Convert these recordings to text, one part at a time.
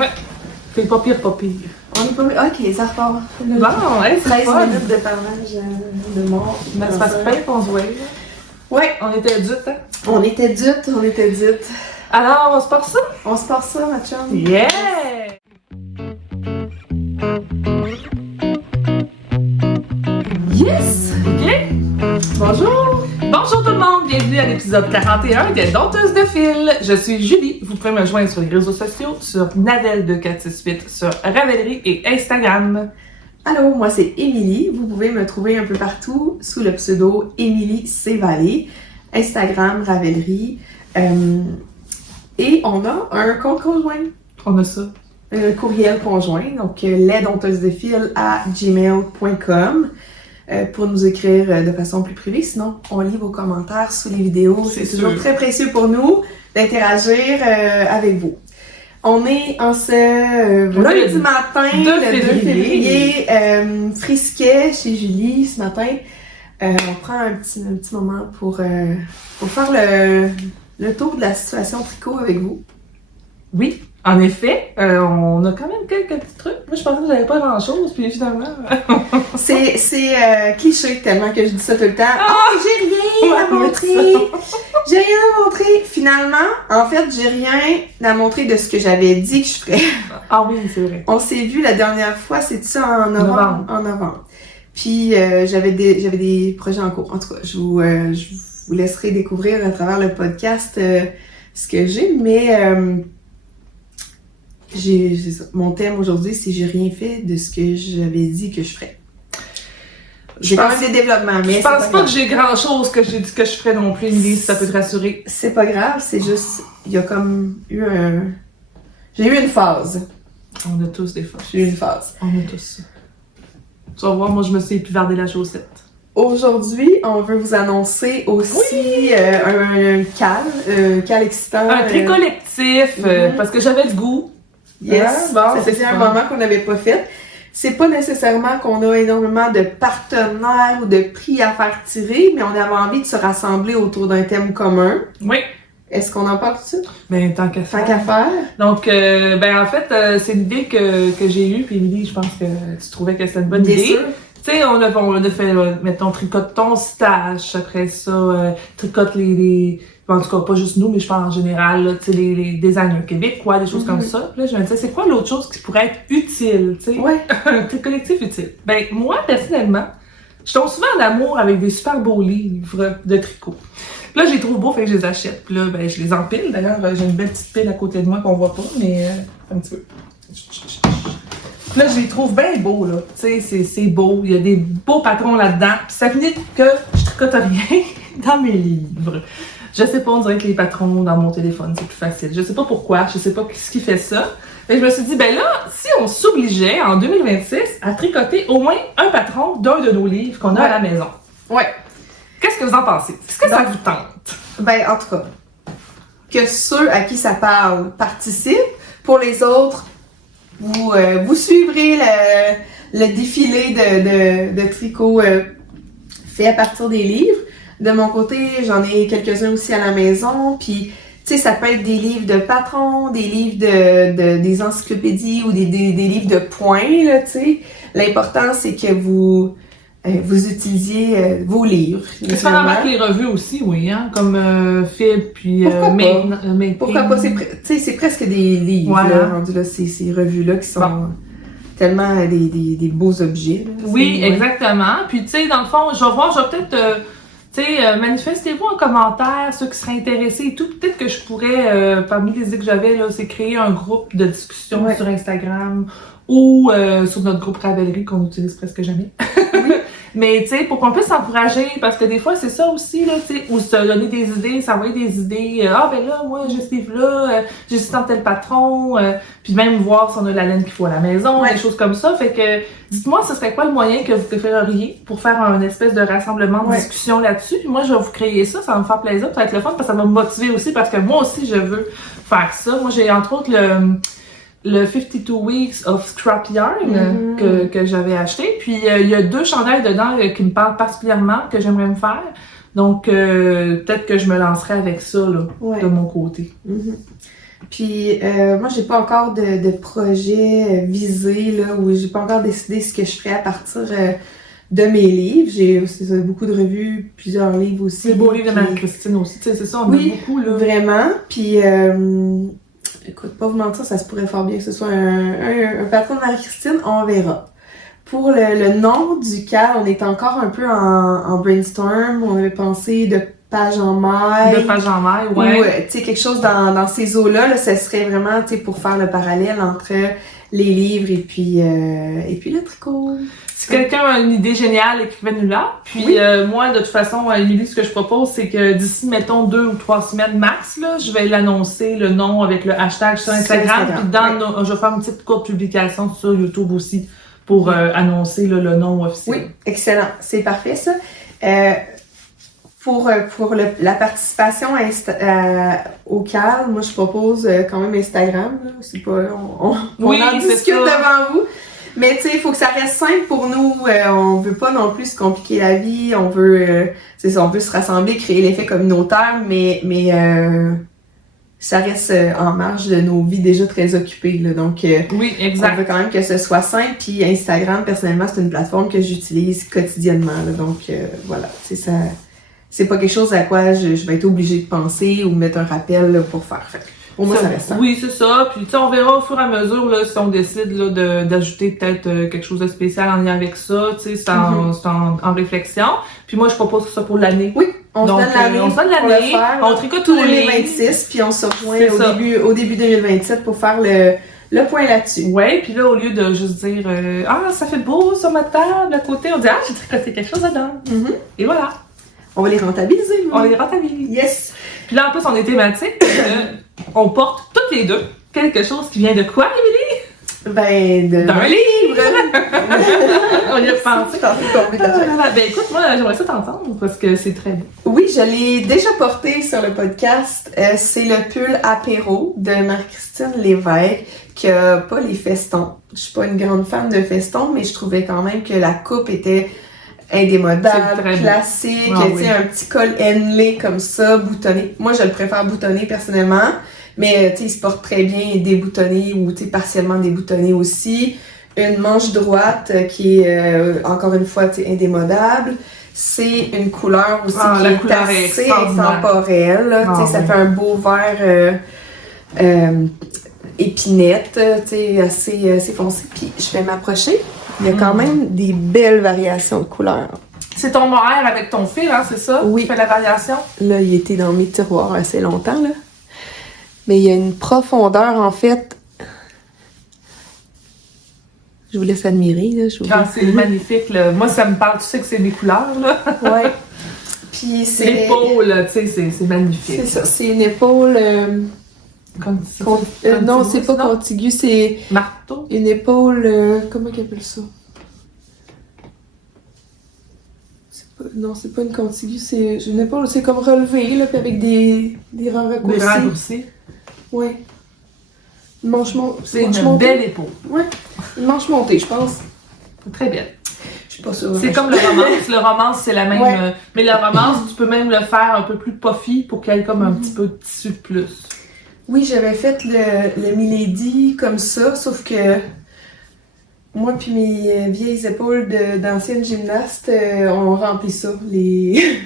Ouais. C'est pas pire, pas pire. On est pas... Ok, ça repart. Bon, hey, c'est 13 fun. minutes de parlage de mort. Mais c'est parce que pas qu'on se voit. Ouais. On était adultes, hein? On était dutes. Alors, on se passe ça? On se passe ça, ma chum. Yeah! Yes! OK? Bonjour! Bonjour tout le monde, bienvenue à l'épisode 41 des Dompteuses de fil. Je suis Julie, vous pouvez me joindre sur les réseaux sociaux, sur Navel2468, sur Ravelry et Instagram. Allô, moi c'est Émilie. Vous pouvez me trouver un peu partout sous le pseudo Émilie C. Vallée, Instagram, Ravelry. Et on a un compte conjoint. On a ça. Un courriel conjoint, donc lesdompteusesdefil@gmail.com pour nous écrire de façon plus privée. Sinon, on lit vos commentaires sous les vidéos. C'est toujours très précieux pour nous d'interagir avec vous. On est en ce lundi matin, le 2 février, frisquet chez Julie ce matin. On prend un petit moment pour faire le tour de la situation tricot avec vous. Oui, en effet, on a quand même quelques petits trucs. Moi, je pensais que j'avais pas grand-chose, puis finalement... c'est cliché tellement que je dis ça tout le temps. Oh, j'ai rien à montrer! J'ai rien à montrer! Finalement, en fait, j'ai rien à montrer de ce que j'avais dit que je ferais. Ah oui, c'est vrai. On s'est vu la dernière fois, c'est ça en novembre? En novembre. Puis, j'avais des projets en cours. En tout cas, je vous laisserai découvrir à travers le podcast ce que j'ai, mais... c'est ça. Mon thème aujourd'hui, c'est j'ai rien fait de ce que j'avais dit que je ferais. J'ai pensé développement, mais je pense pas que j'ai grand-chose que j'ai dit que je ferais non plus, Émilie, si ça peut te rassurer. C'est pas grave, c'est juste, il y a comme eu j'ai eu une phase. On a tous des phases. J'ai eu une phase. On a tous ça. Tu vas voir, moi, je me suis épivardée la chaussette. Aujourd'hui, on veut vous annoncer aussi un cal excitant. Un tri collectif, parce que j'avais le goût. Yes, bon, ça faisait un moment qu'on n'avait pas fait. C'est pas nécessairement qu'on a énormément de partenaires ou de prix à faire tirer, mais on avait envie de se rassembler autour d'un thème commun. Oui. Est-ce qu'on en parle tout de suite? Ben, tant qu'à faire. Tant qu'à faire. Donc, en fait, c'est une idée que j'ai eue, puis Émilie, je pense que tu trouvais que c'était une bonne idée. Sûr. Tu sais, on a fait, mettons, tricote ton stache, après ça, tricote les... En tout cas, pas juste nous, mais je parle en général, tu sais, les designers québécois, des choses comme ça. Puis là, je me disais, c'est quoi l'autre chose qui pourrait être utile, tu sais? Ouais. Un tri collectif utile. Ben, moi, personnellement, je tombe souvent en amour avec des super beaux livres de tricot. Puis là, je les trouve beaux, fait que je les achète. Puis là, ben, je les empile. D'ailleurs, j'ai une belle petite pile à côté de moi qu'on voit pas, mais un petit peu. Puis là, je les trouve bien beaux, là. Tu sais, c'est beau. Il y a des beaux patrons là-dedans. Puis ça finit que je tricote rien dans mes livres. Je sais pas, on dirait que les patrons dans mon téléphone, c'est plus facile. Je sais pas pourquoi, je sais pas ce qui fait ça. Mais je me suis dit, ben là, si on s'obligeait en 2026 à tricoter au moins un patron d'un de nos livres qu'on a à la maison. Ouais. Qu'est-ce que vous en pensez? Est-ce que ça vous tente? Ben, en tout cas, que ceux à qui ça parle participent. Pour les autres, vous suivrez le défilé de tricot fait à partir des livres. De mon côté, j'en ai quelques-uns aussi à la maison, puis tu sais, ça peut être des livres de patrons, des livres des encyclopédies ou des livres de points, là, tu sais. L'important, c'est que vous utilisiez vos livres. Tu fais avec les revues aussi, oui, hein, comme Fib, puis Made. Pourquoi pas? C'est presque des livres, voilà. là, rendus là, ces revues-là qui sont tellement des beaux objets. Là, oui, exactement. Puis tu sais, dans le fond, je vais peut-être... tu sais, manifestez-vous en commentaire, ceux qui seraient intéressés et tout. Peut-être que je pourrais, parmi les idées que j'avais, là, c'est créer un groupe de discussion sur Instagram ou sur notre groupe Ravelry qu'on utilise presque jamais. Mais tu sais, pour qu'on puisse s'encourager, parce que des fois, c'est ça aussi, là, tu sais, ou se donner des idées, s'envoyer des idées. Ah, ben là, moi, j'ai ce livre-là, j'ai ce dans tel patron, puis même voir si on a la laine qu'il faut à la maison, des choses comme ça. Fait que, dites-moi, ce serait quoi le moyen que vous préféreriez pour faire un espèce de rassemblement de discussion là-dessus. Puis moi, je vais vous créer ça va me faire plaisir, ça va être le fun, parce que ça va me motiver aussi, parce que moi aussi, je veux faire ça. Moi, j'ai entre autres le 52 Weeks of Scrap Yarn que j'avais acheté. Puis il y a 2 chandails dedans qui me parlent particulièrement, que j'aimerais me faire. Donc peut-être que je me lancerai avec ça là, de mon côté. Puis moi, j'ai pas encore de projet visé, là, où j'ai pas encore décidé ce que je ferais à partir de mes livres. J'ai aussi beaucoup de revues, plusieurs livres aussi. C'est beau livre de Marie-Christine aussi, tu sais, c'est ça, on a beaucoup, là. Vraiment. Puis, écoute, pas vous mentir, ça se pourrait fort bien que ce soit un patron de Marie-Christine, on verra. Pour le nom du cas, on est encore un peu en brainstorm. On avait pensé de page en maille. De page en maille, ouais. Ou, tu sais, quelque chose dans ces eaux-là, là, ça serait vraiment, tu sais, pour faire le parallèle entre les livres et puis le tricot. Si quelqu'un a une idée géniale, écrivez-nous là. Puis moi, de toute façon, Émilie, ce que je propose, c'est que d'ici, mettons, 2 ou 3 semaines max, là, je vais l'annoncer, le nom, avec le hashtag sur Instagram. Puis je vais faire une petite courte publication sur YouTube aussi pour annoncer là, le nom officiel. Oui, excellent. C'est parfait, ça. Pour la participation au CAL, moi, je propose quand même Instagram. Là. C'est pas, on en discute devant vous. Mais tu sais, il faut que ça reste simple pour nous. On veut pas non plus se compliquer la vie. On veut, c'est ça, on veut se rassembler, créer l'effet communautaire, mais ça reste en marge de nos vies déjà très occupées. Là. Donc, oui, exact. On veut quand même que ce soit simple. Puis Instagram, personnellement, c'est une plateforme que j'utilise quotidiennement. Là. Donc, voilà, c'est ça. C'est pas quelque chose à quoi je vais être obligée de penser ou mettre un rappel là, pour faire. Pour moi, ça reste ça. Oui, c'est ça. Puis, tu sais, on verra au fur et à mesure là, si on décide là, d'ajouter peut-être quelque chose de spécial en lien avec ça. Tu sais, c'est en réflexion. Puis moi, je propose ça pour l'année. Oui, on se donne l'année. On tricote tous les 26, puis on se rejoint au début 2027 pour faire le point là-dessus. Ouais, puis là, au lieu de juste dire ah, ça fait beau sur ma table à côté, on dit ah, j'ai tricoté quelque chose dedans. Et voilà. On va les rentabiliser. On les rentabilise. Yes. Puis là, en plus, on est thématique. On porte toutes les deux quelque chose qui vient de quoi, Émilie? Ben, d'un livre! On y a pensé. Ben écoute, moi, j'aimerais ça t'entendre parce que c'est très beau. Oui, je l'ai déjà porté sur le podcast. C'est le pull apéro de Marie-Christine Lévesque qui a pas les festons. Je suis pas une grande fan de festons, mais je trouvais quand même que la coupe était indémodable, classique, tu sais, un petit col henlé comme ça, boutonné. Moi, je le préfère boutonné personnellement, mais tu sais, il se porte très bien déboutonné ou tu sais, partiellement déboutonné aussi. Une manche droite qui est, encore une fois, tu sais, indémodable. C'est une couleur aussi qui est assez intemporelle. Tu sais, ça fait un beau vert épinette, tu sais, assez foncé. Puis, je vais m'approcher. Il y a quand même des belles variations de couleurs. C'est ton mohair avec ton fil, hein, c'est ça? Oui. Tu fais la variation? Là, il était dans mes tiroirs assez longtemps, là. Mais il y a une profondeur, en fait. Je vous laisse admirer, là. C'est magnifique, là. Moi, ça me parle, tu sais que c'est mes couleurs, là. Ouais. Puis c'est... L'épaule, tu sais, c'est magnifique. C'est ça, c'est une épaule... non, c'est pas contigu, c'est... Marteau? Une épaule... comment qu'ils appellent ça? Non, c'est pas une contiguë, c'est une épaule, c'est comme relevé, là, puis avec des rangs raccourcis. Des raccourcis? Oui. Une manche montée. C'est une belle épaule. Oui. Une manche montée, je pense. Très bien. Je suis pas sûre. C'est comme le romance. Le romance, c'est la même... Ouais. Mais la romance, tu peux même le faire un peu plus puffy pour qu'il y ait comme un petit peu de tissu de plus. Oui, j'avais fait le Milady comme ça, sauf que moi puis mes vieilles épaules d'anciennes gymnastes, on remplit ça, les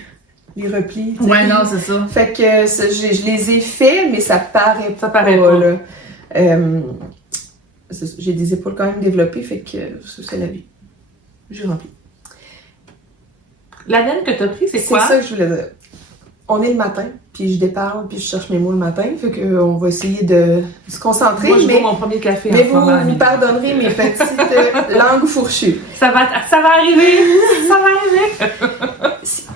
replis. T'sais. Ouais, non, c'est ça. Fait que je les ai faits, mais ça paraît pas. Là. J'ai des épaules quand même développées, fait que c'est la vie. J'ai rempli. La laine que t'as pris, c'est quoi? C'est ça que je voulais dire. On est le matin, puis je déparle, puis je cherche mes mots le matin, fait qu'on va essayer de se concentrer. Moi, je bois mon premier café. Mais vous pardonnerez mes petites langues fourchues. Ça va arriver! Ça va arriver!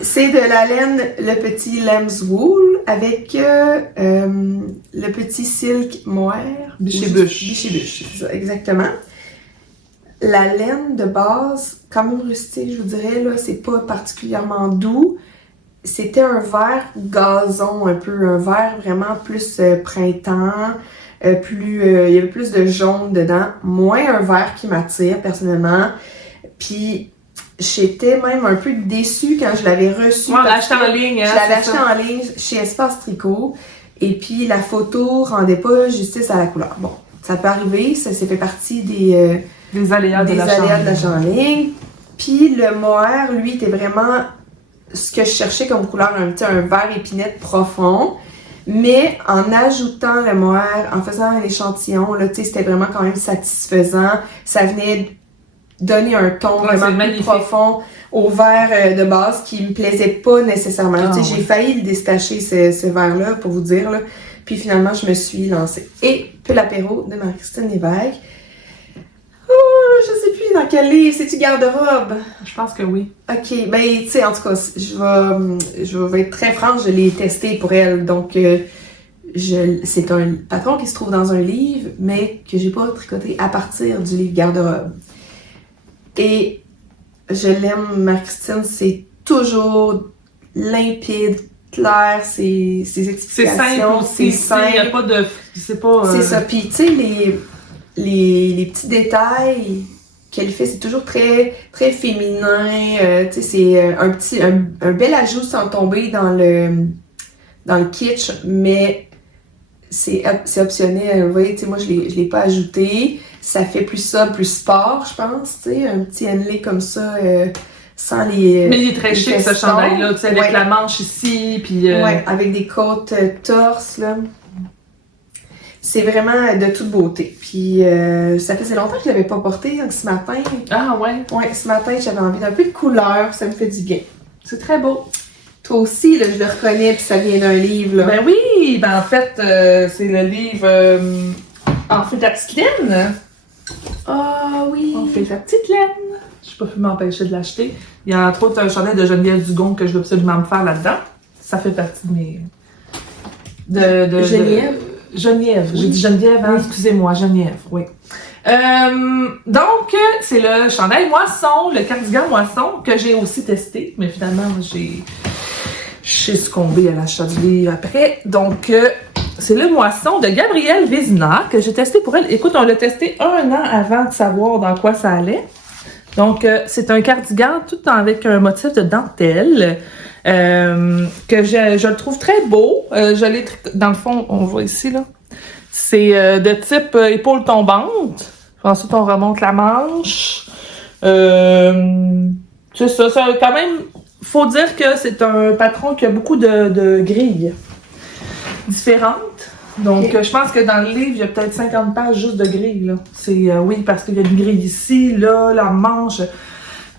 C'est de la laine, le petit lamb's wool, avec le petit silk mohair. Bichibuche. Bichibuche, c'est ça, exactement. La laine de base, quand même rustique, je vous dirais, là, c'est pas particulièrement doux. C'était un vert gazon, un peu, un vert vraiment plus printemps, il y avait plus de jaune dedans, moins un vert qui m'attire personnellement. Puis j'étais même un peu déçue quand je l'avais reçu. On l'a acheté en ligne. Je l'avais acheté en ligne chez Espace Tricot. Et puis, la photo rendait pas justice à la couleur. Bon, ça peut arriver, ça fait partie des aléas de la change-ligne. Puis, le mohair, lui, était vraiment ce que je cherchais comme couleur, un vert épinette profond. Mais en ajoutant le mohair, en faisant un échantillon, là, c'était vraiment quand même satisfaisant. Ça venait donner un ton vraiment plus profond au vert de base qui me plaisait pas nécessairement. J'ai failli le détacher, ce vert-là, pour vous dire. Là. Puis finalement, je me suis lancée. Et Pull Apéro de Marie-Christine Lévesque. Oh, je sais plus dans quel livre. C'est-tu Garde-robe? Je pense que oui. Ok, ben, tu sais, en tout cas, je vais être très franche, je l'ai testé pour elle. Donc, c'est un patron qui se trouve dans un livre, mais que j'ai pas tricoté à partir du livre Garde-robe. Et je l'aime, Marie-Christine, c'est toujours limpide, clair, ses explications. C'est simple aussi, il n'y a pas de... C'est pas... C'est ça, puis tu sais, les petits détails qu'elle fait, c'est toujours très, très féminin, tu sais, c'est un bel ajout sans tomber dans le kitsch, mais c'est optionnel, vous voyez, tu sais, moi, je l'ai pas ajouté. Ça fait plus sport, je pense, tu sais, un petit henley comme ça, sans les... Mais il est très chic, ce chandail-là, tu sais, avec la manche ici, puis... Ouais, avec des côtes torse, là. C'est vraiment de toute beauté. Puis, ça faisait longtemps que je l'avais pas porté, donc ce matin... Ah ouais? Ouais, ce matin, j'avais envie d'un peu de couleur, ça me fait du bien. C'est très beau. Toi aussi, là, je le reconnais, puis ça vient d'un livre, là. Ben oui, ben en fait, c'est le livre En fait la petite laine. Ah oui! On fait la petite laine. Je peux pas pu m'empêcher de l'acheter. Il y a entre autres un chandail de Geneviève Dugon que je veux absolument me faire là-dedans. Ça fait partie de mes... Geneviève? Geneviève. J'ai dit Geneviève, hein? Excusez-moi, Geneviève, oui. Donc, c'est le chandail moisson, le cardigan moisson que j'ai aussi testé, mais finalement, j'ai succombé à l'achat du livre après. Donc, c'est le moisson de Gabrielle Vézina que j'ai testé pour elle. Écoute, on l'a testé 1 an avant de savoir dans quoi ça allait. Donc, c'est un cardigan tout avec un motif de dentelle que je le trouve très beau. Je l'ai dans le fond, on voit ici, là. C'est de type épaule tombante. Ensuite, on remonte la manche. C'est ça. Quand même, faut dire que c'est un patron qui a beaucoup de grilles différentes. Donc, je pense que dans le livre, il y a peut-être 50 pages juste de grilles, là. C'est, oui, parce qu'il y a une grille ici, là, la manche.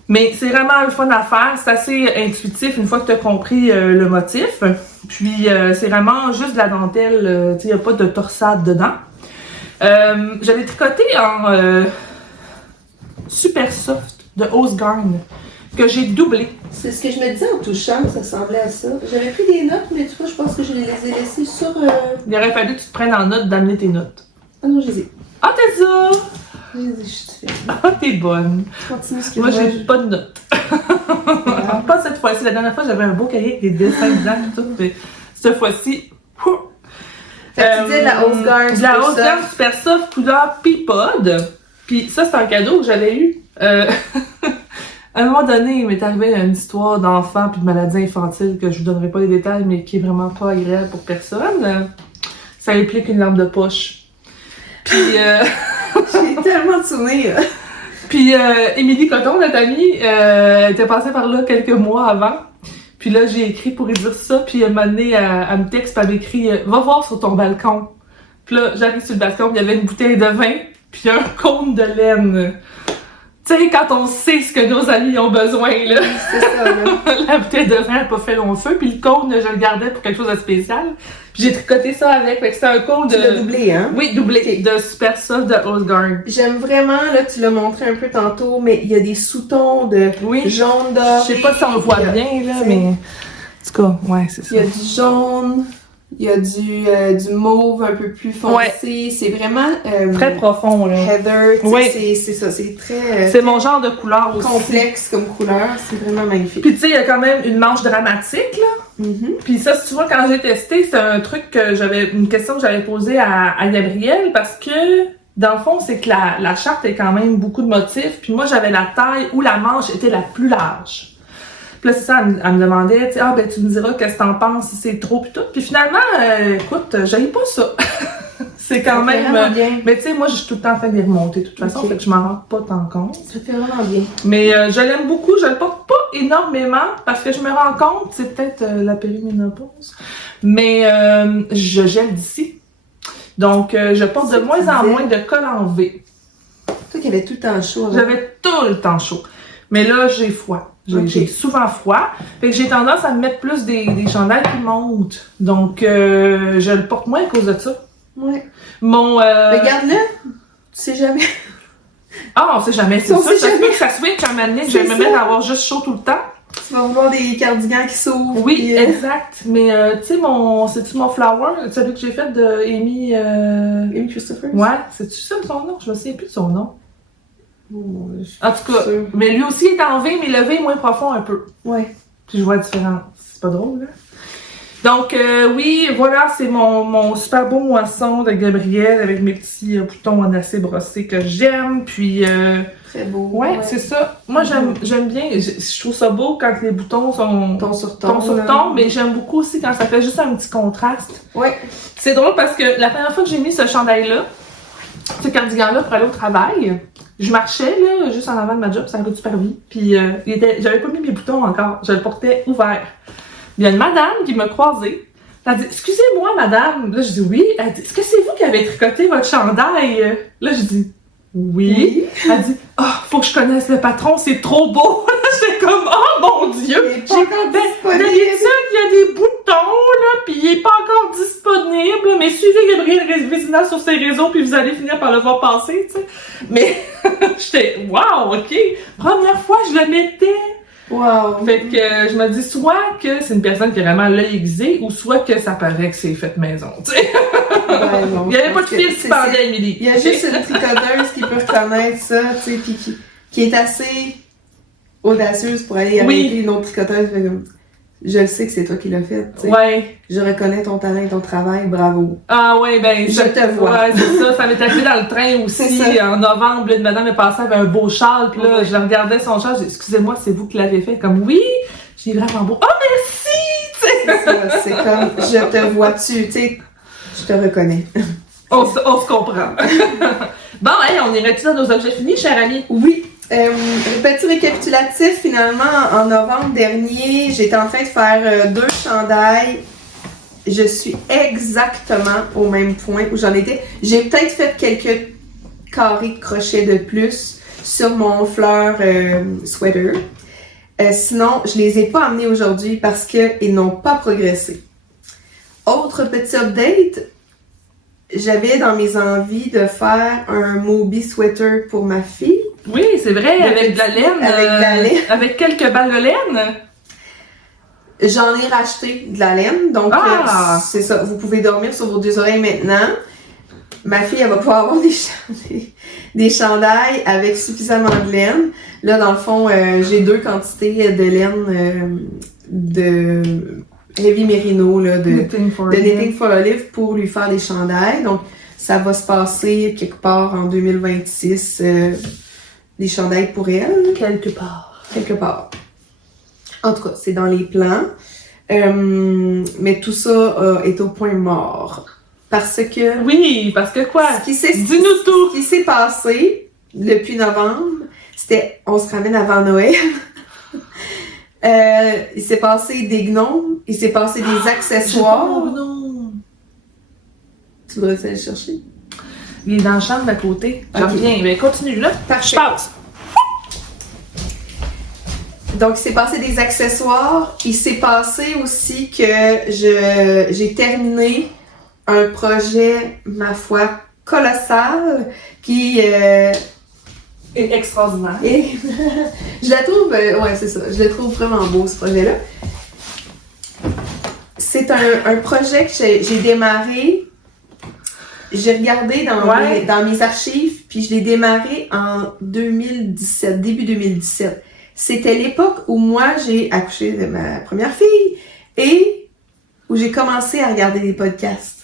Mais c'est vraiment le fun à faire. C'est assez intuitif une fois que tu as compris le motif. Puis, c'est vraiment juste de la dentelle. Tu sais, il n'y a pas de torsade dedans. Je l'ai tricoté en super soft de Osgarn que j'ai doublé. C'est ce que je me disais en touchant, ça semblait à ça. J'avais pris des notes, mais tu vois, je pense que je les ai laissées sur... Il aurait fallu que tu te prennes en note d'amener tes notes. Ah non, je les ai. Ah, t'as ça! Je les ai, je suis faite. Ah, t'es bonne. Continue ce que moi, j'ai pas de notes. Pas cette fois-ci. La dernière fois, j'avais un beau cahier avec des dessins dedans et tout. Mais cette fois-ci... Fait que tu disais de la Osgarn de la Osgarn super soft couleur Peapod. Puis ça, c'est un cadeau que j'avais eu. À un moment donné, il m'est arrivé une histoire d'enfant puis de maladie infantile que je vous donnerai pas les détails, mais qui est vraiment pas agréable pour personne. Ça implique une lampe de poche. Puis j'ai tellement de souvenirs. Puis Émilie Coton, notre amie, était passée par là quelques mois avant. Puis là, j'ai écrit pour lui dire ça, puis elle m'a donné à me texte, puis elle m'a écrit « Va voir sur ton balcon ». Puis là, j'arrive sur le balcon, il y avait une bouteille de vin, puis un cône de laine. Tu sais, quand on sait ce que nos amis ont besoin, là. C'est ça, là. La bouteille de vin n'a pas fait long feu, puis le cône, je le gardais pour quelque chose de spécial. Puis j'ai tricoté ça avec, fait que c'était un cône de... Tu l'as doublé, hein? Oui, doublé, okay. De super soft de Osgarn. J'aime vraiment, là, tu l'as montré un peu tantôt, mais il y a des sous-tons de jaune doré. Je sais pas si on le voit bien, là, mais... En tout cas, ouais, c'est ça. Il y a du jaune, il y a du mauve un peu plus foncé. Ouais. C'est vraiment... très profond, là. Heather, ouais. C'est ça, c'est très... c'est mon genre de couleur aussi. Complexe comme couleur, c'est vraiment magnifique. Puis tu sais, il y a quand même une manche dramatique, là. Puis ça, tu vois, quand j'ai testé, c'est un truc que une question que j'avais posée à Gabrielle, parce que, dans le fond, c'est que la charte est quand même beaucoup de motifs, puis moi, j'avais la taille où la manche était la plus large. Puis là, c'est ça, elle me demandait, tu sais, ah, ben, tu me diras qu'est-ce que t'en penses, si c'est trop, pis tout. Puis finalement, écoute, j'aille pas ça. C'est quand Ça fait même. vraiment bien. Mais tu sais, moi, j'ai tout le temps fait des remontées, de toute façon, Ok. fait que je m'en rends pas tant compte. Ça fait vraiment bien. Mais je l'aime beaucoup, je le porte pas énormément, parce que je me rends compte, c'est peut-être la périménopause, mais je gèle d'ici. Donc, je porte de C'est moins en vrai. moins de col en V. Toi qui avais tout le temps chaud avant. J'avais tout le temps chaud. Mais là, j'ai froid. J'ai souvent froid. Fait que j'ai tendance à me mettre plus des chandails qui montent. Donc, je le porte moins à cause de ça. Ouais. Mon... Regarde-le. Tu sais jamais. Ah, on sait jamais. C'est On ça. sait Ça se jamais. peut que ça switch un moment donné, que je C'est vais me ça. mettre à avoir juste chaud tout le temps. Tu vas vouloir des cardigans qui s'ouvrent. Oui, puis, exact. Mais, tu sais, c'est-tu mon flower? Celui que j'ai fait de Amy... Amy Christopher. Ouais, c'est-tu ça son nom? Je me souviens plus de son nom. Oh, je suis En tout cas, sûre. mais lui aussi est en V, mais le V est moins profond un peu. Ouais. Puis je vois la différence. C'est pas drôle, là? Donc, oui, voilà, c'est mon super beau moisson de Gabrielle avec mes petits boutons en acier brossé que j'aime. Puis, Très beau. ouais, c'est ça. Moi, j'aime bien. Je trouve ça beau quand les boutons sont Ton sur ton ton. sur là. ton, mais j'aime beaucoup aussi quand ça fait juste un petit contraste. Ouais. C'est drôle parce que la première fois que j'ai mis ce chandail-là, ce cardigan-là pour aller au travail, je marchais là, juste en avant de ma job, ça allait super vite. Puis j'avais pas mis mes boutons encore, je le portais ouvert. Il y a une madame qui m'a croisée. Elle a dit « Excusez-moi, madame. » Là, je dis « Oui. » Elle dit « Est-ce que c'est vous qui avez tricoté votre chandail? » Là, je dis « Oui. » Elle dit « Ah, faut que je connaisse le patron, c'est trop beau. » Là, j'étais comme « Oh mon Dieu! » Il est pas encore disponible. D'habitude, il y a des boutons, là, puis il est pas encore disponible. Mais suivez Gabriel Vézina sur ses réseaux, puis vous allez finir par le voir passer, tu sais. Mais j'étais « Wow, OK. » Première fois, je le mettais. Wow. Fait que je me dis soit que c'est une personne qui a vraiment l'œil aiguisé, ou soit que ça paraît que c'est fait maison, tu sais. Ouais, non, Il y avait je pas de pense que fil qui pendait à Émilie. Il y a juste une tricoteuse qui peut reconnaître ça, tu sais, puis qui est assez audacieuse pour aller Oui. arrêter une autre tricoteuse. Fait comme, je le sais que c'est toi qui l'as fait, tu sais. Ouais. Je reconnais ton talent et ton travail, bravo. Ah ouais, ben Je ça- te vois. Ouais, c'est ça. Ça m'est arrivé dans le train aussi C'est ça. en novembre. Là, une madame est passée avec un beau châle, puis là, Ouais. je regardais son châle, j'ai dit, excusez-moi, c'est vous qui l'avez fait. Comme oui, j'ai vraiment beau. Oh merci! Tu sais, C'est ça, c'est comme, je te vois-tu, tu sais, je te reconnais. on se comprend. Bon, hey, on irait-tu dans nos objets finis, cher ami? Oui. Petit récapitulatif, finalement, en novembre dernier, j'étais en train de faire 2 chandails. Je suis exactement au même point où j'en étais. J'ai peut-être fait quelques carrés de crochet de plus sur mon fleur sweater. Sinon, je les ai pas amenés aujourd'hui parce qu'ils n'ont pas progressé. Autre petit update, j'avais dans mes envies de faire un Moby sweater pour ma fille. Oui, c'est vrai, avec de la laine. Avec de la laine. Avec quelques balles de laine. J'en ai racheté de la laine, donc c'est ça. Vous pouvez dormir sur vos 2 oreilles maintenant. Ma fille, elle va pouvoir avoir des chandails avec suffisamment de laine. Là, dans le fond, j'ai 2 quantités de laine de Heavy Merino, là, de Knitting for Olive pour lui faire des chandails. Donc, ça va se passer quelque part en 2026, des chandails pour elle. Quelque part. Quelque part. En tout cas, c'est dans les plans. Mais tout ça est au point mort. Parce que... Oui, parce que quoi? Dis-nous tout! Ce qui s'est passé depuis novembre, c'était... On se ramène avant Noël. Il s'est passé des gnomes, il s'est passé des accessoires. Non. Tu voudrais aller chercher? Il est dans la chambre d'à côté. Je Ok. reviens. Ben, continue, là. Parfait. Je passe. Donc, il s'est passé des accessoires. Il s'est passé aussi que j'ai terminé un projet, ma foi, colossal, qui Et extraordinaire. et je la trouve, ouais, c'est ça, je le trouve vraiment beau, ce projet-là. C'est un projet que j'ai démarré, j'ai regardé dans mes archives, puis je l'ai démarré en 2017, début 2017. C'était l'époque où moi, j'ai accouché de ma première fille et où j'ai commencé à regarder des podcasts.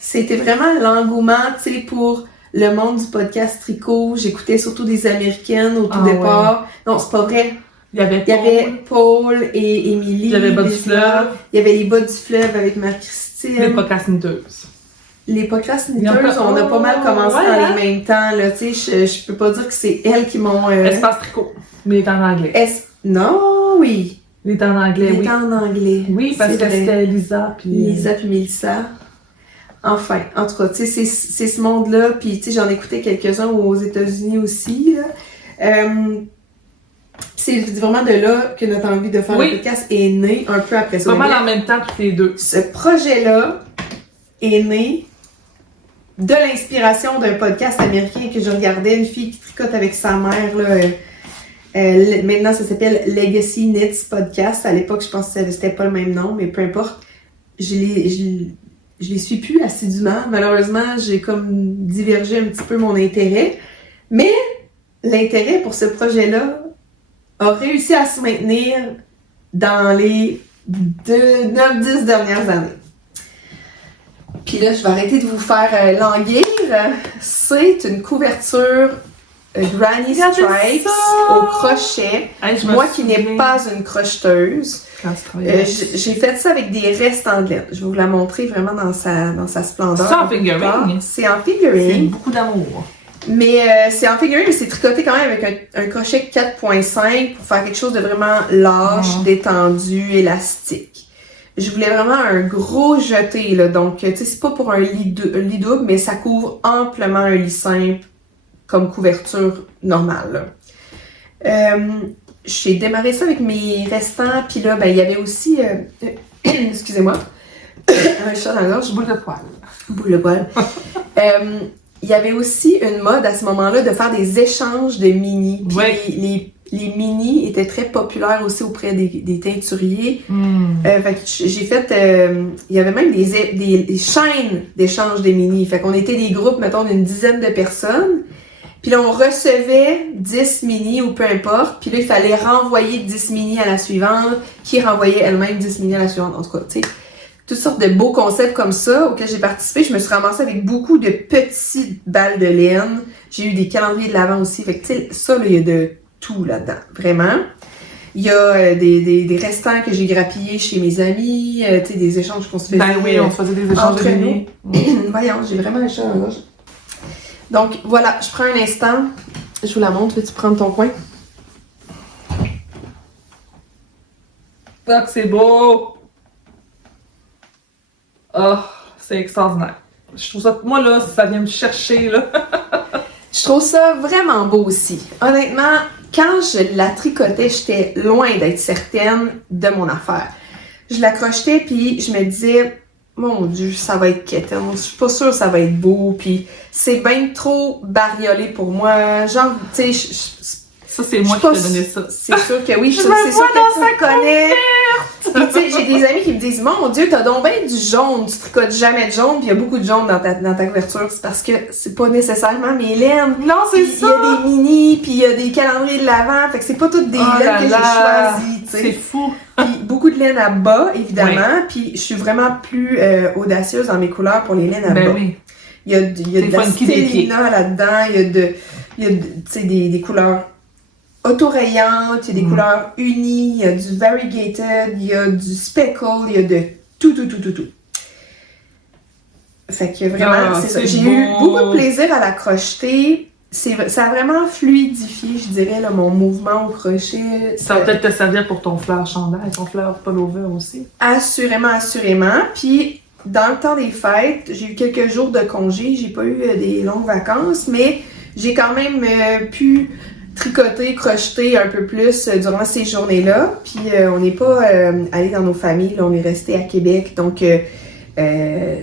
C'était vraiment l'engouement, tu sais, pour le monde du podcast tricot. J'écoutais surtout des Américaines au tout départ. Ouais. Non, c'est pas vrai. Il y avait Il y avait Paul et Émilie. Il y avait Bas du Fleuve. Il y avait les Bas du Fleuve avec Marie-Christine. Les procrastineuses. Les procrastinateuses, on a pas mal commencé dans les mêmes temps, là. Tu sais, je peux pas dire que c'est elles qui m'ont... Espace tricot. Mais il est en anglais. Non, oui. Il est en anglais, Il est en anglais. Oui, parce que c'était Lisa puis... Lisa puis Mélissa. Enfin, en tout cas, tu sais, c'est ce monde-là. Puis, tu sais, j'en écoutais quelques-uns aux États-Unis aussi, là. C'est vraiment de là que notre envie de faire le podcast est née un peu après ça. Pas mal en même temps, tous les deux. Ce projet-là est né de l'inspiration d'un podcast américain que je regardais, une fille qui tricote avec sa mère, là. Maintenant, ça s'appelle Legacy Knits Podcast. À l'époque, je pense que c'était pas le même nom, mais peu importe. Je les suis plus assidûment. Malheureusement, j'ai comme divergé un petit peu mon intérêt. Mais l'intérêt pour ce projet-là a réussi à se maintenir dans les 9-10 dernières années. Puis là, je vais arrêter de vous faire languir. C'est une couverture Granny Stripes au crochet. Hey, moi qui n'ai pas une crocheteuse. J'ai fait ça avec des restes en laine. Je vais vous la montrer vraiment dans sa splendeur. C'est en figurine. C'est en figurine. C'est beaucoup d'amour. Mais c'est en figurine, mais c'est tricoté quand même avec un crochet 4.5 pour faire quelque chose de vraiment lâche, détendu, élastique. Je voulais vraiment un gros jeté, là. Donc, tu sais, c'est pas pour un lit double, mais ça couvre amplement un lit simple comme couverture normale, là. J'ai démarré ça avec mes restants, puis là, ben, il y avait aussi, excusez-moi, un chat dans la gorge. Boule de poil. Boule de poil. Il y avait aussi une mode à ce moment-là de faire des échanges de mini. Puis les mini étaient très populaires aussi auprès des teinturiers. Fait que j'ai fait... il y avait même des chaînes d'échange de mini. Fait qu'on était des groupes, mettons, d'une dizaine de personnes. Puis là, on recevait 10 mini ou peu importe. Puis là, il fallait renvoyer 10 mini à la suivante, qui renvoyait elle-même 10 mini à la suivante. En tout cas, tu sais, toutes sortes de beaux concepts comme ça auxquels j'ai participé. Je me suis ramassée avec beaucoup de petites balles de laine. J'ai eu des calendriers de l'Avent aussi. Fait que, tu sais, ça, là, il y a de tout là-dedans. Vraiment. Il y a des restants que j'ai grappillés chez mes amis. Tu sais, des échanges qu'on se faisait. Ben oui, on se faisait des échanges de mini. Voyons, j'ai vraiment un chat en gorge. Donc, voilà, je prends un instant. Je vous la montre. Veux-tu prendre ton coin? Ah, que c'est beau! Oh, c'est extraordinaire. Je trouve ça... Moi, là, ça vient me chercher, là. Je trouve ça vraiment beau aussi. Honnêtement, quand je la tricotais, j'étais loin d'être certaine de mon affaire. Je la crochetais, puis je me disais... Mon Dieu, ça va être quétaine. Je suis pas sûre que ça va être beau. Puis c'est bien trop bariolé pour moi. Genre, tu sais, ça, c'est moi qui t'ai donné ça. C'est sûr que oui. C'est sûr que tu connais. Puis tu sais, j'ai des amis qui me disent, mon Dieu, t'as donc bien du jaune. Tu tricotes jamais de jaune. Puis il y a beaucoup de jaune dans ta couverture. C'est parce que c'est pas nécessairement mes laines. Non, c'est ça. Il y a des mini, puis il y a des calendriers de l'Avent. Fait que c'est pas toutes des laines que j'ai choisies. C'est fou. Puis beaucoup de laine à bas, évidemment. Puis je suis vraiment plus audacieuse dans mes couleurs pour les laines à bas. Oui. Il y a de la stélina là-dedans. Il y a tu sais, des couleurs autorayantes, il y a des couleurs unies, il y a du variegated, il y a du speckle, il y a de tout. Fait que vraiment, c'est ça. J'ai eu beaucoup de plaisir à la crocheter. Ça a vraiment fluidifié, je dirais, là, mon mouvement au crochet. Ça va peut-être te servir pour ton fleur chandail, ton fleur pullover aussi. Assurément. Puis, dans le temps des fêtes, j'ai eu quelques jours de congé. J'ai pas eu des longues vacances, mais j'ai quand même pu tricoter, crocheter un peu plus durant ces journées-là. Puis, on n'est pas allé dans nos familles. Là, on est resté à Québec. Donc,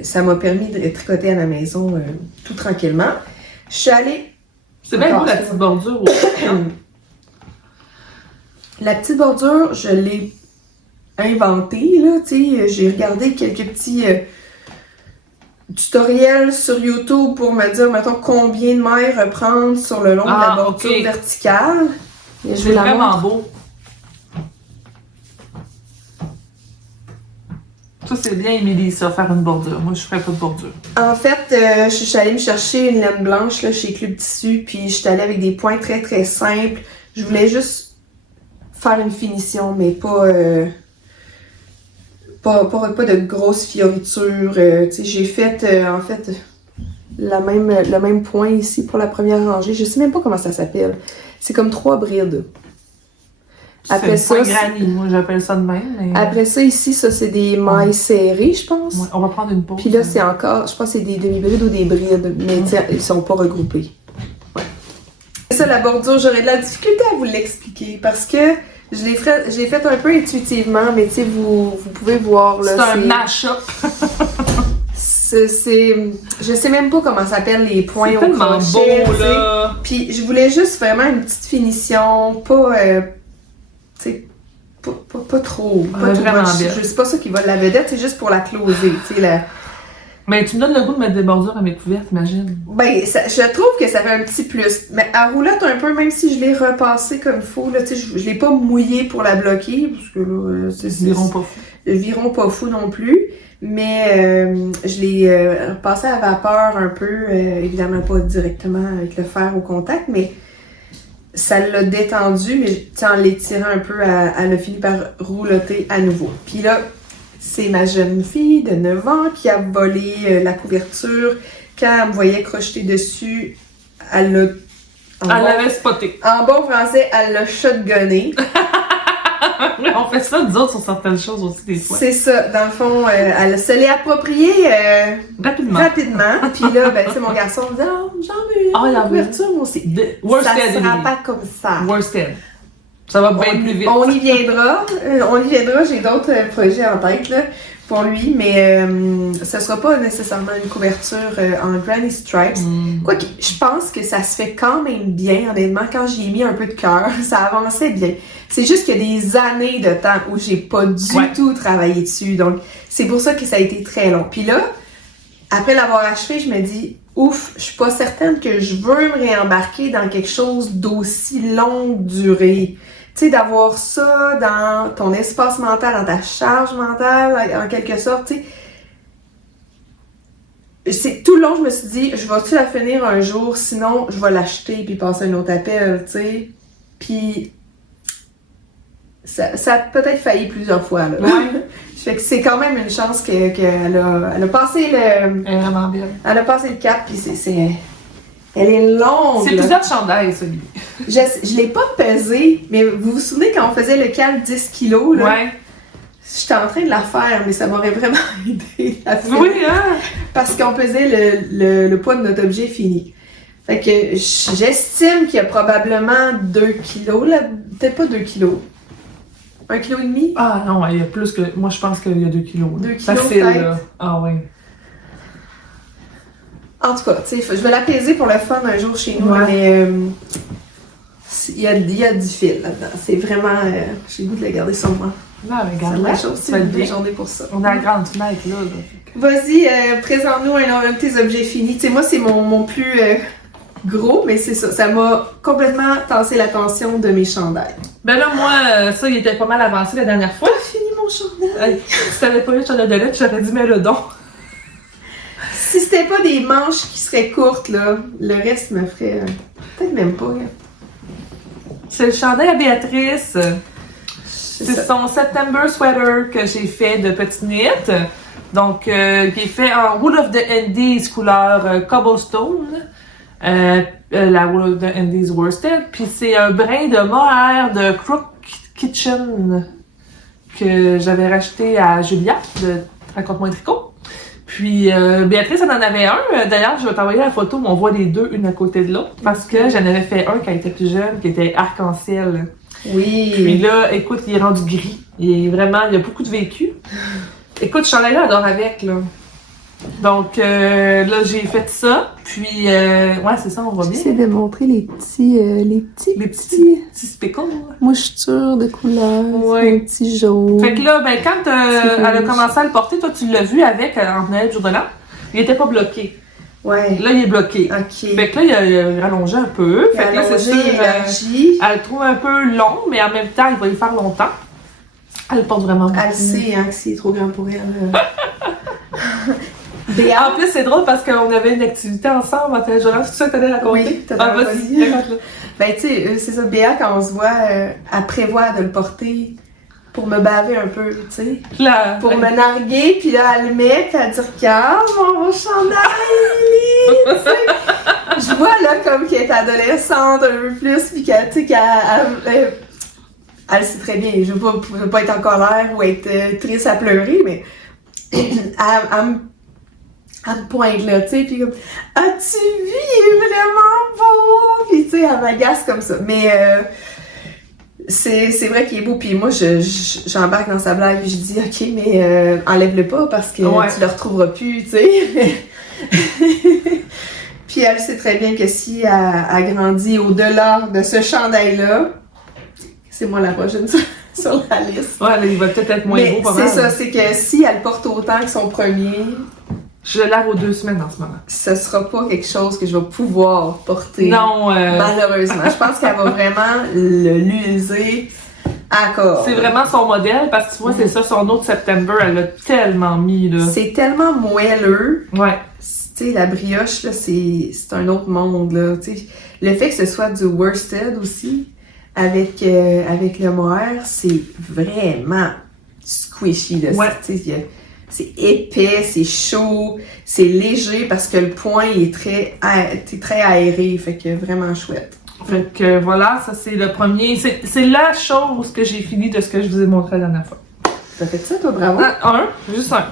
ça m'a permis de tricoter à la maison tout tranquillement. Je suis allée... C'est bien beau la petite bordure aussi. La petite bordure, je l'ai inventée, là, tu sais. J'ai regardé quelques petits tutoriels sur YouTube pour me dire, mettons, combien de mailles reprendre sur le long de la bordure verticale. C'est vraiment beau. Ça, c'est bien, Émilie, ça, faire une bordure. Moi, je ferais pas de bordure. En fait, je suis allée me chercher une laine blanche là, chez Club Tissu, puis je suis allée avec des points très, très simples. Je voulais juste faire une finition, mais pas de grosses fioritures. Tu sais, j'ai fait, en fait, le même point ici pour la première rangée. Je sais même pas comment ça s'appelle. C'est comme 3 brides. Après ça, granny, moi j'appelle ça de même. Mais... Après ça, ici, ça c'est des mailles serrées, je pense. Ouais, on va prendre une pause. Puis là, c'est encore, je pense que c'est des demi-brides ou des brides, mais ils sont pas regroupés. Ouais. Ça, la bordure, j'aurais de la difficulté à vous l'expliquer parce que je l'ai fait un peu intuitivement, mais tu sais, vous pouvez voir là. C'est un mash-up. Je sais même pas comment ça s'appelle les points au crochet. Beau, là. Puis je voulais juste vraiment une petite finition, pas trop. Pas trop c'est pas ça qui va la vedette, c'est juste pour la closer, tu sais. Mais tu me donnes le goût de mettre des bordures à mes couvertes, imagine. Ben, je trouve que ça fait un petit plus. Mais à roulotte un peu, même si je l'ai repassé comme il faut, là, tu sais, je l'ai pas mouillé pour la bloquer, parce que là, Viron pas fou. Viron pas fou non plus. Mais je l'ai repassé à vapeur un peu, évidemment pas directement avec le fer au contact, mais ça l'a détendu, mais en l'étirant un peu, elle a fini par roulotter à nouveau. Puis là, c'est ma jeune fille de 9 ans qui a volé la couverture. Quand elle me voyait crocheter dessus, elle l'avait spoté. En bon français, elle l'a shotgunné. On fait ça, nous autres, sur certaines choses aussi, des fois. C'est ça. Dans le fond, elle se l'est appropriée rapidement. Puis là, ben, tu sais, mon garçon me dit « Oh, j'en veux une couverture, moi aussi. » Ça ne sera pas comme ça. Worsted. Ça va bien plus vite. On y viendra. J'ai d'autres projets en tête là, pour lui, mais ce sera pas nécessairement une couverture en granny stripes. Quoique, je pense que ça se fait quand même bien, honnêtement. Quand j'y ai mis un peu de cœur, ça avançait bien. C'est juste qu'il y a des années de temps où j'ai pas du tout travaillé dessus. Donc, c'est pour ça que ça a été très long. Puis là, après l'avoir achevé, je me dis... Ouf, je suis pas certaine que je veux me réembarquer dans quelque chose d'aussi longue durée. Tu sais, d'avoir ça dans ton espace mental, dans ta charge mentale, en quelque sorte, tu sais. Tout le long, je me suis dit, je vais-tu la finir un jour, sinon je vais l'acheter puis passer un autre appel, tu sais. Puis, ça a peut-être failli plusieurs fois, là. Ouais. Fait que c'est quand même une chance qu'elle a passé le... Elle est vraiment bien. Elle a passé le cap, puis elle est longue. C'est plusieurs chandails, ça, lui. Je l'ai pas pesé, mais vous vous souvenez quand on faisait le cal 10 kilos, là? Ouais. J'étais en train de la faire, mais ça m'aurait vraiment aidé à faire. Oui, hein? Parce qu'on pesait le poids de notre objet fini. Fait que j'estime qu'il y a probablement 2 kilos, là. Peut-être pas 2 kilos. 1,5 kg? Ah non, il y a plus que... Moi, je pense qu'il y a 2 kilos. 2 kilos facile, peut-être. Là. Ah oui. En tout cas, tu sais, je vais la peser pour le fun un jour chez nous, mais il y a du fil là-dedans. C'est vraiment... j'ai le goût de la garder sur moi. Non, mais regarde, c'est une belle journée pour ça. On a la grande fenêtre, là. Vas-y, présente-nous un de tes objets finis. Tu sais, moi, c'est mon plus gros, mais c'est ça. Ça m'a complètement tassé l'attention de mes chandails. Ben là, moi, ça, il était pas mal avancé la dernière fois. T'as fini mon chandail? Si t'avais pas eu le chandail de lettres, j'aurais dit mais le don. Si c'était pas des manches qui seraient courtes, là, le reste me ferait... peut-être même pas. Hein. C'est le chandail à Béatrice. C'est son September sweater que j'ai fait de petite knit. Donc, qui est fait en Wool of the Indies couleur cobblestone. La Wool of the Indies worsted. Puis c'est un brin de mohair de Crook Kitchen que j'avais racheté à Julia de Raconte-moi un tricot. Puis Béatrice, elle en avait un. D'ailleurs, je vais t'envoyer la photo où on voit les deux, une à côté de l'autre. Parce que j'en avais fait un quand elle était plus jeune, qui était arc-en-ciel. Oui. Puis là, écoute, il est rendu gris. Il y a beaucoup de vécu. Écoute, ce chandail-là, elle dort avec, là. Donc, là, j'ai fait ça. Puis, ouais, c'est ça, on voit bien. J'essaie de montrer les petits spickles. Mouchetures de couleurs. Ouais. Les petits jaunes. Fait que là, ben, quand elle a commencé à le porter, toi, tu l'as vu avec, en Noël, jour de l'an. Il était pas bloqué. Ouais. Là, il est bloqué. OK. Fait que là, il a rallongé un peu. Fait que là, c'est sûr, elle le trouve un peu long, mais en même temps, il va y faire longtemps. Elle le porte vraiment beaucoup. Elle sait, hein, que c'est trop grand pour elle. Béa. En plus, c'est drôle parce qu'on avait une activité ensemble en téléjournal. C'est ça que t'allais raconter? Oui, t'as vas-y, raconte-le. Ben, tu sais, c'est ça, Béa, quand on se voit, elle prévoit de le porter pour me baver un peu, tu sais. Là, Pour me narguer, puis là, elle le met, puis elle dit « Regarde, mon beau chandail, Lily! » Tu sais. Je vois, là, comme qu'elle est adolescente un peu plus, puis qu'elle, tu sais, elle sait très bien, je veux pas être en colère ou être triste à pleurer, mais elle me pointe là, tu sais, puis comme « As-tu vu, il est vraiment beau! » Puis tu sais, elle m'agace comme ça. Mais c'est vrai qu'il est beau, puis moi, j'embarque dans sa blague, puis je dis « Ok, mais enlève-le pas parce que tu le retrouveras plus, tu sais. » Puis elle sait très bien que si elle grandit au-delà de ce chandail-là, c'est moi la prochaine sur la liste. Ouais, là, il va peut-être être moins beau, pas mal. C'est ça, c'est que si elle porte autant que son premier... Je le lave aux 2 semaines en ce moment. Ce sera pas quelque chose que je vais pouvoir porter. Non, malheureusement. Je pense qu'elle va vraiment l'user à corps. C'est vraiment son modèle, parce que tu vois, c'est ça, son autre September, elle l'a tellement mis, là. C'est tellement moelleux. Ouais. Tu sais, la brioche, là, c'est un autre monde, là. Tu sais, le fait que ce soit du worsted aussi, avec le mohair, c'est vraiment squishy, là. Ouais. Tu sais, c'est épais, c'est chaud, c'est léger parce que le point il est très aéré, fait que vraiment chouette. Fait que voilà, ça c'est le premier. C'est la chose que j'ai fini de ce que je vous ai montré la dernière fois. T'as fait ça, toi, bravo? Juste un.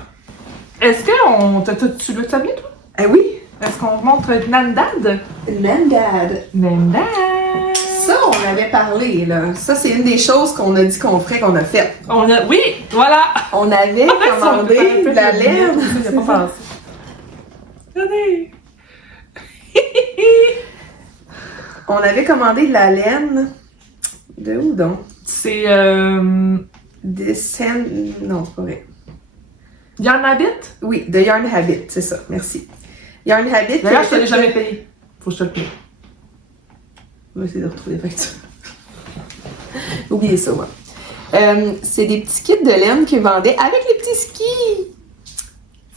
Est-ce que tu veux t'habiller, toi? Ah oui? Est-ce qu'on montre Nandad? Nandad. Nandad! Ça, on avait parlé, là. Ça, c'est une des choses qu'on a dit qu'on ferait, qu'on a fait. Oui, voilà! On avait commandé de la laine. J'ai pas pensé. Regardez! On avait commandé de la laine. De où donc? C'est De Sen... Non, c'est pas vrai. Yarn Habit? Oui, de Yarn Habit, c'est ça. Merci. Yarn Habit. D'ailleurs, je te l'ai jamais payé. Faut que je te le paye. On va essayer de retrouver les factures. Oubliez ça, moi. C'est des petits kits de laine qu'ils vendaient avec les petits skis.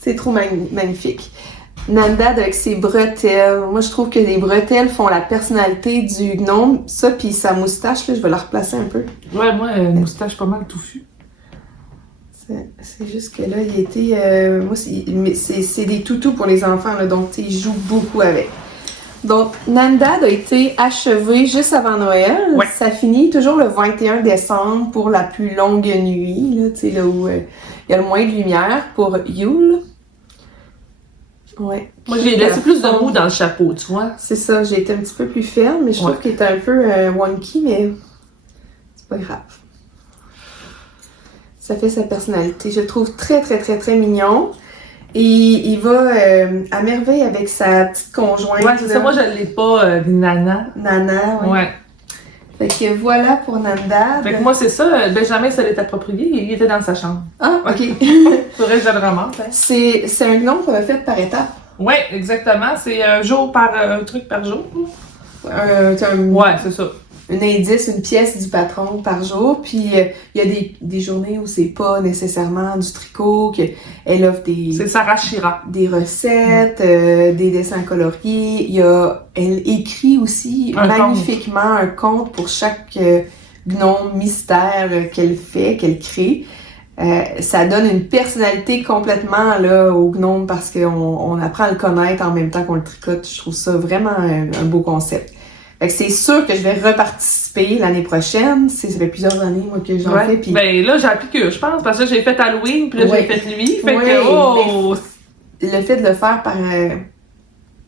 C'est trop magnifique. Nandad avec ses bretelles. Moi, je trouve que les bretelles font la personnalité du gnome. Ça, puis sa moustache, là, je vais la replacer un peu. Ouais, moi, une moustache pas mal touffue. C'est juste que là, il était... moi, c'est des toutous pour les enfants, là, donc ils jouent beaucoup avec. Donc, Nandad a été achevé juste avant Noël. Ouais. Ça finit toujours le 21 décembre pour la plus longue nuit, là, tu sais, là où il y a le moins de lumière pour Yule. Ouais. Moi, j'ai laissé plus de mou dans le chapeau, tu vois. C'est ça, j'ai été un petit peu plus ferme, mais je trouve qu'il était un peu wonky, mais c'est pas grave. Ça fait sa personnalité. Je le trouve très, très, très, très mignon. Et il va à merveille avec sa petite conjointe. Ouais, c'est ça. Moi, je l'ai pas, Nana. Nana, ouais. Ouais. Fait que voilà pour Nandad. Fait que moi, c'est ça. Benjamin se l'est approprié. Il était dans sa chambre. Ah, ok. Faudrait que je le remonte. Hein. C'est un gnome fait par étapes. Ouais, exactement. C'est un truc par jour. Ouais, c'est ça. Un indice, une pièce du patron par jour. Puis il y a des journées où c'est pas nécessairement du tricot, qu'elle offre C'est Sarah Chira. des recettes, des dessins coloriés. Elle écrit aussi magnifiquement un conte pour chaque gnome mystère qu'elle crée. Ça donne une personnalité complètement là, au gnome parce qu'on apprend à le connaître en même temps qu'on le tricote. Je trouve ça vraiment un beau concept. Fait que c'est sûr que je vais reparticiper l'année prochaine. Ça fait plusieurs années moi que j'en fais. Puis... Ben là, j'ai appliqué, je pense, parce que j'ai fait Halloween, puis là, j'ai fait lui. Fait que, le fait de le faire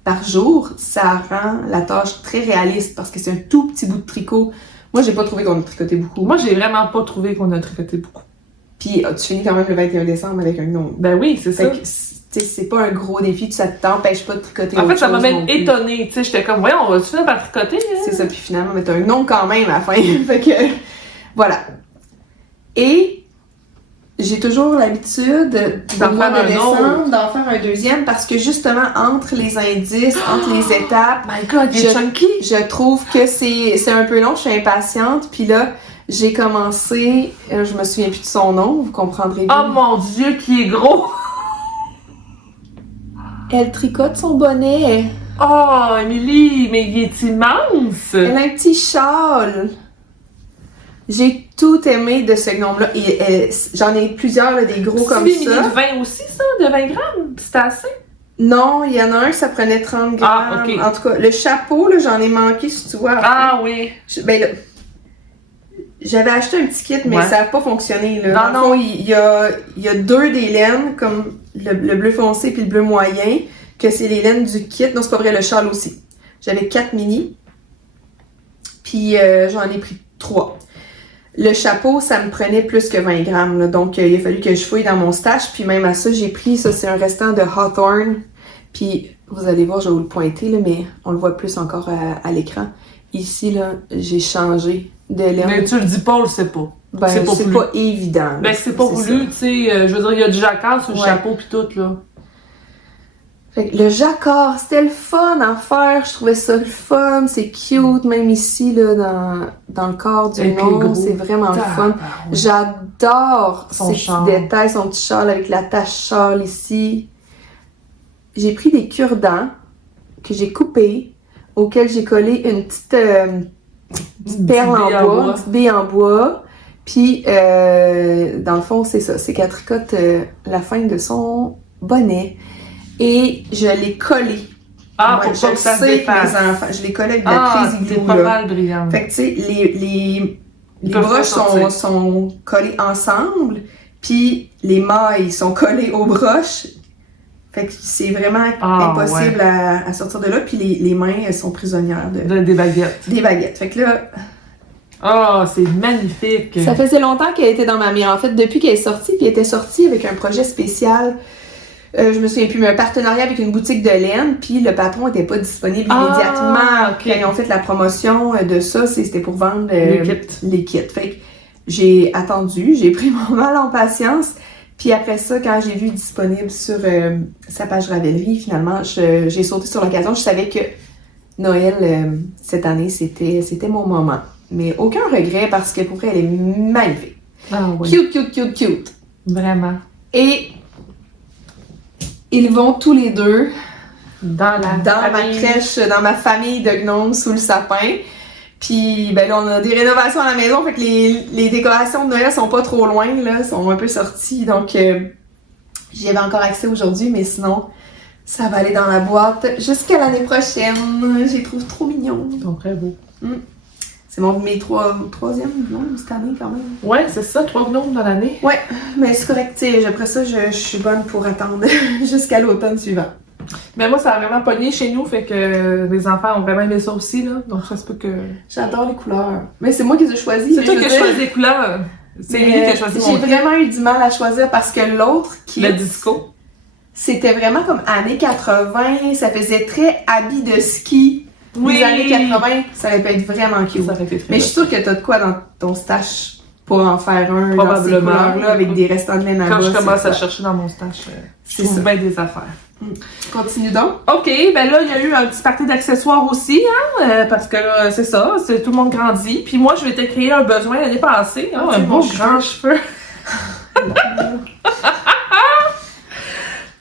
par jour, ça rend la tâche très réaliste parce que c'est un tout petit bout de tricot. Moi, j'ai pas trouvé qu'on a tricoté beaucoup. Moi, j'ai vraiment pas trouvé qu'on a tricoté beaucoup. Puis tu finis quand même le 21 décembre avec un gnome. Ben oui, c'est ça. C'est pas un gros défi, ça t'empêche pas de tricoter. En fait, ça m'a même étonnée. Tu sais, j'étais comme, voyons, on va-tu finir par tricoter? Hein? C'est ça, puis finalement, mais t'as un gnome quand même à la fin. Fait que, voilà. Et j'ai toujours l'habitude, d'en faire un deuxième parce que justement, entre les indices, entre les étapes, My God, je trouve que c'est un peu long, je suis impatiente. Puis là, j'ai commencé, je me souviens plus de son nom, vous comprendrez bien. Oh mon Dieu, qui est gros! Elle tricote son bonnet. Oh, Émilie, mais il est immense! Elle a un petit châle. J'ai tout aimé de ce gnome-là. Et j'en ai plusieurs, là, des gros comme C'est ça. de 20 aussi, ça? De 20 grammes? C'était assez? Non, il y en a un, ça prenait 30 grammes. Ah, ok. En tout cas, le chapeau, là, j'en ai manqué, si tu vois. Ah oui. Ben là, j'avais acheté un petit kit, mais Ouais. ça n'a pas fonctionné. Là. Non, Dans le fond, il y a deux des laines, comme le bleu foncé puis le bleu moyen, que c'est les laines du kit. Non, c'est pas vrai, le châle aussi. J'avais 4 mini, puis j'en ai pris 3. Le chapeau, ça me prenait plus que 20 grammes, là, donc il a fallu que je fouille dans mon stash, puis même à ça, j'ai pris, ça c'est un restant de Hawthorne, puis vous allez voir, je vais vous le pointer, là, mais on le voit plus encore à l'écran. Ici, là, j'ai changé de laine. Mais tu le dis pas, on le sait pas. Ben, c'est pas voulu. pas évident. Ben, c'est pas voulu, tu sais. Je veux dire, il y a du jacquard sur le Ouais. chapeau pis tout, là. Fait que le jacquard, c'était le fun à faire. Je trouvais ça le fun. C'est cute, même ici, là, dans le corps du Et puis nom. gros. C'est vraiment le fun. Ah, J'adore Son ces petits châle. détails, son petit châle avec la tache châle ici. J'ai pris des cure-dents que j'ai coupés, auxquels j'ai collé une petite perle en bois, une petite bille en bois. Puis, dans le fond, c'est ça. C'est qu'elle tricote la fin de son bonnet. Et je l'ai collé. Ah, Moi, pour je pas que ça se sais défasse. mes enfants, je l'ai collé avec de la Ah, crazy t'es glue, pas là. mal brillante. Fait que, tu sais, les peuvent broches pas sortir. sont collées ensemble, puis les mailles sont collées aux broches. Fait que c'est vraiment Ah, impossible à sortir de là. Puis les mains, elles sont prisonnières Des baguettes. des baguettes. Fait que là, Ah, c'est magnifique. ça faisait longtemps qu'elle était dans ma mire. En fait, depuis qu'elle est sortie, puis elle était sortie avec un projet spécial. Je me souviens plus, mais un partenariat avec une boutique de laine, puis le patron n'était pas disponible immédiatement. ok. Quand ils ont fait la promotion de ça, c'était pour vendre Les kits. Fait que j'ai attendu, j'ai pris mon mal en patience. Puis après ça, quand j'ai vu disponible sur sa page Ravelry, finalement, j'ai sauté sur l'occasion. Je savais que Noël, cette année, c'était mon moment. Mais aucun regret parce que pour vrai, elle est magnifique. Ah oui. Cute, cute, cute, cute. Vraiment. Et ils vont tous les deux Dans dans ma crèche, dans ma famille de gnomes sous le sapin. Puis ben là, on a des rénovations à la maison, fait que les décorations de Noël sont pas trop loin, là, sont un peu sorties. Donc j'y avais encore accès aujourd'hui, mais sinon, ça va aller dans la boîte jusqu'à l'année prochaine. Je les trouve trop mignons. Ils sont très beaux. C'est mes troisième gnome cette année quand même. Ouais, c'est ça, 3 gnomes dans l'année. Ouais, mais c'est correct, tu sais, après ça, je suis bonne pour attendre jusqu'à l'automne suivant. Mais moi, ça a vraiment pogné chez nous, fait que les enfants ont vraiment aimé ça aussi, là. Donc, ça se peut que. J'adore les couleurs. Mais c'est moi qui les ai choisies. C'est mais toi je qui veux as dire, choisi les couleurs. C'est mais, Émilie qui a choisi j'ai mon vraiment eu du mal à choisir parce que l'autre qui le disco. c'était vraiment comme années 80, ça faisait très habit de ski. Les années 80, ça aurait pu être vraiment cute. Ça aurait été très Mais je suis sûre que t'as de quoi dans ton stash pour en faire un dans ces Probablement. couleurs-là avec des restants de laine à Quand bas, je commence c'est à ça. chercher dans mon stash, C'est je trouve ça. bien des affaires. Continue donc. OK, ben là, il y a eu un petit party d'accessoires aussi, hein, parce que là, c'est ça, c'est tout le monde grandit. Puis moi, je vais te créer un besoin l'année passée, hein, Oh, un c'est beau mon grand cheveu.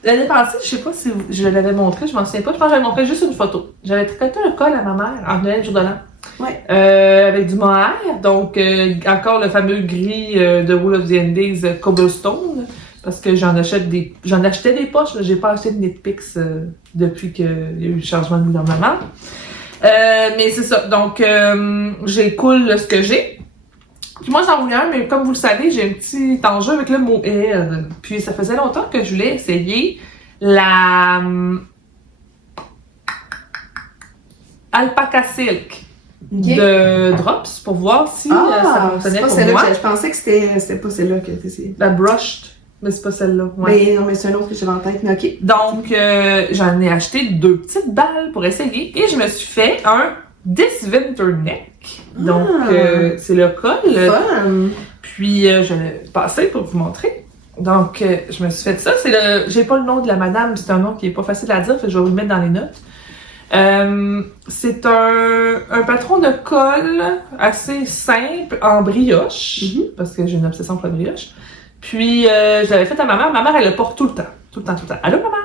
L'année passée, je sais pas si je l'avais montré, je m'en souviens pas, je pense que j'avais montré juste une photo. J'avais tricoté un col à ma mère en Noël jour de l'an. Ouais. Avec du mohair, donc encore le fameux gris de Rule of the Indies Cobblestone, parce que j'en achetais des poches, là, j'ai pas acheté de Knitpicks depuis qu'il y a eu le changement de gouvernement. Mais c'est ça, donc j'écoule ce que j'ai. Puis moi j'en voulais un, mais comme vous le savez, j'ai un petit enjeu avec le mot R. Puis ça faisait longtemps que je voulais essayer la Alpaca Silk de Drops pour voir si ça fonctionnait c'est pas pour celle-là moi. que je pensais que c'était pas celle-là que t'essayais. La Brushed, mais c'est pas celle-là. Ouais. Mais non, mais c'est un autre que j'avais en tête, mais ok. Donc, j'en ai acheté 2 petites balles pour essayer et je me suis fait un This Winter Neck. Donc, c'est le col. Fun! Puis, je l'ai passé pour vous montrer. Donc, je me suis fait ça. J'ai pas le nom de la madame, c'est un nom qui est pas facile à dire, fait que je vais vous le mettre dans les notes. C'est un patron de col assez simple en brioche, parce que j'ai une obsession pour la brioche. Puis, je l'avais fait à ma mère. Ma mère, elle le porte tout le temps. Tout le temps, tout le temps. Allô, maman?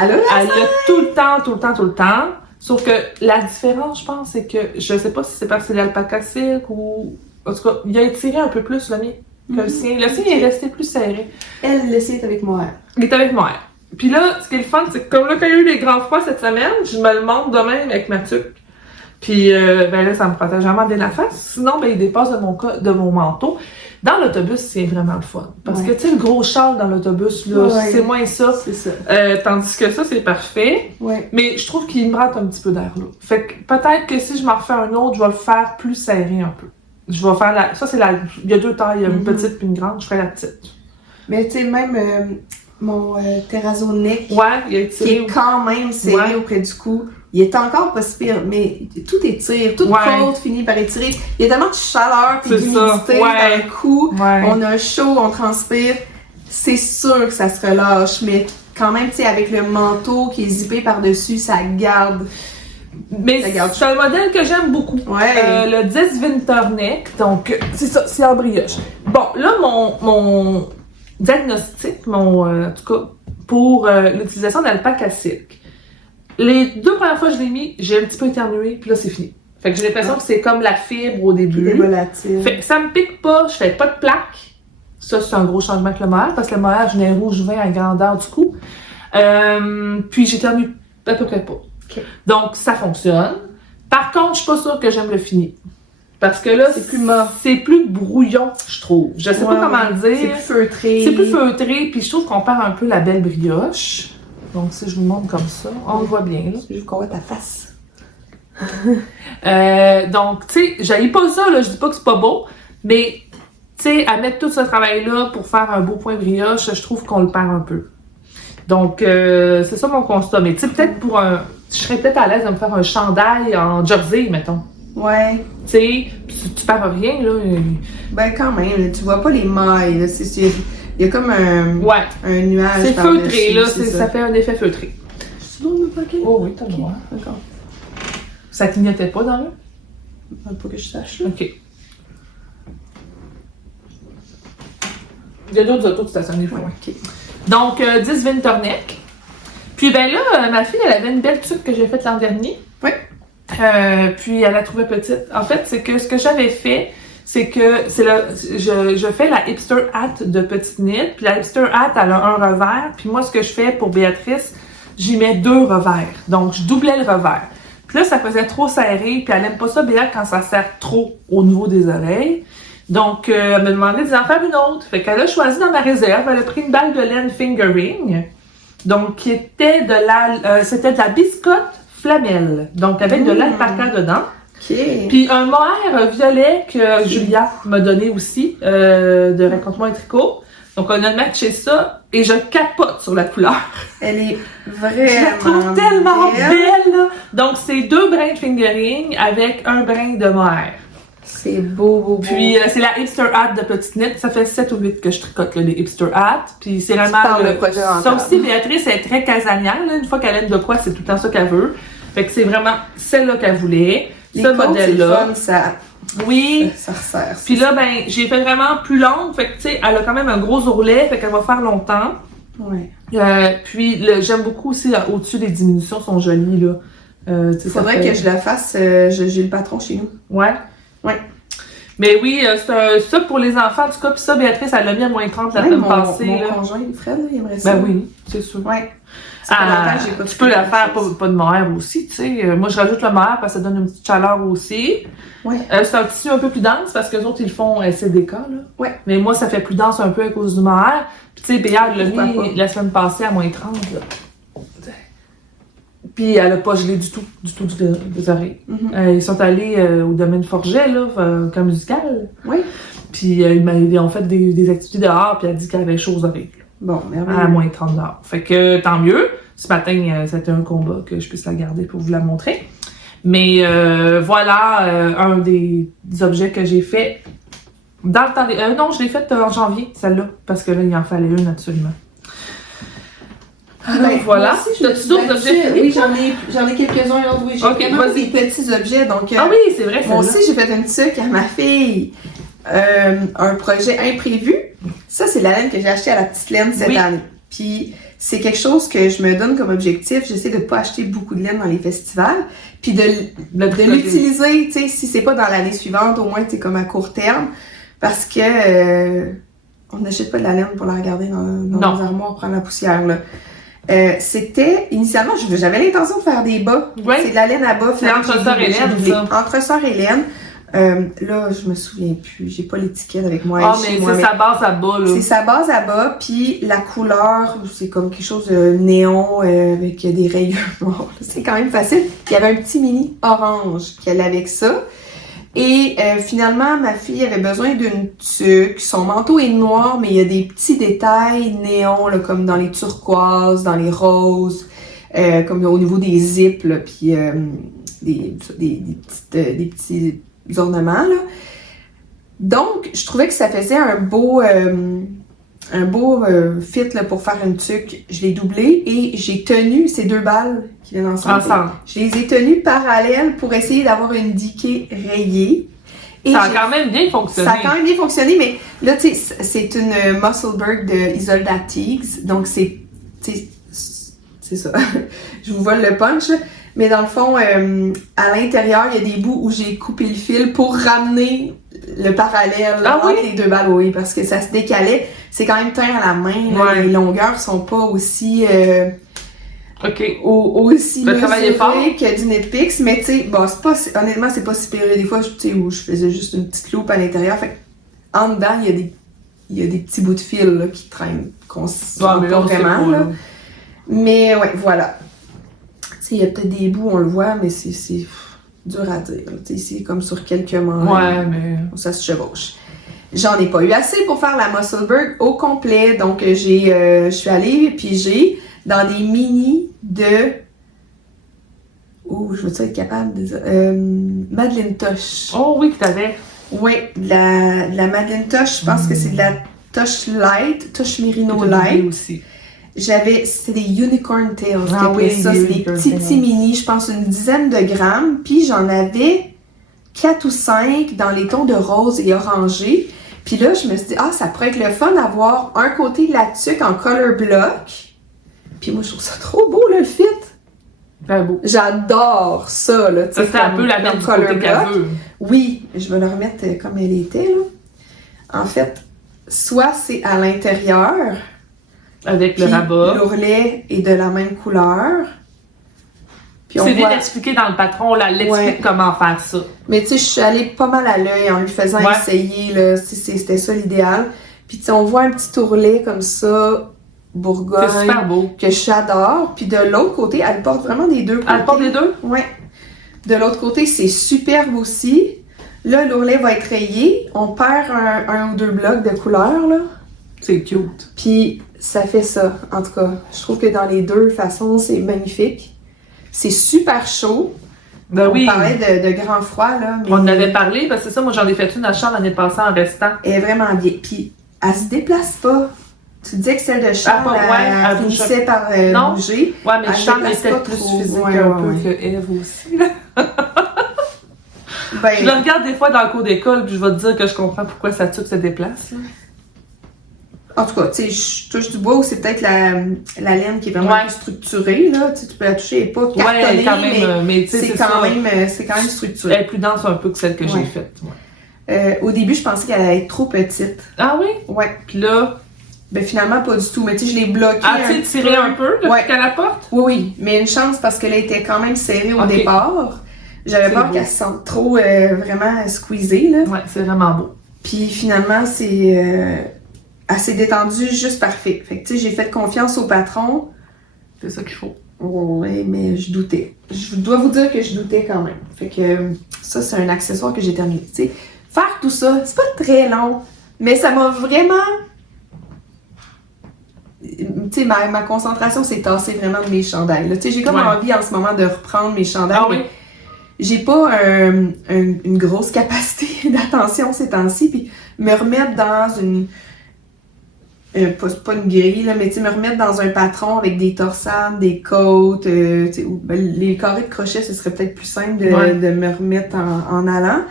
Elle l'a tout le temps. Sauf que la différence, je pense, c'est que, je sais pas si c'est parce que c'est l'alpaca silk ou... En tout cas, il a étiré un peu plus le mien que le sien. Le sien, il est resté plus serré. Elle, le sien est avec moi. Il est avec moi. Puis là, ce qui est le fun, c'est que comme là, quand il y a eu les grands froids cette semaine, je me le montre demain avec ma tuque. Puis ben là, ça me protège vraiment bien la face. Sinon, ben il dépasse de mon manteau. Dans l'autobus, c'est vraiment le fun. Parce que, tu sais, le gros châle dans l'autobus, là, c'est moins ça. C'est ça. Tandis que ça, c'est parfait. Ouais. Mais je trouve qu'il me rate un petit peu d'air, là. Fait que peut-être que si je m'en refais un autre, je vais le faire plus serré un peu. Je vais faire la... Ça, c'est la... Il y a 2 tailles, une petite puis une grande. Je ferai la petite. Mais, tu sais, même mon terrazzo neck, il est qui est quand même serré auprès du cou, il est encore pas si pire, mais tout étire, toute côte finit par étirer. Il y a tellement de chaleur et d'humidité dans le cou. On a chaud, on transpire. C'est sûr que ça se relâche, mais quand même, tu sais, avec le manteau qui est zippé par-dessus, ça garde. Mais c'est un modèle que j'aime beaucoup. Le 10 Winter Neck, donc c'est ça, c'est en brioche. Bon, là, mon diagnostic, en tout cas, pour l'utilisation d'alpaca silk. Les 2 premières fois que je l'ai mis, j'ai un petit peu éternué, puis là, c'est fini. Fait que j'ai l'impression que c'est comme la fibre au début. C'est volatile. Fait que ça me pique pas, je fais pas de plaques. Ça, c'est un gros changement avec le mohair, parce que le mohair, je n'ai rouge vin à grandeur du cou. Puis j'éternue à peu près pas. Okay. Donc, ça fonctionne. Par contre, je suis pas sûre que j'aime le fini. Parce que là, c'est plus brouillon, je trouve. Je sais pas comment le dire. C'est plus feutré. C'est plus feutré, puis je trouve qu'on perd un peu la belle brioche. Donc, si je vous montre comme ça, on le voit bien, là. C'est juste qu'on voit ta face. Donc, tu sais, j'haïs pas ça, là. Je dis pas que c'est pas beau, mais, tu sais, à mettre tout ce travail-là pour faire un beau point brioche, je trouve qu'on le perd un peu. Donc, c'est ça mon constat. Mais, tu sais, peut-être je serais peut-être à l'aise de me faire un chandail en jersey, mettons. Ouais. Tu sais, tu perds rien, là. Ben, quand même, tu vois pas les mailles, là. Il y a comme un nuage. C'est feutré, là. Ça fait un effet feutré. C'est bon, le paquet? Oh oui, t'as le droit. D'accord. Ça clignotait pas dans le? Pas que je sache, là. OK. Il y a d'autres autos stationnés. OK. Donc, 10 Winter Neck. Puis, ben là, ma fille, elle avait une belle tuque que j'ai faite l'an dernier. Oui. Puis, elle la trouvait petite. En fait, c'est que ce que j'avais fait, c'est que je fais la hipster hat de petite knit. Puis la hipster hat, elle a un revers. Puis moi, ce que je fais pour Béatrice, j'y mets 2 revers. Donc, je doublais le revers. Puis là, ça faisait trop serré. Puis elle aime pas ça, Béa, quand ça serre trop au niveau des oreilles. Donc, elle me demandait d'en faire une autre. Fait qu'elle a choisi dans ma réserve. Elle a pris une balle de laine fingering. Donc, qui était c'était de la biscotte flamelle. Donc, avec de l'alpaca dedans. Okay. Puis un mohair violet que Julia m'a donné aussi, de Raconte-moi un tricot. Donc on a matché ça et je capote sur la couleur. Elle est vraiment Je la trouve tellement belle, là. Donc c'est 2 brins de fingering avec un brin de mohair. C'est beau. Puis c'est la hipster hat de petite knit. Ça fait 7 ou 8 que je tricote là, les hipster hats. Puis c'est vraiment le projet ça aussi, Béatrice est très casanière. Là. Une fois qu'elle aime de quoi, c'est tout le temps ça qu'elle veut. Fait que c'est vraiment celle-là qu'elle voulait. Les ce modèle-là. Ça resserre. Puis là, ben, j'ai fait vraiment plus longue. Fait que, tu sais, elle a quand même un gros ourlet. Fait qu'elle va faire longtemps. Ouais. Puis, j'aime beaucoup aussi, là, au-dessus, les diminutions sont jolies, là. Faudrait que je la fasse. J'ai le patron chez nous. Ouais. Mais oui, c'est ça pour les enfants, en tout cas. Puis ça, Béatrice, elle l'a mis à moins 30 la semaine passée. Mon conjoint, Fred, là, il aimerait ça. Ben oui, c'est sûr. Ouais. Tu peux la faire pas de mohair aussi, tu sais. Moi, je rajoute le mohair parce que ça donne une petite chaleur aussi. Ouais. C'est un tissu un peu plus dense parce que les autres, ils le font CDK, là. Ouais. Mais moi, ça fait plus dense un peu à cause du mohair. Puis, tu sais, Béa, elle l'a mis la semaine passée à moins 30, là. Puis, elle a pas gelé du tout des oreilles. Mm-hmm. Ils sont allés au domaine Forget, là, au camp musical. Oui. Puis, ils ont fait des activités dehors, puis elle a dit qu'elle avait chaud aux oreilles. Bon, merveilleux. À moins 30 $. Fait que tant mieux. Ce matin, c'était un combat que je puisse la garder pour vous la montrer. Mais voilà un des objets que j'ai fait dans le temps des... non, je l'ai fait en janvier, celle-là, parce que là, il en fallait une absolument. Alors, voilà. T'as-tu d'autres objets? Oui, j'en ai quelques-uns. Oui, j'ai vraiment des petits objets. Donc, ah oui, c'est vrai. Moi aussi, j'ai fait une tuque à ma fille. Un projet imprévu. Ça, c'est la laine que j'ai achetée à la petite laine cette année. Puis, c'est quelque chose que je me donne comme objectif. J'essaie de pas acheter beaucoup de laine dans les festivals, puis de l'utiliser, tu sais, si c'est pas dans l'année suivante, au moins, tu sais, comme à court terme, parce que on n'achète pas de la laine pour la regarder dans nos armoires, prendre la poussière, là. Initialement, j'avais l'intention de faire des bas. Oui. C'est de la laine à bas. C'est entre Sœur Hélène, ça. Entre Sœur Hélène. Là, je me souviens plus. J'ai pas l'étiquette avec moi. Ah, mais c'est sa base à bas, là. C'est sa base à bas, puis la couleur, c'est comme quelque chose de néon avec des rayures noires. C'est quand même facile. Il y avait un petit mini orange qu'elle avait avec ça. Et finalement, ma fille avait besoin d'une tuque. Son manteau est noir, mais il y a des petits détails néons, là, comme dans les turquoises, dans les roses, comme au niveau des zips, là, puis des petits ornements, là. Donc, je trouvais que ça faisait un beau fit là, pour faire une tuque. Je l'ai doublé et j'ai tenu ces 2 balles qui viennent ensemble. Je les ai tenues parallèles pour essayer d'avoir une diquée rayée. Et ça a quand même bien fonctionné. Ça a quand même bien fonctionné, mais là, tu sais, c'est une Musselburgh de Isolda Teagues, donc c'est ça. Je vous vole le punch, là. Mais dans le fond, à l'intérieur, il y a des bouts où j'ai coupé le fil pour ramener le parallèle entre les 2 balles, oui, parce que ça se décalait. C'est quand même teint à la main, là, les longueurs sont pas aussi aussi mesurées que du Knitpicks, mais tu sais, bon, honnêtement, c'est pas si pire. Des fois, tu sais, où je faisais juste une petite loupe à l'intérieur, fait en dedans, il y a des petits bouts de fil là, qui traînent, qu'on se voit pas vraiment, là. Mais ouais, voilà. Il y a peut-être des bouts, on le voit, mais c'est dur à dire. C'est comme sur quelques mois. Ouais, mais ça se chevauche. J'en ai pas eu assez pour faire la Musselburgh au complet. Donc, je suis allée piger dans des mini de... Oh, je veux-tu être capable de dire... Madeleine Tosh. Oh oui, que t'avais. Oui, la Madeleine Tosh, je pense que c'est de la Tosh Light, Tosh Merino Light. Aussi. C'était des unicorn tails, ça, c'est des petits mini, je pense une dizaine de grammes, puis j'en avais 4 ou 5 dans les tons de rose et orangé, puis là, je me suis dit, ça pourrait être le fun d'avoir un côté de la tuque en color block, puis moi, je trouve ça trop beau, là, le fit. Très beau. J'adore ça, là, tu sais, c'est un peu la même color block. Oui, je vais le remettre comme elle était, là. En fait, soit c'est à l'intérieur, avec le rabat. L'ourlet est de la même couleur. C'est bien expliqué dans le patron, là, l'explique comment faire ça. Mais tu sais, je suis allée pas mal à l'œil en lui faisant essayer, là, c'était ça l'idéal. Puis tu sais, on voit un petit ourlet comme ça, Bourgogne. C'est super beau. Que j'adore. Puis de l'autre côté, elle porte vraiment des 2 côtés. Elle porte les 2? Ouais. De l'autre côté, c'est superbe aussi. Là, l'ourlet va être rayé. On perd un ou 2 blocs de couleur, là. C'est cute. Puis ça fait ça, en tout cas. Je trouve que dans les 2 façons, c'est magnifique. C'est super chaud. Ben on parlait de grand froid, là. Mais on en avait parlé, parce que c'est ça, moi j'en ai fait une à Charles l'année passée en restant. Elle est vraiment bien. Puis elle se déplace pas. Tu disais que celle de Charles, elle finissait par bouger. Ouais, mais Charles était plus physique un peu que Eve aussi. Je le regarde des fois dans le cours d'école, puis je vais te dire que je comprends pourquoi sa tuque se déplace. Là. En tout cas, tu sais, je touche du bois ou c'est peut-être la laine qui est vraiment plus structurée, là. Tu peux la toucher, elle n'est pas cartonnée, quand même, mais c'est quand même structuré. Elle est plus dense un peu que celle que j'ai faite. Au début, je pensais qu'elle allait être trop petite. Ah oui? Ouais. Puis là... Ben finalement, pas du tout. Mais tu sais, je l'ai bloquée tu sais, tiré un peu qu'elle la porte? Oui, mais une chance parce qu'elle était quand même serrée au départ. J'avais peur qu'elle se sente trop vraiment squeezée, là. Ouais, c'est vraiment beau. Puis finalement, c'est... elle s'est détendue juste parfait. Fait que tu sais, j'ai fait confiance au patron. C'est ça qu'il faut. Oui, mais je doutais. Je dois vous dire que je doutais quand même. Fait que ça, c'est un accessoire que j'ai terminé. Tu sais, faire tout ça, c'est pas très long, mais ça m'a vraiment... Tu sais, ma concentration s'est tassée vraiment de mes chandails. Tu sais, j'ai comme envie en ce moment de reprendre mes chandails. Ah oui? J'ai pas une grosse capacité d'attention ces temps-ci, puis me remettre dans une... pas une grille, là, mais me remettre dans un patron avec des torsades, des côtes, les carrés de crochet, ce serait peut-être plus simple de me remettre en allant.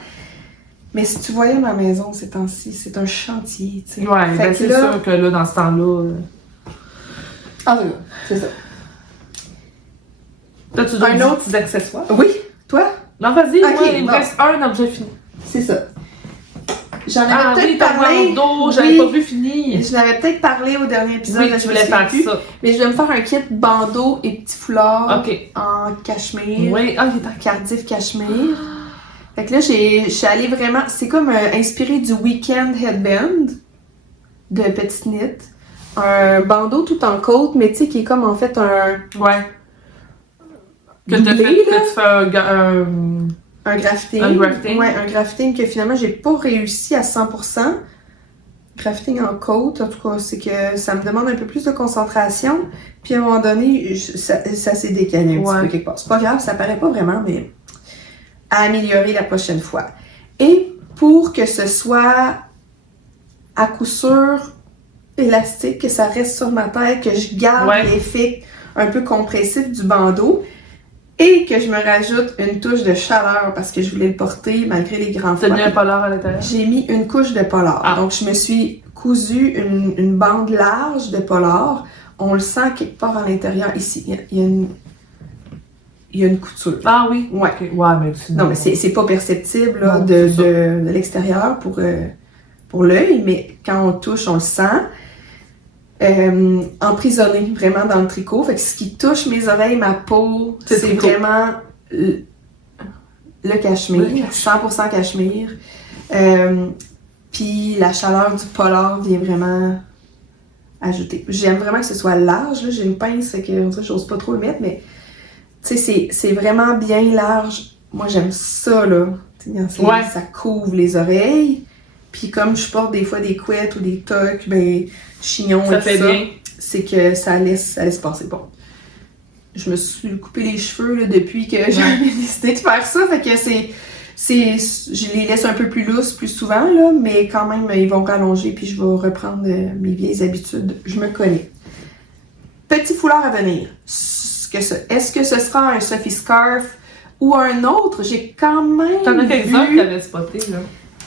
Mais si tu voyais ma maison ces temps-ci, c'est un chantier, tu sais. Ouais, ben c'est sûr que là, dans ce temps-là... Ah oui, c'est ça. T'as-tu d'autres Un autre petits accessoires? Oui, toi? Non, vas-y, Ok, moi, il me bon. reste un objet fini. C'est ça. J'en avais peut-être Oui, ton parlé. bandeau, j'avais Oui. pas vu finir. Je l'avais peut-être parlé au dernier épisode, Oui, là, tu je me voulais souviens faire plus. ça. Mais je vais me faire un kit bandeau et petit foulard Ok. en cachemire. Oui, ah, il est en Cardiff cachemire. Fait que là, je suis allée vraiment... C'est comme inspiré du Weekend Headband de Petite Knit. Un bandeau tout en côte, mais tu sais, qui est comme en fait un... Ouais. Que doublé, que là. tu fais Un grafting. Un grafting. Ouais, un grafting que finalement, j'ai pas réussi à 100%. Grafting en côte, en tout cas, c'est que ça me demande un peu plus de concentration. Puis à un moment donné, ça s'est décalé un petit peu quelque part. C'est pas grave, ça paraît pas vraiment, mais à améliorer la prochaine fois. Et pour que ce soit à coup sûr élastique, que ça reste sur ma tête, que je garde l'effet un peu compressif du bandeau et que je me rajoute une touche de chaleur parce que je voulais le porter malgré les grands froids. T'as mis un polar à l'intérieur? J'ai mis une couche de polar. Ah. Donc, je me suis cousu une bande large de polar. On le sent quelque part à l'intérieur. Ici, il y a une couture. Ah oui? Ouais. Okay. Ouais, mais Non, mais c'est pas perceptible là, Non, de l'extérieur pour l'œil, mais quand on touche, on le sent. Emprisonné vraiment dans le tricot. Fait que ce qui touche mes oreilles, ma peau, c'est vraiment le cachemire, 100% cachemire. Puis la chaleur du polar vient vraiment ajouter. J'aime vraiment que ce soit large. Là. J'ai une pince, fait que j'ose pas trop le mettre, mais tu sais, c'est vraiment bien large. Moi, j'aime ça, là. Ça couvre les oreilles. Puis comme je porte des fois des couettes ou des toques, ben, chignons ça et fait tout ça, bien. c'est que ça laisse passer. Bon. Je me suis coupé les cheveux là, depuis que j'avais décidé de faire ça. Fait que je les laisse un peu plus lousses plus souvent, là, mais quand même, ils vont rallonger puis je vais reprendre mes vieilles habitudes. Je me connais. Petit foulard à venir. Est-ce que ce sera un Sophie Scarf ou un autre? J'ai quand même T'en as quelques-uns que vu t'avais spoté, là.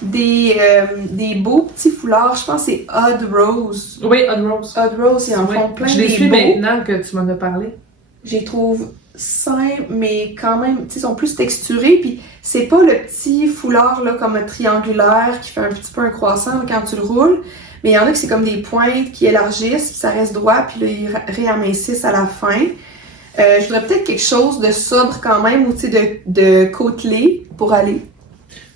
des beaux petits foulards. Je pense que c'est Odd Rose. Oui, Odd Rose. Odd Rose, ils en font plein. Je les suis beaux. maintenant que tu m'en as parlé. Je les trouve simples, mais quand même, tu sais, sont plus texturés. Puis c'est pas le petit foulard là, comme un triangulaire qui fait un petit peu un croissant là, quand tu le roules. Mais il y en a que c'est comme des pointes qui élargissent, puis ça reste droit, puis là, ils réamincissent à la fin. Je voudrais peut-être quelque chose de sobre quand même, ou tu sais, de côtelé pour aller.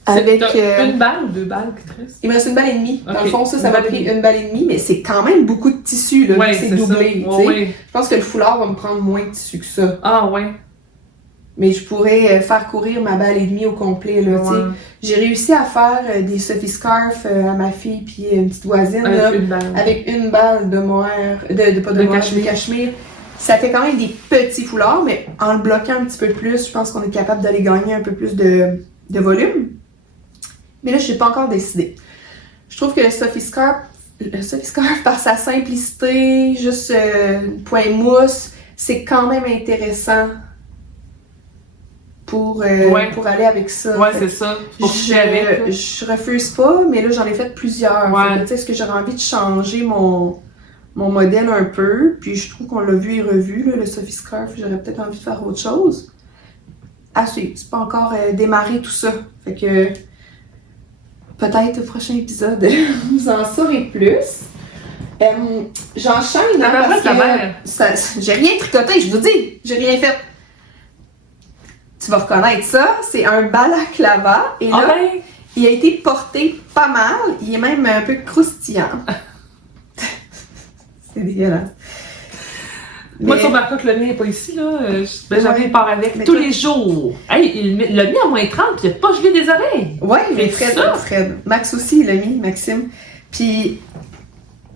Avec une balle ou deux balles qui te restent? Il me reste une balle et demie. Dans Okay. le fond, ça m'a pris une balle et demie, mais c'est quand même beaucoup de tissu, là. Ouais, c'est doublé, tu sais. Ouais. Je pense que le foulard va me prendre moins de tissu que ça. Ah ouais. Mais je pourrais faire courir ma balle et demie au complet, là, tu sais. J'ai réussi à faire des Sophie Scarf à ma fille, puis une petite voisine, là, avec une balle de mohair, de cachemire. Ça fait quand même des petits foulards, mais en le bloquant un petit peu plus, je pense qu'on est capable d'aller gagner un peu plus de volume. Mais là, je n'ai pas encore décidé. Je trouve que le Sophie Scarf, par sa simplicité, juste une poigne mousse, c'est quand même intéressant pour aller avec ça. Ouais, c'est ça. Je refuse pas, mais là, j'en ai fait plusieurs. Ouais. Tu sais, est-ce que j'aurais envie de changer mon modèle un peu? Puis je trouve qu'on l'a vu et revu, là, le Sophie Scarf. J'aurais peut-être envie de faire autre chose. À suivre. C'est pas encore démarré tout ça. Fait que peut-être au prochain épisode, vous en saurez plus. J'enchaîne parce que j'ai rien tricoté, je vous dis. J'ai rien fait. Tu vas reconnaître ça. C'est un balaclava. Et là, il a été porté pas mal. Il est même un peu croustillant. C'est dégueulasse. Moi, sur ma coque, le mien n'est pas ici, là. J'avais part avec tous les jours. Hey, le mien à moins 30, il n'a pas gelé des oreilles. Ouais, mais Fred. Max aussi, il l'a mis, Maxime. Puis,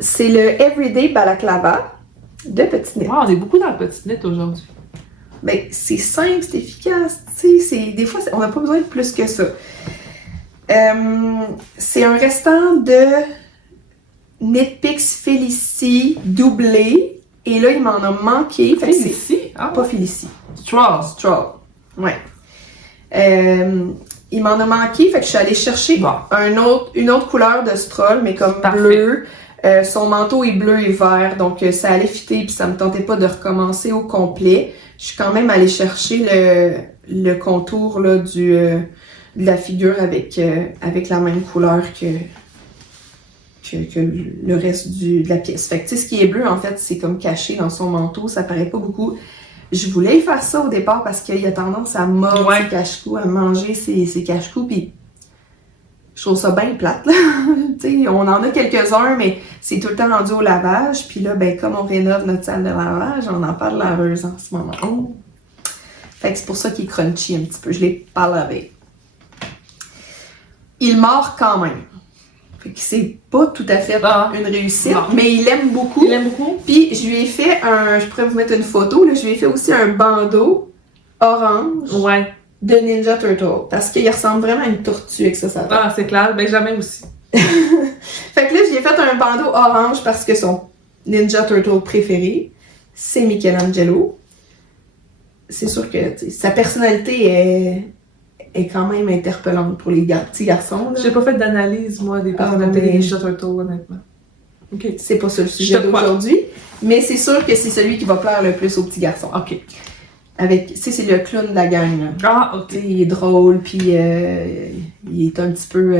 c'est le Everyday Balaclava de Petite Knit. Wow, on est beaucoup dans la Petite Knit aujourd'hui. Ben, c'est simple, c'est efficace. Tu sais, des fois, on n'a pas besoin de plus que ça. C'est un restant de Knit Picks Felicie doublé. Et là, il m'en a manqué. Felicie? Pas Felicie. Straw. Ouais. Il m'en a manqué, fait que je suis allée chercher une autre couleur de Stroll, mais comme bleu. Son manteau est bleu et vert, donc ça allait fitter, puis ça me tentait pas de recommencer au complet. Je suis quand même allée chercher le contour là, de la figure avec la même couleur que le reste de la pièce. Fait que tu sais, ce qui est bleu, en fait, c'est comme caché dans son manteau, ça paraît pas beaucoup. Je voulais faire ça au départ parce qu'il a tendance à mordre ses cache-cous, à manger ses cache-cous, puis je trouve ça bien plate, là. Tu sais, on en a quelques-uns, mais c'est tout le temps rendu au lavage, puis là, ben, comme on rénove notre salle de lavage, on en parle laveuse en ce moment. Oh. Fait que c'est pour ça qu'il est crunchy un petit peu, je l'ai pas lavé. Il mord quand même. Fait que c'est pas tout à fait une réussite, mais il aime beaucoup. Il aime beaucoup. Puis je lui ai fait je pourrais vous mettre une photo, là, je lui ai fait aussi un bandeau orange de Ninja Turtle, parce qu'il ressemble vraiment à une tortue avec ça. Ah, c'est clair, Benjamin aussi. Fait que là, je lui ai fait un bandeau orange parce que son Ninja Turtle préféré, c'est Michelangelo. C'est sûr que sa personnalité est quand même interpellante pour les petits garçons. J'ai pas fait d'analyse, moi, des personnalités des Ninja Turtles, honnêtement. Okay. C'est pas ça le sujet d'aujourd'hui, mais c'est sûr que c'est celui qui va plaire le plus aux petits garçons. OK. C'est le clown de la gang. Là. Ah, OK. Il est drôle, puis il est un petit peu...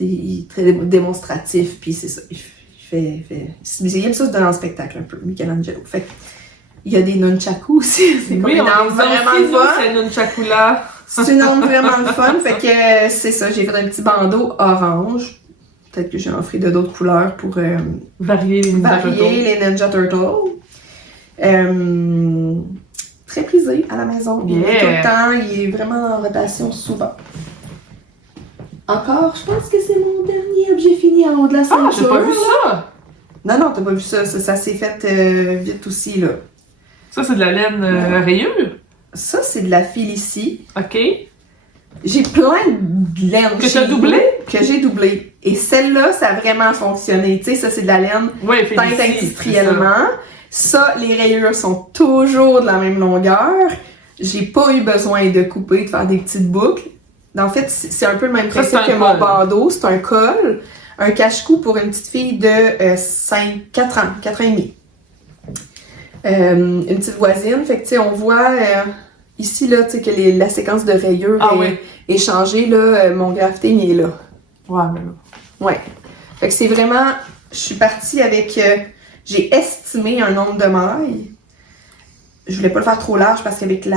il est très démonstratif, puis c'est ça. Il aime ça se donner en spectacle un peu, Michelangelo. Fait il y a des nunchakus aussi. C'est comme une arme vraiment le fun. C'est nunchaku-là. C'est une arme vraiment le fun. Fait que c'est ça, j'ai fait un petit bandeau orange. Peut-être que j'ai offert de d'autres couleurs pour varier les Ninja Turtles. Très prisé à la maison. Il est tout le temps, il est vraiment en rotation souvent. Encore, je pense que c'est mon dernier objet fini en haut de la ceinture. Ah, j'ai pas vu ça! Non, t'as pas vu ça. Ça s'est fait vite aussi, là. Ça, c'est de la laine rayure? Ça, c'est de la Félicie. OK. J'ai plein de laine. Que tu as doublé? Que j'ai doublé. Et celle-là, ça a vraiment fonctionné. Tu sais, ça, c'est de la laine teinte industriellement. Ça, les rayures sont toujours de la même longueur. J'ai pas eu besoin de couper, de faire des petites boucles. En fait, c'est un peu le même principe que mon bandeau. C'est un col. Un cache-cou pour une petite fille de 4 ans et demi. Une petite voisine. Fait que, tu sais, on voit ici, là, tu sais, que la séquence de rayures est changée, là. Mon grafting est là. Ouais, mais là. Ouais. Fait que c'est vraiment... Je suis partie avec... j'ai estimé un nombre de mailles. Je voulais pas le faire trop large parce qu'avec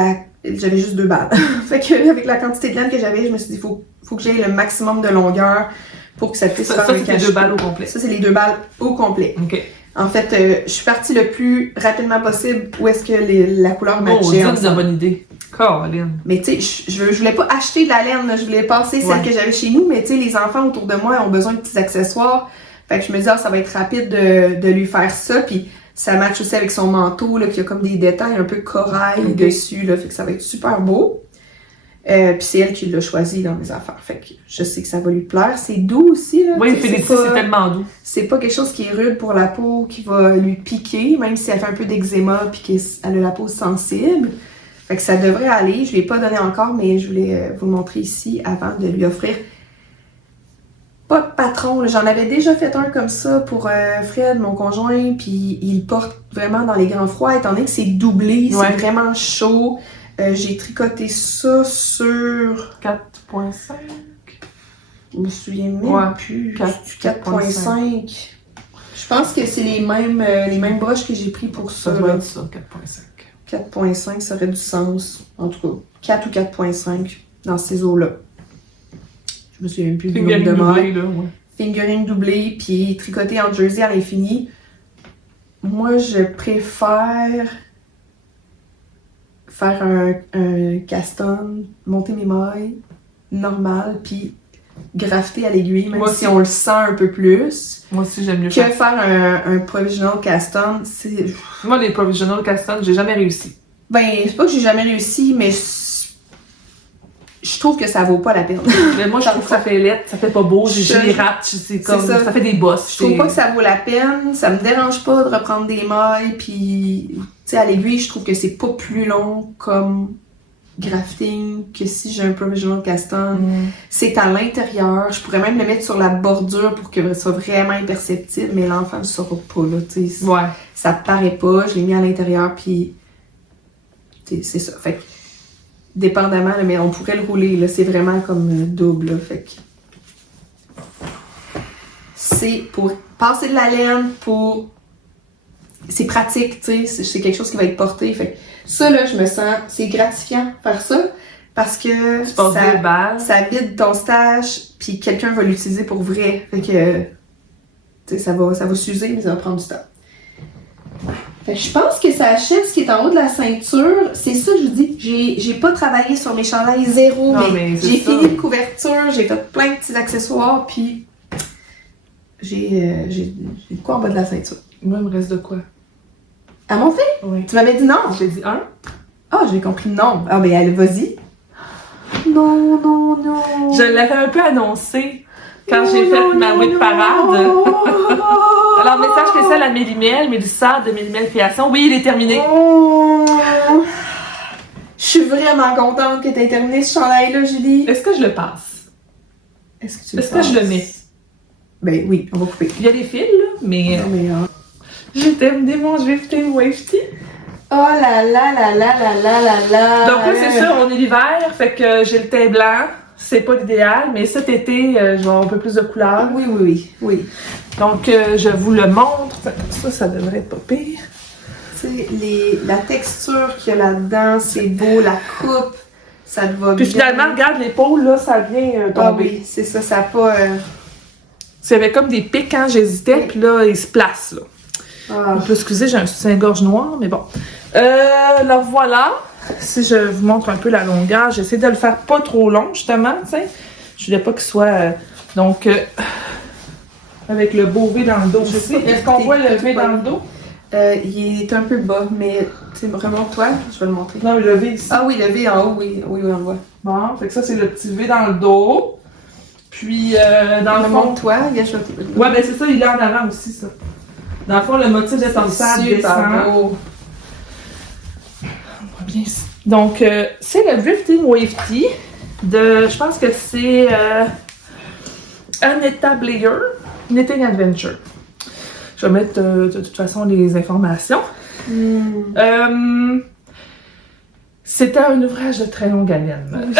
j'avais juste 2 balles. Fait que avec la quantité de laine que j'avais, je me suis dit, faut que j'aie le maximum de longueur pour que ça puisse faire un cache-cou. Ça, c'est les 2 balles au complet. Ça, c'est les 2 balles au complet. OK. En fait, je suis partie le plus rapidement possible où est-ce que la couleur matchait. C'est une bonne idée. Caroline. Mais tu sais, je voulais pas acheter de la laine, là. Je voulais passer celle que j'avais chez nous, mais tu sais, les enfants autour de moi ont besoin de petits accessoires. Fait que je me dis, ça va être rapide de lui faire ça, puis ça match aussi avec son manteau, là, qui a comme des détails un peu corail dessus, là, fait que ça va être super beau. Puis c'est elle qui l'a choisi dans mes affaires, fait que je sais que ça va lui plaire. C'est doux aussi, là. Oui, Félicie, c'est tellement doux. C'est pas quelque chose qui est rude pour la peau, qui va lui piquer, même si elle fait un peu d'eczéma, puis qu'elle a la peau sensible. Fait que ça devrait aller. Je lui ai pas donné encore, mais je voulais vous le montrer ici avant de lui offrir. Pas de patron, j'en avais déjà fait un comme ça pour Fred, mon conjoint, puis il porte vraiment dans les grands froids, étant donné que c'est doublé, c'est vraiment chaud. J'ai tricoté ça sur 4.5. Je me souviens même plus. 4.5. Je pense que c'est les mêmes broches que j'ai pris pour ça. Ça doit être ça, 4.5. 4.5, ça aurait du sens. En tout cas, 4 ou 4.5 dans ces eaux-là. Je me souviens plus du nombre de mailles. Fingering doublé, puis tricoté en jersey à l'infini. Moi, je préfère faire un caston, monter mes mailles, normal, puis grafter à l'aiguille, même si on le sent un peu plus. Moi aussi, j'aime mieux que faire un provisional caston. Moi, les provisional caston, j'ai jamais réussi. Ben, c'est pas que j'ai jamais réussi, mais je trouve que ça vaut pas la peine. Mais moi, je trouve que ça fait lettre, ça fait pas beau, j'ai les rates, c'est comme, ça fait des bosses. Je trouve pas que ça vaut la peine, ça me dérange pas de reprendre des mailles, puis, tu sais, à l'aiguille, je trouve que c'est pas plus long comme grafting que si j'ai un provisional cast-on. C'est à l'intérieur. Je pourrais même le mettre sur la bordure pour que ça soit vraiment imperceptible, mais l'enfant ne saura pas, là, tu sais. Ouais. Ça paraît pas, je l'ai mis à l'intérieur, puis c'est ça. Fait que, dépendamment, là, mais on pourrait le rouler, là, c'est vraiment comme double, là, fait que... C'est pour passer de la laine, c'est pratique, tu sais, c'est quelque chose qui va être porté, fait que ça, là, je me sens... C'est gratifiant faire ça, parce que ça vide ton stash, puis quelqu'un va l'utiliser pour vrai, fait que... Tu sais, ça va s'user, mais ça va prendre du temps. Fait que je pense que ça achève ce qui est en haut de la ceinture. C'est ça que je vous dis. J'ai pas travaillé sur mes chandails zéro, mais j'ai fini une couverture, j'ai fait plein de petits accessoires, puis j'ai de quoi en bas de la ceinture. Moi, il me reste de quoi? À mon fait? Oui. Tu m'avais dit non? J'ai dit un. Ah, j'ai compris le nombre. Ah, ben, allez, vas-y. Non. Je l'avais un peu annoncé quand j'ai fait ma week parade. Alors, message spécial à Mélimel, Mélissa de Mélimel Création. Oui, il est terminé. Oh. Je suis vraiment contente que tu aies terminé ce chandail-là, Julie. Est-ce que je le passe? Est-ce que je le mets? Ben oui, on va couper. Il y a des fils, là, mais... Non, mais j'ai terminé mon Drifting Wavety. Oh là là là là là là là là. Donc là, c'est ça, on est l'hiver, fait que j'ai le teint blanc. C'est pas l'idéal, mais cet été, je vais avoir un peu plus de couleurs. Oui. Donc, je vous le montre. Ça devrait être pas pire. Tu sais, la texture qu'il y a là-dedans, c'est beau, la coupe, ça te va bien. Puis finalement, regarde l'épaule, là, ça vient tomber. Ah oui, c'est ça, ça n'a pas... Il y avait comme des pics quand j'hésitais, puis là, ils se placent, là. Ah. On peut excuser, j'ai un soutien-gorge noir, mais bon. Alors voilà. Si je vous montre un peu la longueur, j'essaie de le faire pas trop long, justement, tu sais. Je voulais pas qu'il soit... donc, avec le beau V dans le dos aussi. Est-ce qu'on voit le V dans le dos? Il est un peu bas, mais tu sais, remonte-toi, je vais le montrer. Non, mais le V ici. Ah oui, le V en haut, oui, on le voit. Bon, fait que ça, c'est le petit V dans le dos. Puis, dans le fond... Remonte-toi, regarde, je vais... Ouais, ben c'est ça, il est en avant aussi, ça. Dans le fond, le motif de torsade descend. Beau. Bien ici. Donc, c'est le Drifting Wavety de, je pense que c'est Aneta Blair, Knitting Adventure. Je vais mettre de toute façon les informations. C'était un ouvrage de très longue haleine.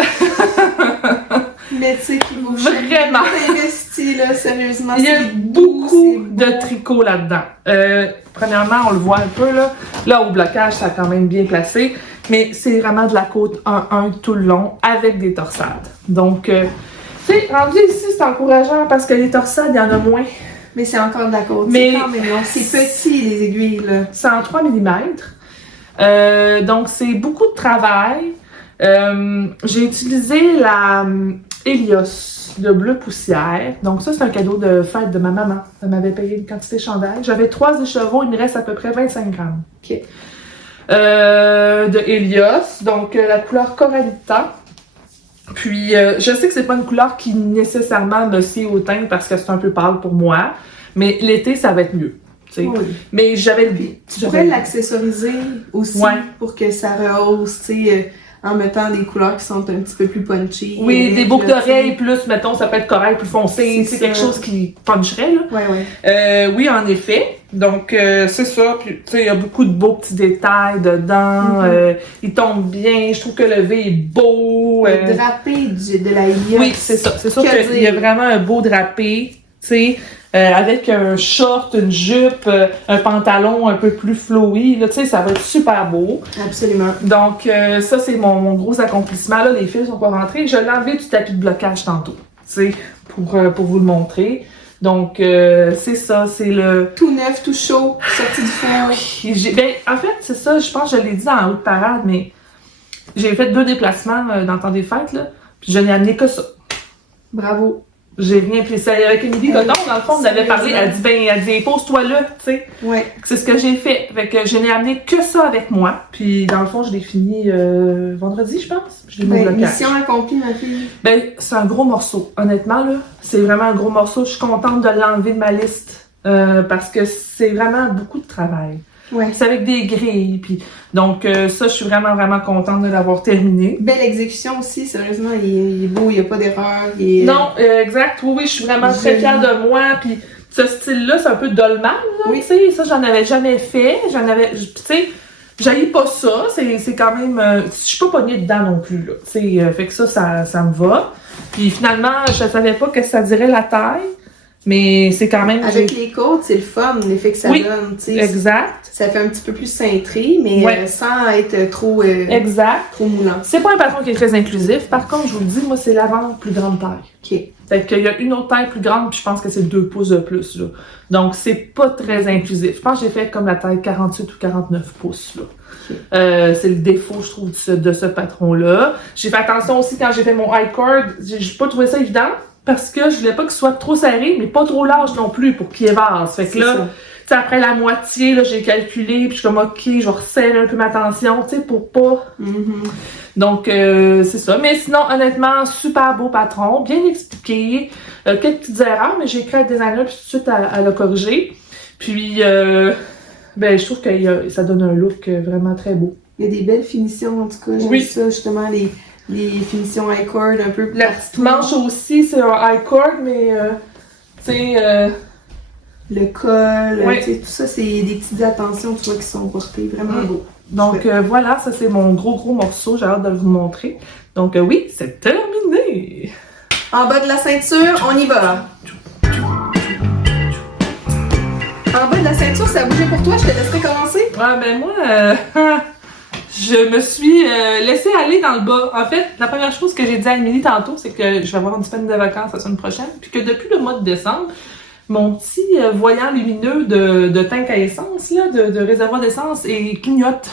Mais tu sais qu'il vaut vraiment investi, là, sérieusement. Il y a beaucoup de tricot là-dedans. Premièrement, on le voit un peu là. Là, au blocage, ça a quand même bien placé. Mais c'est vraiment de la côte 1-1 tout le long avec des torsades. Donc, tu sais, rendu ici, c'est encourageant parce que les torsades, il y en a moins. Mais c'est encore de la côte. Mais c'est quand même long. C'est petit, les aiguilles, là. C'est en 3 mm. Donc, c'est beaucoup de travail. J'ai utilisé la Helios de bleu poussière. Donc, ça, c'est un cadeau de fête de ma maman. Elle m'avait payé une quantité de chandail. J'avais 3 écheveaux, il me reste à peu près 25 grammes. OK. De Helios, donc la couleur Corallita. Puis, je sais que c'est pas une couleur qui nécessairement me sied au teint parce que c'est un peu pâle pour moi, mais l'été, ça va être mieux. Oui. Mais j'avais le goût. Tu pourrais l'accessoriser aussi pour que ça rehausse, tu sais, en mettant des couleurs qui sont un petit peu plus punchy. Oui, des boucles d'oreilles plus, mettons, ça peut être corail plus foncé, c'est quelque chose qui puncherait, là. Oui, en effet. Donc, c'est ça. Puis, tu sais, il y a beaucoup de beaux petits détails dedans. Il tombe bien. Je trouve que le V est beau. Le drapé de la Helios. Oui, c'est ça. C'est sûr qu'il y a vraiment un beau drapé, tu sais. Avec un short, une jupe, un pantalon un peu plus flowy, là, tu sais, ça va être super beau. Absolument. Donc, ça, c'est mon gros accomplissement, là. Les fils sont pas rentrés. Je l'ai enlevé du tapis de blocage tantôt, tu sais, pour vous le montrer. Donc, c'est ça, c'est le... Tout neuf, tout chaud, sorti du four. Ben, en fait, c'est ça, je pense que je l'ai dit en haute parade, mais j'ai fait 2 déplacements dans le temps des fêtes, là, puis je n'ai amené que ça. Bravo. J'ai rien pris ça avec Émilie Coton, dans le fond, on avait parlé, elle dit pose-toi là, tu sais. Ouais. C'est ce que j'ai fait. Fait que je n'ai amené que ça avec moi. Puis dans le fond, je l'ai fini vendredi, je pense. Je l'ai mis au blocage. Mission accomplie, ma fille. Ben, c'est un gros morceau. Honnêtement, là, c'est vraiment un gros morceau. Je suis contente de l'enlever de ma liste parce que c'est vraiment beaucoup de travail. Ouais. C'est avec des grilles. Puis, donc, ça, je suis vraiment, vraiment contente de l'avoir terminé. Belle exécution aussi, sérieusement, il est beau, il n'y a pas d'erreur. Non, exact. Oui, je suis vraiment très fière de moi. Puis, ce style-là, c'est un peu Dolman, là. Oui. Tu sais, ça, j'en avais jamais fait. Tu sais, j'haïs pas ça. C'est quand même. Je suis pas pognée dedans non plus, là. Tu sais, fait que ça me va. Puis, finalement, je savais pas que ça dirait la taille. Mais c'est quand même... Avec les côtes, c'est le fun, l'effet que ça donne, tu sais. Exact. Ça fait un petit peu plus cintré, mais sans être trop moulant. C'est pas un patron qui est très inclusif. Par contre, je vous le dis, moi, c'est l'avant plus grande taille. OK. Fait qu'il y a une autre taille plus grande, puis je pense que c'est 2 pouces de plus, là. Donc, c'est pas très inclusif. Je pense que j'ai fait comme la taille 48 ou 49 pouces, là. Okay. C'est le défaut, je trouve, de ce patron-là. J'ai fait attention aussi quand j'ai fait mon high cord. J'ai pas trouvé ça évident. Parce que je voulais pas qu'il soit trop serré, mais pas trop large non plus pour qu'il évase. Fait que là, tu sais, après la moitié, là, j'ai calculé, puis je suis comme, OK, je vais resserrer un peu ma tension, tu sais, pour pas... Donc, c'est ça. Mais sinon, honnêtement, super beau patron, bien expliqué. Quelques petites erreurs, mais j'ai écrit à le designer, puis tout de suite, elle a corrigé. Puis, ben, je trouve que ça donne un look vraiment très beau. Il y a des belles finitions, en tout cas. J'aime ça, justement, les finitions high cord un peu. La petite manche aussi, c'est un high cord, mais tu sais. Le col, tu sais, tout ça, c'est des petites attentions, tu vois, qui sont portées. Vraiment beau. Donc voilà, ça c'est mon gros morceau, j'ai hâte de vous montrer. Donc oui, c'est terminé! En bas de la ceinture, on y va! En bas de la ceinture, ça a bougé pour toi, je te laisserai commencer? Ouais, ben moi, je me suis laissée aller dans le bas. En fait, la première chose que j'ai dit à Émilie tantôt, c'est que je vais avoir une semaine de vacances la semaine prochaine, puis que depuis le mois de décembre, mon petit voyant lumineux de tank à essence, là, de réservoir d'essence, et clignote.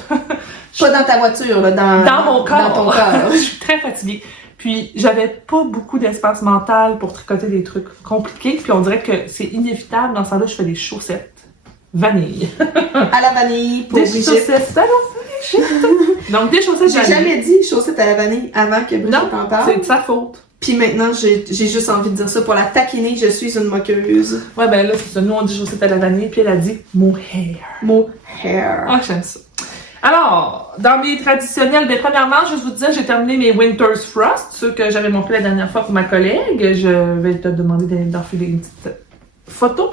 Pas dans ta voiture, là, dans mon corps. Dans ton corps. Je suis très fatiguée. Puis, j'avais pas beaucoup d'espace mental pour tricoter des trucs compliqués, puis on dirait que c'est inévitable. Dans ce temps-là, je fais des chaussettes vanille. À la vanille, pour des Brigitte. Chaussettes donc, des chaussettes J'ai jamais dit chaussettes à la vanille avant que Brigitte en parle. C'est de sa faute. Puis maintenant, j'ai juste envie de dire ça pour la taquiner, je suis une moqueuse. Ouais, ben là, c'est ça. Nous, on dit chaussettes à la vanille, puis elle a dit mohair. Mohair. Ah, j'aime ça. Alors, dans mes traditionnels, ben premièrement, je vais vous dire, j'ai terminé mes Winter's Frost, ceux que j'avais montré la dernière fois pour ma collègue. Je vais te demander d'enfiler une petite photo.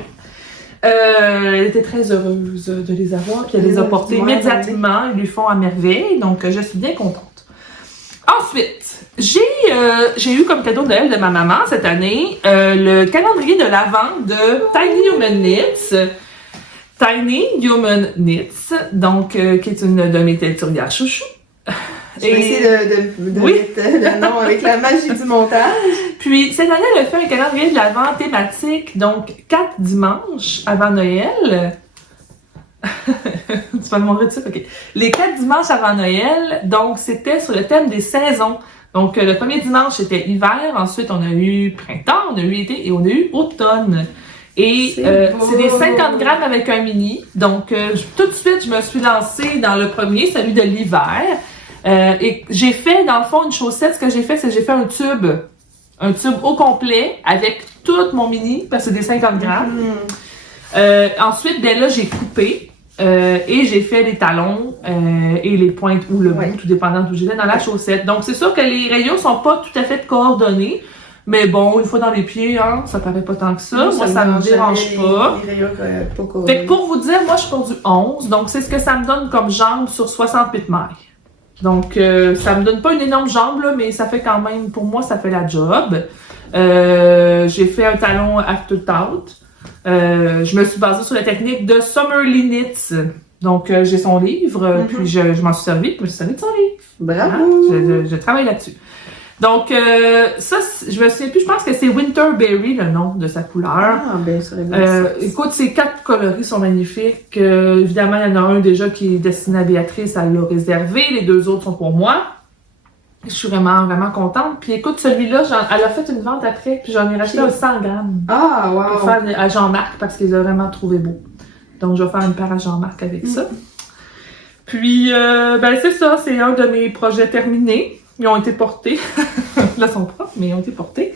Elle était très heureuse de les avoir, puis elle les a portés immédiatement. Ils lui font à merveille, donc je suis bien contente. Ensuite, j'ai eu comme cadeau de Noël de ma maman cette année le calendrier de l'Avent de Tiny Human Knits. Tiny Human Knits, donc qui est une de mes teinturières chouchou. Je vais essayer de mettre le nom avec la magie du montage. Puis, cette année, elle a fait un calendrier de l'Avent thématique, donc 4 dimanches avant Noël. Tu vas me montrer ça? OK. Les 4 dimanches avant Noël, donc c'était sur le thème des saisons. Donc, le premier dimanche, c'était hiver. Ensuite, on a eu printemps, on a eu été et on a eu automne. Et c'est des 50 grammes avec un mini. Donc, tout de suite, je me suis lancée dans le premier, celui de l'hiver. Et j'ai fait, dans le fond, une chaussette. Ce que j'ai fait, c'est que j'ai fait un tube au complet avec tout mon mini, parce que c'est des 50 grammes. Ensuite, ben là, j'ai coupé et j'ai fait les talons et les pointes ou le bout, tout dépendant d'où j'étais dans la chaussette. Donc, c'est sûr que les rayons sont pas tout à fait coordonnés. Mais bon, une fois dans les pieds, hein, ça paraît pas tant que ça. Moi, ça me dérange pas. Fait que pour vous dire, moi, je suis pour du 11. Donc, c'est ce que ça me donne comme jambe sur 68 mailles. Donc, ça me donne pas une énorme jambe, là, mais ça fait quand même, pour moi, ça fait la job. J'ai fait un talon afterthought. Je me suis basée sur la technique de Summerly Knits. Donc, j'ai son livre, puis je m'en suis servi, je me suis servi de son livre. Bravo! Hein? Je travaille là-dessus. Donc, ça, je me souviens plus, je pense que c'est Winterberry, le nom de sa couleur. Ah, ben, ça bien. Écoute, ces 4 coloris sont magnifiques. Évidemment, il y en a un déjà qui est destiné à Béatrice, elle l'a réservé. Les 2 autres sont pour moi. Je suis vraiment, vraiment contente. Puis écoute, celui-là, elle a fait une vente après, puis j'en ai racheté un 100 grammes. Ah, wow! Pour faire à Jean-Marc, parce qu'il les a vraiment trouvé beau. Donc, je vais faire une paire à Jean-Marc avec ça. Puis, ben c'est ça, c'est un de mes projets terminés. Ils ont été portés. Là, ils sont propres, mais ils ont été portés.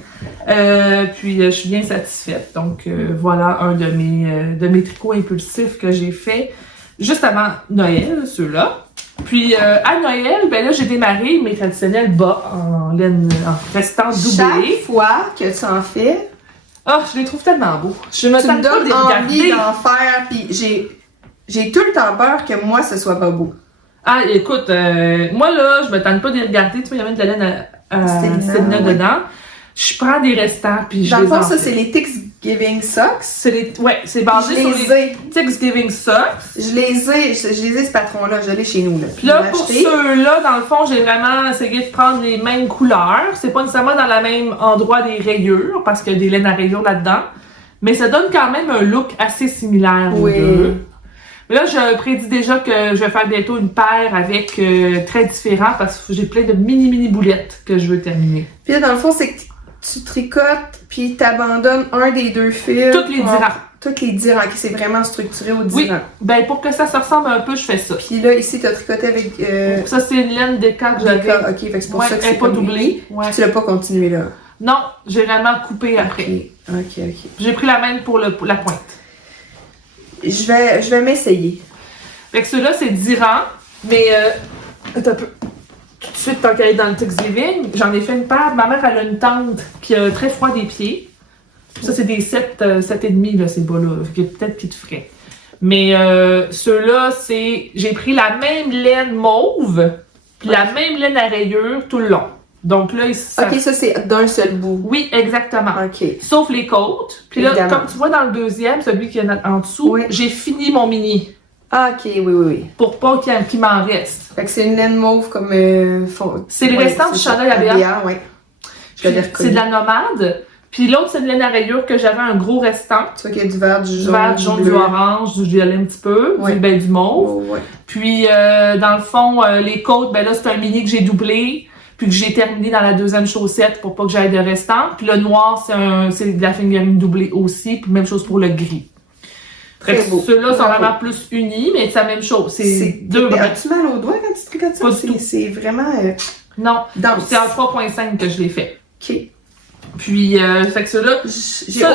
Puis, je suis bien satisfaite. Donc, voilà un de mes tricots impulsifs que j'ai fait. juste avant Noël, ceux-là. Puis à Noël, ben là, j'ai démarré mes traditionnels bas en laine, en restant doublé. Chaque fois que tu en fais, Je les trouve tellement beaux. Je me tu me tente pas de donnes les envie regarder. d'en faire, puis j'ai tout le temps peur que moi, ce soit pas beau. Ah, écoute, moi là, je me tente pas de les regarder. Tu vois, il y avait de la laine à Stélina, Stélina dedans. Je prends des restants, puis je Dans les le fond, en ça, fais. c'est les Thanksgiving Socks. C'est basé Je sur les les ai. Thanksgiving Socks. Je les ai, ce patron-là, je l'ai chez nous. Là. Puis là, Je l'ai pour acheté. ceux-là, dans le fond, j'ai vraiment essayé de prendre les mêmes couleurs. C'est pas nécessairement dans le même endroit des rayures, parce qu'il y a des laines à rayures là-dedans. Mais ça donne quand même un look assez similaire aux Oui. deux. Là, je prédis déjà que je vais faire bientôt une paire avec très différents, parce que j'ai plein de mini boulettes que je veux terminer. Puis là, dans le fond, c'est que tu tricotes, puis t'abandonnes un des deux fils. Toutes les pour- dirants. Toutes les dirants, qui c'est vraiment structuré au Oui, diran. ben pour que ça se ressemble un peu, je fais ça. Puis là, ici, t'as tricoté avec Ça, c'est une laine d'écart que des j'avais. cas. Ok, fait que c'est pour Ouais, ça que elle c'est est pas comme doublée. Ouais. Tu l'as pas continué là. Non, j'ai vraiment coupé après. Ok. J'ai pris la même pour la pointe. Je vais m'essayer. Fait que ceux-là, c'est Diran, mais attends un peu. Tout de suite, tant qu'elle est dans le Thanksgiving, j'en ai fait une paire. Ma mère, elle a une tante qui a très froid des pieds. Ça, c'est des 7,5 là, ces bas-là. Fait que peut-être qu'ils te feraient. Mais ceux-là, c'est... J'ai pris la même laine mauve, puis la même laine à rayures tout le long. Donc là, Ok, ça c'est d'un seul bout. Oui, exactement. Ok. Sauf les côtes. Puis là, Évidemment. comme tu vois dans le deuxième, celui qui est en dessous, Oui. j'ai fini mon mini. Ah, ok, oui. Pour pas qu'il m'en reste. Fait que c'est une laine mauve comme C'est le restant du chandail ABA. Ouais. Je Puis l'avais c'est reconnu. de la nomade. Puis l'autre, c'est de laine à rayures que j'avais un gros restant. Tu vois qu'il y a du vert, du Du jaune, vert, du jaune, du bleu. orange, du violet un petit peu, Ouais. du mauve. Oh, ouais. Puis dans le fond, les côtes, ben là, c'est un mini que j'ai doublé. Puis que j'ai terminé dans la deuxième chaussette pour pas que j'aille de restant. Puis le noir, c'est de la fingering doublée aussi. Puis même chose pour le gris. Très Fait que beau. ceux-là sont Bravo. vraiment plus unis, mais c'est la même chose. C'est deux Mais brins. as-tu mal aux doigts quand tu tricotes ça? Pas du tout. C'est vraiment Non, dense. c'est en 3.5 que je l'ai fait. Ok. Puis, fait que ceux-là, J'ai Ça-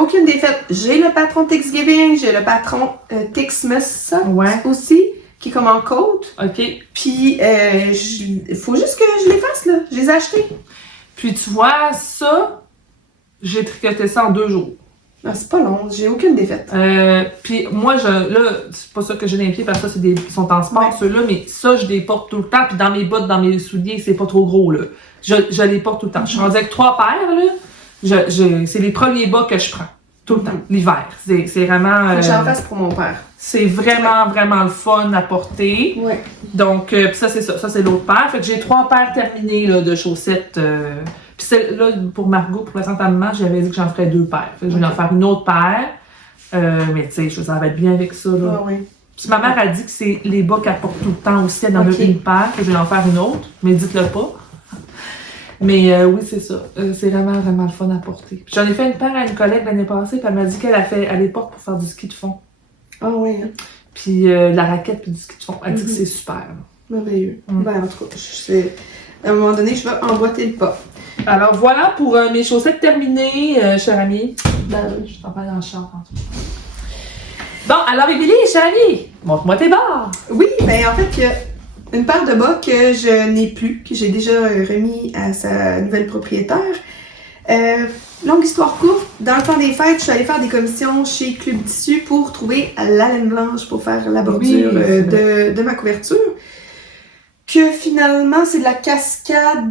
aucune défaite. J'ai le patron Thanksgiving, j'ai le patron Xmas Ouais. aussi, qui est comme en côte. OK. Puis, il faut juste que je les fasse, là. Je les ai achetés. Puis tu vois, ça, j'ai tricoté ça en 2 jours. Ah, c'est pas long, j'ai aucune défaite. Puis moi, là, c'est pas ça que j'ai dans les pieds parce que ça, ils sont en sport, Ouais. ceux-là, mais ça, je les porte tout le temps. Puis dans mes bottes, dans mes souliers, c'est pas trop gros, là. Je les porte tout le temps. Je suis rendue avec 3 paires, là. C'est les premiers bas que je prends. Tout le temps. L'hiver. C'est vraiment... Faut que j'en fasse pour mon père. c'est vraiment, vraiment le fun à porter. Ouais. Donc, puis ça, c'est ça. Ça, c'est l'autre paire. Fait que j'ai 3 paires terminées, là, de chaussettes. Puis là, pour Margot, pour présenter à maman, j'avais dit que j'en ferais 2 paires. Fait que je vais en faire une autre paire. Mais tu sais, ça va être bien avec ça, là. Ah, ouais. Puis ma mère a dit que c'est les bas qu'elle porte tout le temps aussi. Elle en Ok. a une paire, que je vais en faire une autre. Mais dites-le pas. Mais oui, c'est ça. C'est vraiment, vraiment le fun à porter. Puis j'en ai fait une paire à une collègue l'année passée, puis elle m'a dit elle les porte pour faire du ski de fond. Ah, ouais. Puis la raquette, puis du ski de fond. Elle dit que Mhm. c'est super. Merveilleux. Mm. Ben, en tout cas, à un moment donné, je vais emboîter le pas. Alors voilà pour mes chaussettes terminées, chère amie. Ben oui, je t'en parle dans le char. Bon, alors Émilie, chère amie, montre-moi tes barres. Oui, ben en fait, il y a une paire de bas que je n'ai plus, que j'ai déjà remis à sa nouvelle propriétaire. Longue histoire courte, dans le temps des fêtes, je suis allée faire des commissions chez Club Tissu pour trouver la laine blanche pour faire la bordure Oui, c'est de ma couverture. Que finalement, c'est de la cascade...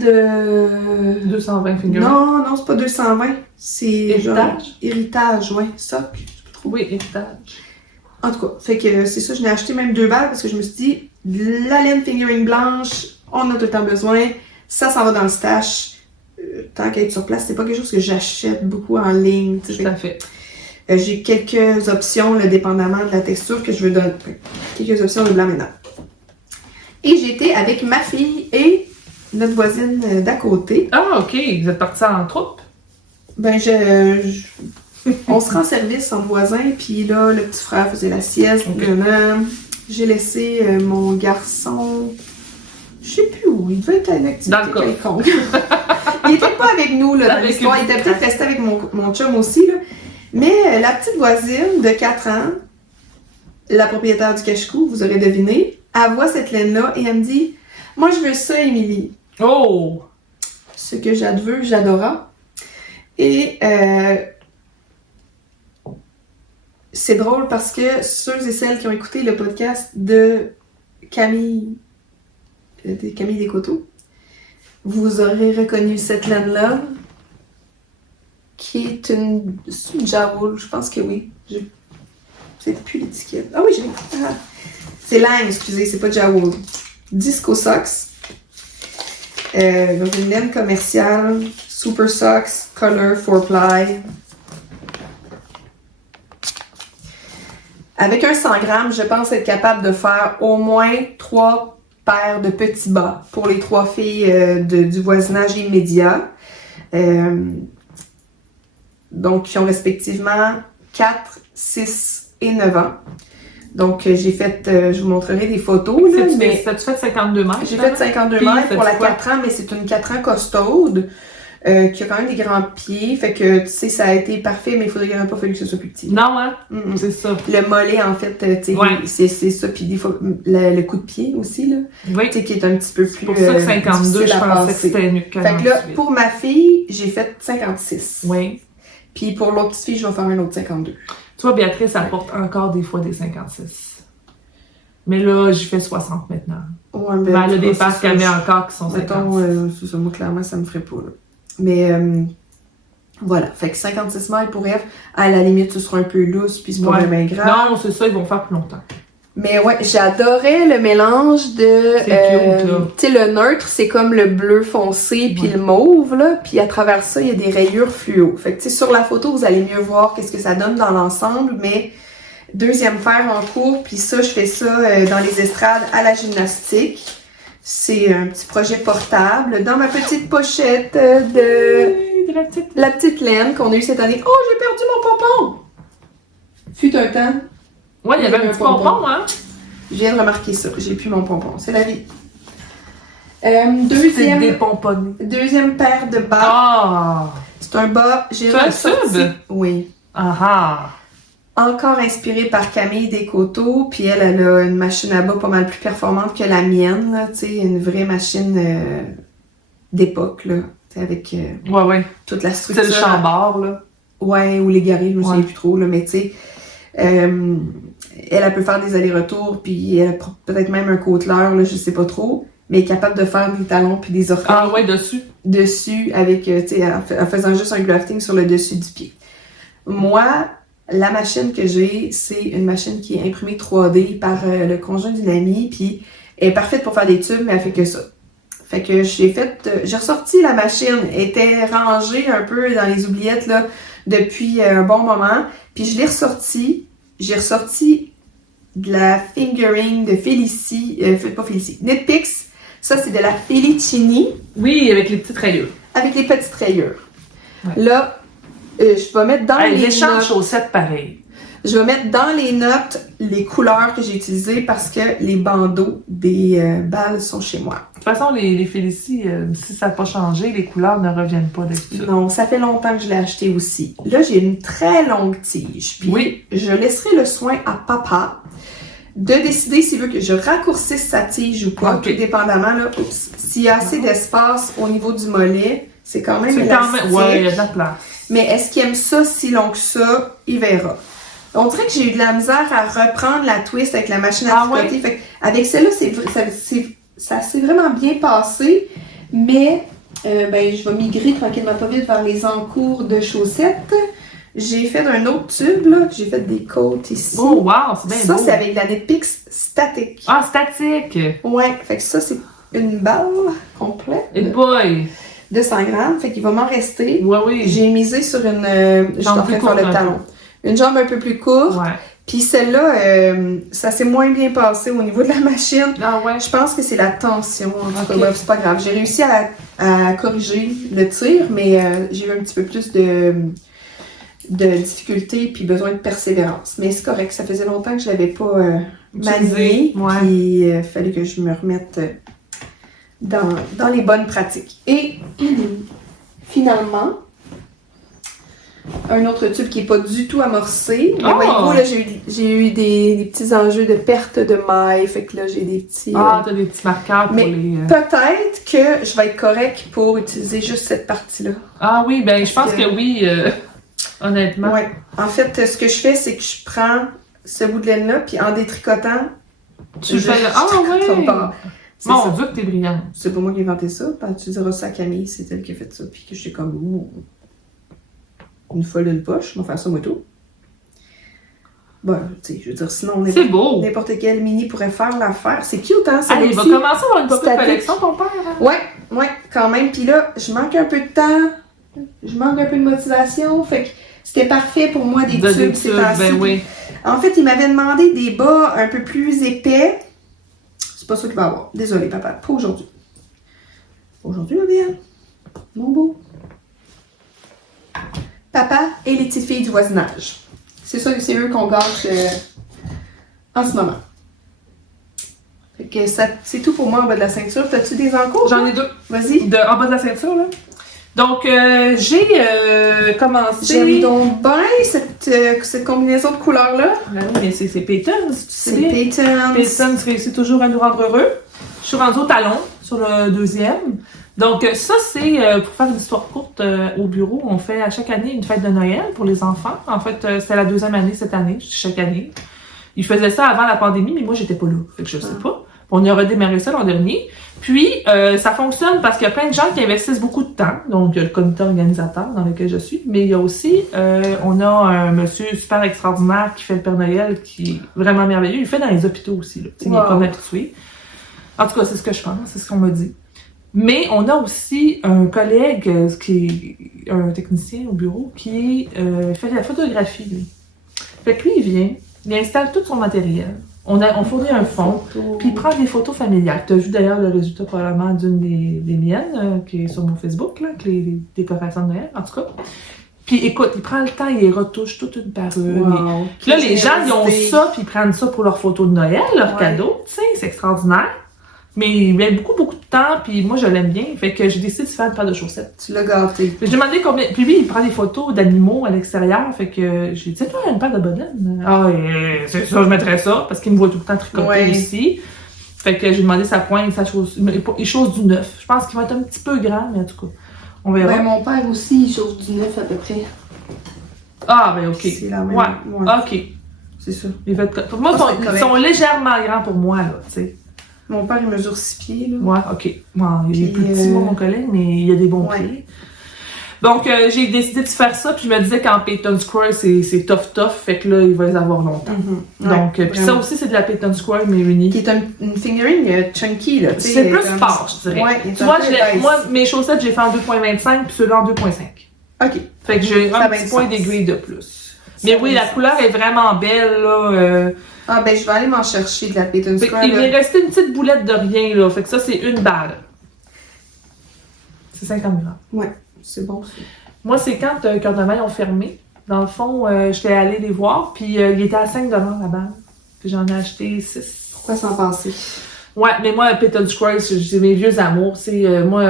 220 fingers. Non, c'est pas 220. C'est Héritage? genre... Héritage, ouais. Ça, je sais pas trop. Oui, héritage. En tout cas, fait que c'est ça, je n'ai acheté même 2 balles parce que je me suis dit, la laine fingering blanche, on a tout le temps besoin, ça s'en va dans le stash. Tant qu'à être sur place, c'est pas quelque chose que j'achète beaucoup en ligne. Tu sais. Tout à fait. J'ai quelques options, là, dépendamment de la texture que je veux donner. Quelques options de blanc maintenant. Et j'étais avec ma fille et notre voisine d'à côté. Ah, OK. Vous êtes partis en troupe? Ben, on se rend service en voisin, puis là, le petit frère faisait la sieste. Ok. Vraiment. J'ai laissé mon garçon, je sais plus où, il devait être à une activité Dans le coffre. quelconque. Il était pas avec nous, là, dans Avec l'histoire. Il une était petite peut-être resté avec mon chum aussi, là. Mais la petite voisine de 4 ans, la propriétaire du cache-cou, vous aurez deviné, elle voit cette laine-là et elle me dit « Moi, je veux ça, Émilie. » Oh! Ce que j'adora. Et c'est drôle parce que ceux et celles qui ont écouté le podcast de Camille Descoteaux, vous aurez reconnu cette laine-là, qui est une jawool, je pense que oui. C'est plus l'étiquette. Ah oui, j'ai c'est Lang, excusez, c'est pas jawool. Disco Socks. Donc une laine commerciale, Super Socks, Color 4-ply. Avec un 100 grammes, je pense être capable de faire au moins 3 paires de petits bas pour les 3 filles du voisinage immédiat. Donc, qui ont respectivement 4, 6 et 9 ans. Donc, j'ai fait, je vous montrerai des photos. Là, mais tu fait 52 mètres? J'ai fait 52 mètres pour la 4 ans, mais c'est une 4 ans costaude qui a quand même des grands pieds. Fait que, tu sais, ça a été parfait, mais il faudrait pas fallu que ce soit plus petit. Non, hein? Mm-mm. C'est ça. Le mollet, en fait, tu sais, c'est ça. Puis des fois, le coup de pied aussi, là. Oui. Tu sais, qui est un petit peu plus. C'est pour ça que 52, je pensais que c'était mieux que 48. Fait que là, pour ma fille, j'ai fait 56. Oui. Puis pour l'autre petite fille, je vais faire un autre 52. Tu vois, Béatrice, elle porte encore des fois des 56. Mais là, j'ai fait 60 maintenant. Ouais, mais elle a des passes qu'elle met encore qui sont 50. C'est ça, moi, clairement, ça me ferait pas, là. Mais voilà, fait que 56 mètres pour F, à la limite, ce sera un peu lousse, puis c'est pas bien grave. Non, c'est ça, ils vont faire plus longtemps. Mais ouais, j'adorais le mélange de... C'est cute, là. Tu sais, le neutre, c'est comme le bleu foncé, puis le mauve, là, puis à travers ça, il y a des rayures fluo. Fait que, tu sais, sur la photo, vous allez mieux voir qu'est-ce que ça donne dans l'ensemble, mais deuxième paire en cours, puis ça, je fais ça dans les estrades à la gymnastique. C'est un petit projet portable dans ma petite pochette de la petite laine qu'on a eue cette année. Oh, j'ai perdu mon pompon! Fut un temps. Ouais, il y avait un petit pompon, hein? Je viens de remarquer ça. J'ai plus mon pompon. C'est la vie. Deuxième paire de bas. Ah! C'est un bas. J'ai un sub? Oui. Ah ah! Encore inspiré par Camille Descoteaux, puis elle a une machine à bas pas mal plus performante que la mienne, là, tu sais, une vraie machine d'époque, là, avec toute la structure. C'est le chambord, là. Ouais, ou les garés, je me souviens plus trop, là, mais tu sais, elle peut faire des allers-retours, puis elle a peut-être même un côteleur, là, je sais pas trop, mais elle est capable de faire des talons puis des orteils. Ah ouais, dessus? Dessus, avec, tu sais, en faisant juste un grafting sur le dessus du pied. Moi, la machine que j'ai, c'est une machine qui est imprimée 3D par le conjoint d'une amie, puis elle est parfaite pour faire des tubes, mais elle fait que ça. Fait que j'ai ressorti la machine, elle était rangée un peu dans les oubliettes là depuis un bon moment, puis je l'ai ressortie. J'ai ressorti de la fingering de pas Félicie, Knitpicks. Ça, c'est de la Felicini. Oui, avec les petites rayures. Avec les petites rayures. Ouais. Là, je vais mettre dans les l'échange notes. chaussettes pareil. Je vais mettre dans les notes les couleurs que j'ai utilisées parce que les bandeaux des balles sont chez moi. De toute façon, les Félicie, si ça n'a pas changé, les couleurs ne reviennent pas d'habitude. Non, ça fait longtemps que je l'ai acheté aussi. Là, j'ai une très longue tige. Puis je laisserai le soin à papa de décider s'il veut que je raccourcisse sa tige ou pas, tout dépendamment. Là, s'il y a assez d'espace au niveau du mollet, c'est quand même élastique. Ouais, il y a de la place. Mais est-ce qu'il aime ça si long que ça? Il verra. On dirait que j'ai eu de la misère à reprendre la twist avec la machine à tricoter. Fait avec celle-là, ça s'est vraiment bien passé. Mais je vais migrer tranquillement pas vite vers les encours de chaussettes. J'ai fait un autre tube, là, que j'ai fait des côtes ici. Oh, wow, c'est bien beau. Ça, c'est avec de la Knitpicks statique. Ah, statique! Ouais, fait que ça, c'est une balle complète. Et boy! De 100 grammes, fait qu'il va m'en rester. Oui. J'ai misé sur une... je suis en train de faire le talon. Une jambe un peu plus courte. Ouais. Puis celle-là, ça s'est moins bien passé au niveau de la machine. Ah ouais? Je pense que c'est la tension. En tout cas, bref, c'est pas grave. J'ai réussi à corriger le tir, mais j'ai eu un petit peu plus de difficulté puis besoin de persévérance. Mais c'est correct. Ça faisait longtemps que je l'avais pas manié. Puis il fallait que je me remette dans les bonnes pratiques. Et finalement, un autre tube qui est pas du tout amorcé. Mais Oh! voyez-vous, là, j'ai eu des petits enjeux de perte de maille, fait que là, j'ai des petits... Ah, t'as des petits marqueurs pour mais les... peut-être que je vais être correcte pour utiliser juste cette partie-là. Ah oui, ben je pense que oui, honnêtement. Ouais. En fait, ce que je fais, c'est que je prends ce bout de laine-là, puis en détricotant, Tu fais le... Ah oui! C'est Mon ça. Dieu que t'es brillante. C'est pas moi qui ai inventé ça. Tu diras ça à Camille, c'est elle qui a fait ça. Puis que j'étais comme, ouh, une folle d'une poche, on va faire ça moi tout. Bon, tu sais, je veux dire, sinon, C'est beau! n'importe quel mini pourrait faire l'affaire. C'est cute, hein, ça Ah, il va aussi. commencer à avoir une petite statique. collection, ton père, hein? Ouais, quand même. Puis là, je manque un peu de temps. Je manque un peu de motivation. Fait que c'était parfait pour moi, des tubes, c'est facile. Ben oui. En fait, il m'avait demandé des bas un peu plus épais. C'est pas ça qu'il va avoir. Désolée, papa. Pas aujourd'hui. Aujourd'hui, ma belle. Mon beau. Papa et les petites filles du voisinage. C'est ça, c'est eux qu'on gâche en ce moment. Fait que ça, c'est tout pour moi en bas de la ceinture. T'as-tu des encours? J'en ai deux. Vas-y. En bas de la ceinture, là. Donc, j'ai commencé... J'aime donc bien cette combinaison de couleurs-là. Ben oui, mais c'est Peyton, tu sais C'est bien. Peyton. Peyton réussit toujours à nous rendre heureux. Je suis rendue au talon, sur le deuxième. Donc, ça, c'est, pour faire une histoire courte, au bureau, on fait à chaque année une fête de Noël pour les enfants. En fait, c'était la deuxième année cette année, chaque année. Ils faisaient ça avant la pandémie, mais moi, j'étais pas là. Fait que je sais pas. On y a redémarré ça l'an dernier. Puis, ça fonctionne parce qu'il y a plein de gens qui investissent beaucoup de temps. Donc, il y a le comité organisateur dans lequel je suis. Mais il y a aussi, on a un monsieur super extraordinaire qui fait le Père Noël, qui est vraiment merveilleux. Il le fait dans les hôpitaux aussi, là. Il est comme habitué. En tout cas, c'est ce que je pense. C'est ce qu'on m'a dit. Mais on a aussi un collègue, qui est un technicien au bureau, qui fait de la photographie, lui. Fait que lui, il vient, il installe tout son matériel. On fournit un fond, puis il prend des photos familiales. Tu as vu d'ailleurs le résultat probablement d'une des miennes, qui est sur mon Facebook, là, avec les décorations de Noël, en tout cas. Puis écoute, il prend le temps, il les retouche toute une par une. Wow. Puis là, les gens, ils ont ça, puis ils prennent ça pour leur photo de Noël, leur cadeau, tu sais, c'est extraordinaire. Mais il met beaucoup de temps, puis moi, je l'aime bien. Fait que j'ai décidé de faire une paire de chaussettes. Tu l'as gâté. J'ai demandé combien... Puis lui, il prend des photos d'animaux à l'extérieur. Fait que j'ai dit, toi, une paire de bonettes. Ah, c'est ça, je mettrais ça. Parce qu'il me voit tout le temps tricoter ici. Fait que j'ai demandé sa pointe, sa chaussure. Il chausse du neuf. Je pense qu'il va être un petit peu grand, mais en tout cas, on verra. Ouais, mon père aussi, il chausse du neuf à peu près. Ah, ben ok. C'est la même. Ouais. Ok. C'est ça. Pour moi, ils sont légèrement grands pour moi, là, tu sais. Mon père, il mesure 6 pieds, là. Ouais, ok. Ouais, il est plus petit, moi, mon collègue, mais il a des bons pieds. Donc, j'ai décidé de faire ça, puis je me disais qu'en Peyton Square, c'est tough, fait que là, il va les avoir longtemps. Donc, puis ça aussi, c'est de la Peyton Square, mais unie. Qui est une fingering chunky, là. C'est plus fort, je dirais. Ouais, tu vois, moi, mes chaussettes, j'ai fait en 2.25, puis ceux-là en 2.5. Ok. Fait que j'ai un petit point d'aiguille de plus. Mais oui, la couleur est vraiment belle, là. Ah, ben, je vais aller m'en chercher de la Peyton Square. Il m'est resté une petite boulette de rien, là. Fait que ça, c'est une balle. C'est 50 grammes. Ouais, c'est bon, ça. Moi, c'est quand Cœur de Maille ont fermé. Dans le fond, j'étais allée les voir, puis il était à 5 $ la balle. Puis j'en ai acheté 6. Pourquoi s'en passer? Ouais, mais moi, Peyton Square, c'est mes vieux amours. C'est moi,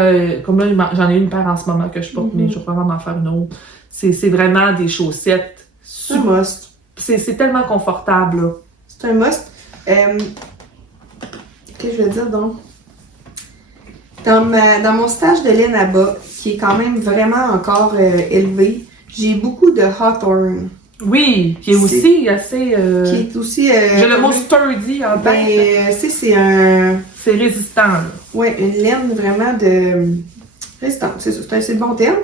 comme là, j'en ai une paire en ce moment que je porte, mais je vais vraiment m'en faire une autre. C'est vraiment des chaussettes. C'est un must. C'est tellement confortable, là. C'est un must. Qu'est-ce que je veux dire donc? Dans mon stage de laine à bas, qui est quand même vraiment encore élevé, j'ai beaucoup de Hawthorne. Oui, qui est aussi assez... Qui est aussi... j'ai le mot sturdy en tête. c'est un... C'est résistant, là. Ouais, une laine vraiment de... résistante, c'est le bon terme.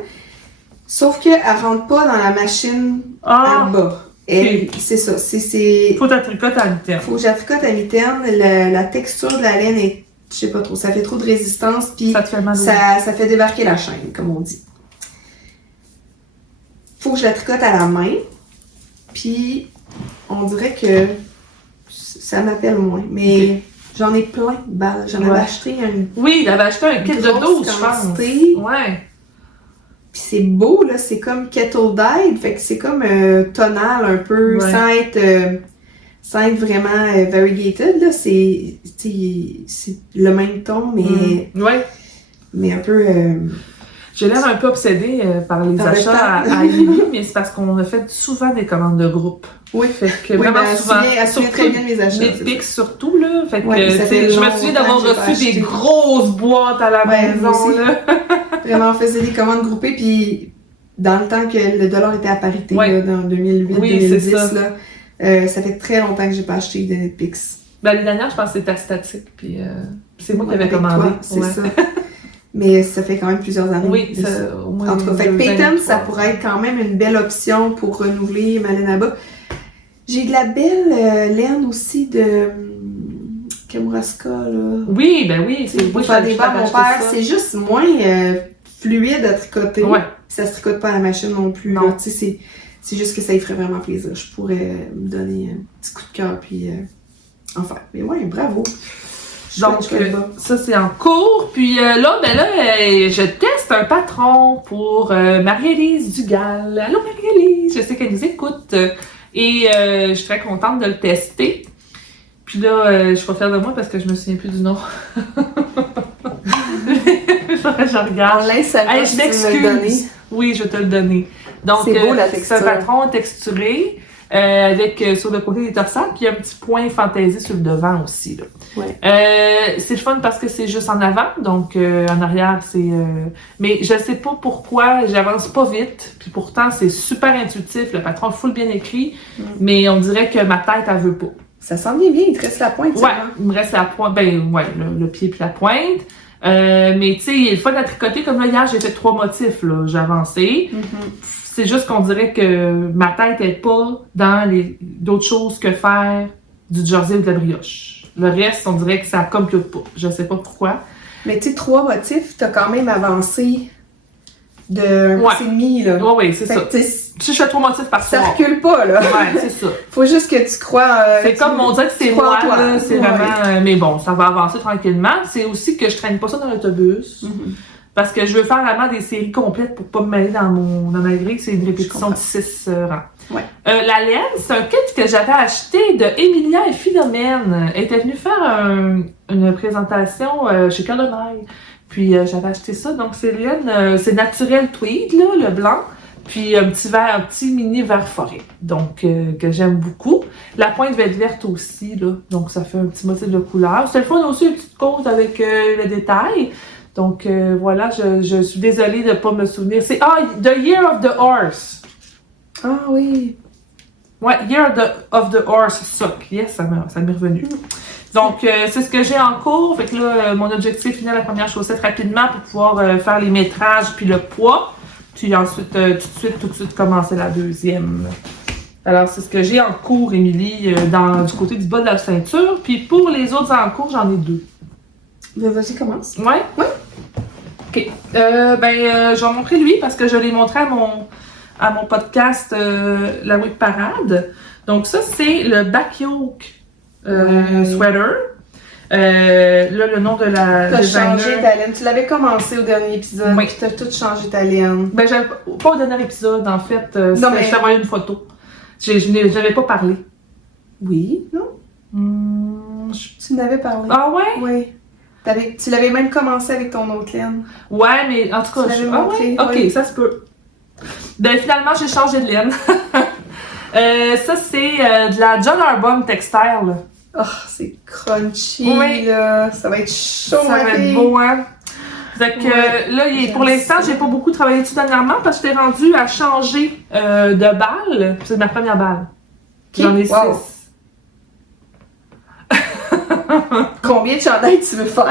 Sauf qu'elle rentre pas dans la machine à bas. C'est ça. Faut que tu tricotes à mi-terme. Faut que je tricote à mi-terme. La texture de la laine est, je sais pas trop, ça fait trop de résistance, puis ça te fait mal ça fait débarquer la chaîne, comme on dit. Faut que je la tricote à la main, puis on dirait que ça m'appelle moins. Mais j'en ai plein de balles. J'en avais acheté un. Oui, j'avais acheté un kit de 12, je pense. Ouais. Puis c'est beau, là, c'est comme kettle dyed, fait que c'est comme tonal un peu, sans être vraiment variegated, là, c'est le même ton, mais un peu... J'ai l'air un peu obsédée par les En même achats temps. à Lily, mais c'est parce qu'on a fait souvent des commandes de groupe. Oui. Fait que Oui, vraiment ben, souvent. elle se souvient très bien de mes achats. Netflix surtout, là. Fait que, Ouais, ça tu fait sais, je me longtemps souviens d'avoir que j'ai pas reçu des acheté. grosses boîtes à la Ouais, moi maison, aussi. là. Vraiment, on faisait des commandes groupées, puis dans le temps que le dollar était à parité, Ouais. là, dans 2008, Oui, 2010, c'est ça. là, ça fait très longtemps que j'ai pas acheté de Netflix. L'année dernière, je pense que c'était statique, puis c'est moi qui avais Avec commandé. toi, c'est Ouais. ça. Mais ça fait quand même plusieurs années. Oui, ça, au moins En tout cas, fait que 2 Payton, années, ça 3. pourrait être quand même une belle option pour renouveler ma laine à bas. J'ai de la belle laine aussi de Kamouraska, là. Oui, ben oui, C'est pour oui, faire des je bas, t'avais mon acheté père, ça. c'est juste moins fluide à tricoter. Ouais. Ça se tricote pas à la machine non plus. Non. là. Tu sais, c'est juste que ça y ferait vraiment plaisir. Je pourrais me donner un petit coup de cœur puis en faire. Mais ouais, bravo. Donc, Chouette bas. ça, c'est en cours. Puis là, je teste un patron pour Marie-Élise Dugal. Allô, Marie-Élise! Je sais qu'elle nous écoute. Et je suis très contente de le tester. Puis là, je suis pas fière de moi parce que je me souviens plus du nom. Je regarde. En laisse, ça Hey, si je tu veux me le donner. m'excuse. Oui, je vais te le donner. Donc, C'est beau, la c'est texture. un patron texturé avec sur le côté des torsades, puis un petit point fantaisie sur le devant aussi. Là. Ouais. C'est le fun parce que c'est juste en avant, donc en arrière, c'est... Mais je sais pas pourquoi, j'avance pas vite, puis pourtant, c'est super intuitif, le patron est full bien écrit, mais on dirait que ma tête, elle veut pas. Ça sent bien, il te reste la pointe. Ouais, il me reste la pointe, le pied puis la pointe. Mais tu sais, il est le fun à tricoter. Comme là, hier, j'ai fait 3 motifs, là. J'ai avancé. C'est juste qu'on dirait que ma tête est pas dans d'autres choses que faire du jersey ou de la brioche. Le reste, on dirait que ça compute pas. Je sais pas pourquoi. Mais tu sais, 3 motifs, t'as quand même avancé de Ouais. 1,5 là. Ouais, c'est Fait ça. que, tu sais, Si je fais 3 motifs par ça soir. recule pas, là. Ouais, c'est ça. Faut juste que tu crois. C'est comme on dirait que c'est tu crois moi, en toi. là, c'est Ouais. vraiment... mais bon, ça va avancer tranquillement. C'est aussi que je traîne pas ça dans l'autobus. Parce que je veux faire vraiment des séries complètes pour pas me mêler dans ma grille. C'est une répétition de 6 rangs. Ouais. La laine, c'est un kit que j'avais acheté de Emilia et Philomène. Elle était venue faire une présentation chez Cœur de Maille. Puis j'avais acheté ça. Donc c'est laine, c'est naturel tweed, là, le blanc. Puis un petit mini vert forêt. Donc que j'aime beaucoup. La pointe va être verte aussi, là. Donc ça fait un petit motif de couleur. C'est le fun aussi, une petite cause avec le détail. Donc voilà, je suis désolée de ne pas me souvenir. C'est The Year of the Horse. Ah oui. Ouais, Year of the Horse Sock. Yes, ça m'est revenu. Donc c'est ce que j'ai en cours. Fait que là, mon objectif, finir la première chaussette rapidement pour pouvoir faire les métrages puis le poids. Puis ensuite, tout de suite commencer la deuxième. Alors c'est ce que j'ai en cours, Émilie, du côté du bas de la ceinture. Puis pour les autres en cours, j'en ai 2. Vas-y, commence. Ouais? Ouais. OK. Je vais montrer lui parce que je l'ai montré à mon podcast La Week Parade. Donc ça, c'est le back yoke sweater. Là, le nom de la T'as designer. changé ta laine. Tu l'avais commencé au dernier épisode. Oui. T'as tout changé ta laine. J'avais pas au dernier épisode, en fait. Non, mais- Je t'ai envoyé une photo. Je n'avais pas parlé. Oui, non? Tu n'avais parlé. Ah ouais? Oui. Tu l'avais même commencé avec ton autre laine. Ouais, mais en tout cas, Tu l'avais montré, OK, oui. ça se peut. Finalement, j'ai changé de laine. Ça, c'est de la John Arbonne Textile. Oh, c'est crunchy, Oui. là. Ça va être chaud, Ça ma va fille. être beau, hein? Fait que Ouais, là, pour j'aime l'instant, ça. j'ai pas beaucoup travaillé dessus dernièrement parce que j'étais rendue à changer de balle. C'est ma première balle. Ok, J'en ai 6. wow. Combien de chandails tu veux faire?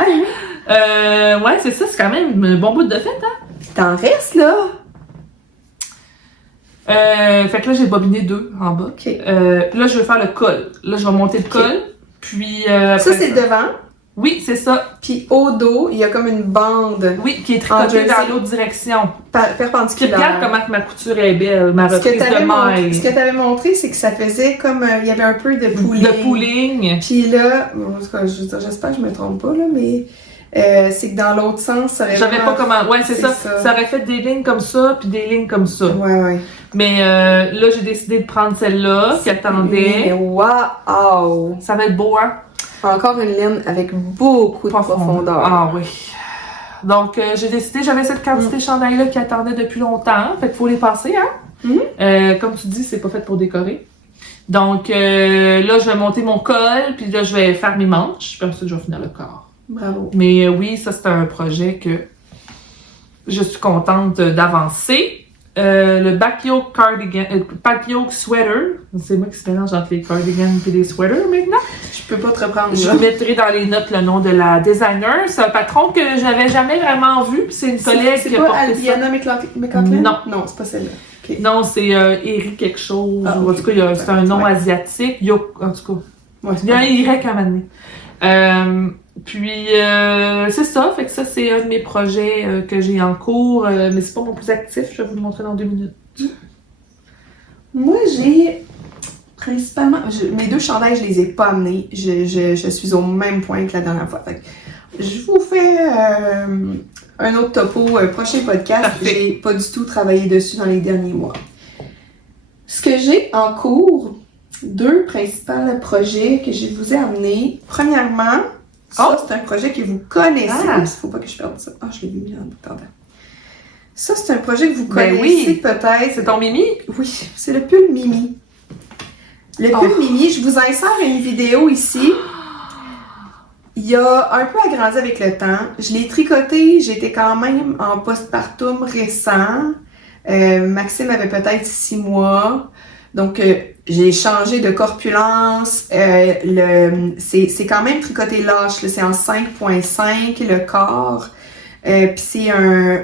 Ouais, c'est ça, c'est quand même un bon bout de fête, hein? T'en restes, là? Fait que là, j'ai bobiné 2 en bas. OK. Là, je vais faire le col. Là, je vais monter le col. Puis. Ça, après c'est devant. Oui, c'est ça. Puis au dos, il y a comme une bande Oui, qui est tricotée jersey. dans l'autre direction. Puis perpendiculaire. regarde comment que ma couture est belle, ma Ce que reprise de t'avais montré, maille. ce que t'avais montré, c'est que ça faisait comme il y avait un peu de pooling. Le pooling. Puis là, bon, en tout cas, j'espère que je me trompe pas là, mais c'est que dans l'autre sens, ça aurait Je savais vraiment- pas comment. Ouais, c'est ça. ça. Ça aurait fait des lignes comme ça, puis des lignes comme ça. Ouais. Mais là, j'ai décidé de prendre celle-là, qui Mais attendait. wow! Ça va être beau, hein? Encore une laine avec beaucoup de profondeur. Ah oui. Donc, j'ai décidé, j'avais cette quantité de chandails-là qui attendait depuis longtemps. Fait qu'il faut les passer, hein? Comme tu dis, c'est pas fait pour décorer. Donc, là, je vais monter mon col, puis là, je vais faire mes manches, puis ensuite, je vais finir le corps. Bravo. Mais oui, ça, c'est un projet que je suis contente d'avancer. Le back yoke cardigan, back yoke sweater, c'est moi qui se mélange entre les cardigans et les sweaters maintenant. Je peux pas te reprendre. Je mettrai dans les notes le nom de la designer. C'est un patron que je n'avais jamais vraiment vu, puis c'est une collègue C'est qui a pas porté Albiana McLaughlin? Non. Non, c'est pas celle-là. Okay. Non, c'est Eric quelque chose, Ah, ou en tout cas, c'est un nom ouais. asiatique. En tout cas, Ouais, il y a un Y à m'amener. Puis, c'est ça. Fait que ça, c'est un de mes projets que j'ai en cours. Mais c'est pas mon plus actif. Je vais vous le montrer dans 2 minutes. Moi, j'ai principalement... mes 2 chandails, je les ai pas amenés. Je suis au même point que la dernière fois. Fait que je vous fais un autre topo, prochain podcast. Parfait. J'ai pas du tout travaillé dessus dans les derniers mois. Ce que j'ai en cours, 2 principaux projets que je vous ai amenés. Premièrement, ça, c'est un projet que vous connaissez. Il faut pas que je perde ça. Ah, je l'ai mis en pardon. Ça, c'est un projet que vous connaissez peut-être. C'est ton Mimi? Oui, c'est le pull Mimi. Le pull Mimi, je vous insère une vidéo ici. Il a un peu agrandi avec le temps. Je l'ai tricoté, j'étais quand même en postpartum récent. Maxime avait peut-être 6 mois. Donc, j'ai changé de corpulence. C'est quand même tricoté lâche. Là. C'est en 5.5 le corps. Puis c'est un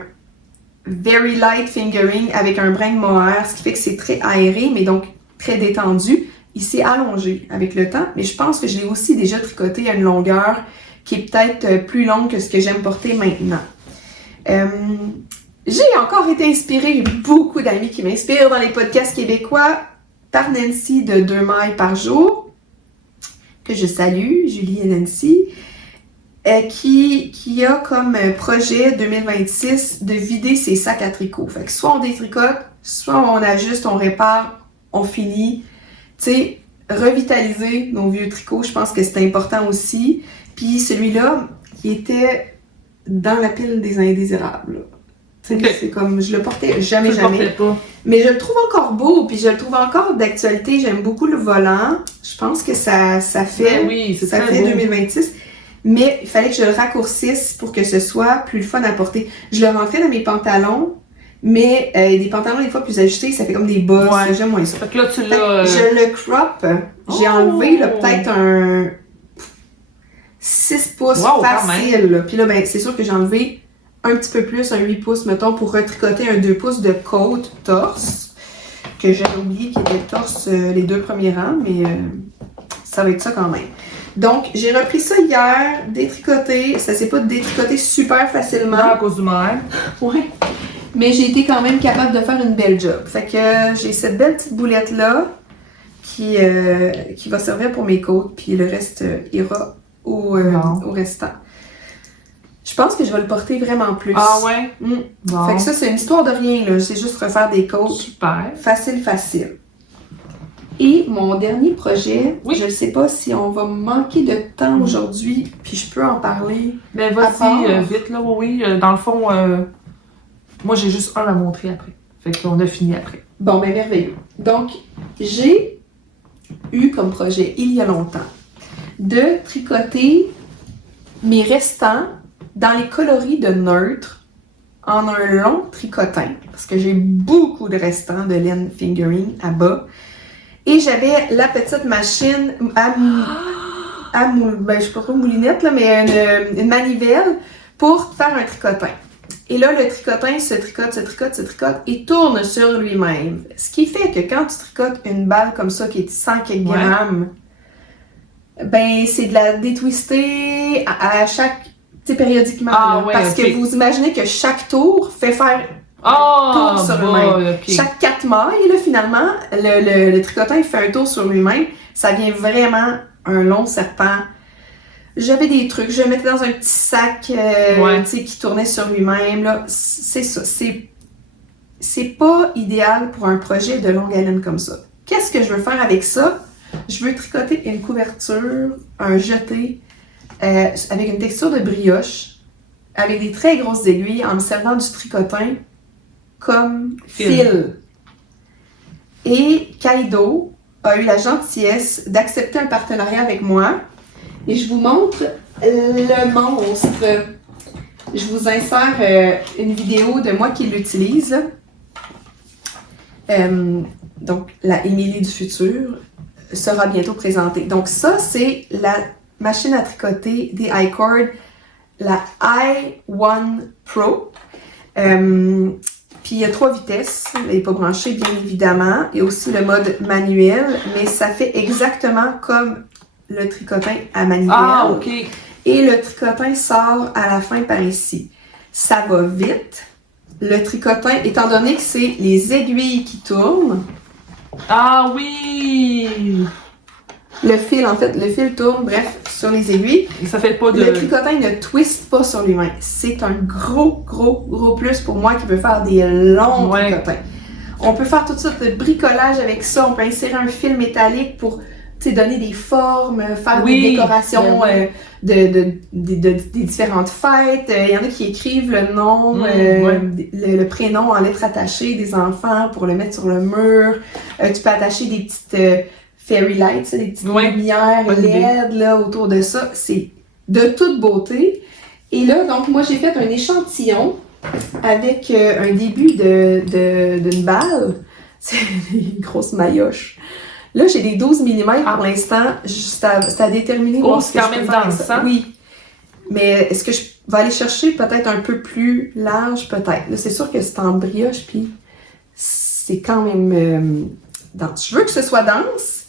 very light fingering avec un brin de mohair, ce qui fait que c'est très aéré, mais donc très détendu. Il s'est allongé avec le temps, mais je pense que je l'ai aussi déjà tricoté à une longueur qui est peut-être plus longue que ce que j'aime porter maintenant. J'ai encore été inspirée, beaucoup d'amis qui m'inspirent dans les podcasts québécois, par Nancy de 2 mailles par jour, que je salue, Julie et Nancy, qui a comme projet 2026 de vider ses sacs à tricot. Fait que soit on détricote, soit on ajuste, on répare, on finit. Tu sais, revitaliser nos vieux tricots, je pense que c'est important aussi. Puis celui-là, qui était dans la pile des indésirables. Okay. C'est comme, je le portais jamais. Pas. Mais je le trouve encore beau, puis je le trouve encore d'actualité. J'aime beaucoup le volant. Je pense que ça fait, ça fait 2026. Mais il fallait que je le raccourcisse pour que ce soit plus le fun à porter. Je le rentrais dans mes pantalons, mais des pantalons des fois plus ajustés, ça fait comme des bas. Ouais. J'aime moins ça. Fait que là, tu l'as... Je le crop. J'ai enlevé là, peut-être un 6 pouces facile. Puis là, ben, c'est sûr que j'ai enlevé un petit peu plus, un 8 pouces, mettons, pour retricoter un 2 pouces de côte torse, que j'avais oublié qu'il était torse les 2 premiers rangs, mais ça va être ça quand même. Donc, j'ai repris ça hier, détricoté. Ça s'est pas détricoté super facilement. À cause du maire. Ouais. Mais j'ai été quand même capable de faire une belle job. Fait que j'ai cette belle petite boulette-là qui va servir pour mes côtes, puis le reste ira au restant. Je pense que je vais le porter vraiment plus. Ah ouais? Bon. Fait que ça, c'est une histoire de rien, là. C'est juste refaire des côtes. Super. Facile. Et mon dernier projet, je ne sais pas si on va manquer de temps aujourd'hui, puis je peux en parler. Ben vas-y, vite, là, oui. Dans le fond, moi, j'ai juste un à montrer après. Fait qu'on a fini après. Bon, ben merveilleux. Donc, j'ai eu comme projet, il y a longtemps, de tricoter mes restants dans les coloris de neutre en un long tricotin, parce que j'ai beaucoup de restants de laine fingering à bas. Et j'avais la petite machine ben, je sais pas trop moulinette, là, mais une manivelle pour faire un tricotin. Et là, le tricotin se tricote et tourne sur lui-même. Ce qui fait que quand tu tricotes une balle comme ça, qui est de 100 quelques grammes, ben, c'est de la détwister à chaque, tu sais, périodiquement. Parce que vous imaginez que chaque tour fait faire tour sur lui-même. Okay. Chaque 4 mailles, là, finalement, le tricotin fait un tour sur lui-même. Ça devient vraiment un long serpent. J'avais des trucs, je le mettais dans un petit sac tu sais, qui tournait sur lui-même. Là. C'est ça. C'est pas idéal pour un projet de longue haleine comme ça. Qu'est-ce que je veux faire avec ça? Je veux tricoter une couverture, un jeté avec une texture de brioche. avec des très grosses aiguilles en me servant du tricotin comme fil. Et Kaido a eu la gentillesse d'accepter un partenariat avec moi. Et je vous montre le monstre. Je vous insère une vidéo de moi qui l'utilise. Donc, la Émilie du futur sera bientôt présentée. Donc, ça, c'est la machine à tricoter des iCord, la i1 Pro. Puis, il y a 3 vitesses. Elle n'est pas branchée, bien évidemment. Il y a aussi le mode manuel, mais ça fait exactement comme le tricotin à manuel. Ah, OK. Et le tricotin sort à la fin par ici. Ça va vite. Le tricotin, étant donné que c'est les aiguilles qui tournent. Ah oui! Le fil tourne, bref, sur les aiguilles. Et ça fait pas de... Le tricotin ne twiste pas sur lui-même. C'est un gros plus pour moi qui veut faire des longs tricotins. On peut faire toutes sortes de bricolage avec ça. On peut insérer un fil métallique pour donner des formes, faire des décorations des différentes fêtes. Il y en a qui écrivent le nom, le prénom en lettres attachées des enfants pour le mettre sur le mur. Tu peux attacher des petites fairy lights, des petites lumières LED là, autour de ça. C'est de toute beauté. Et là, donc, moi, j'ai fait un échantillon avec un début d'une balle. C'est une grosse maillotche. Là, j'ai des 12 mm pour l'instant. C'est à déterminer. Oh, c'est quand même dense, hein? Oui. Mais est-ce que je vais aller chercher peut-être un peu plus large? Peut-être. Là, c'est sûr que c'est en brioche, puis c'est quand même dense. Je veux que ce soit dense.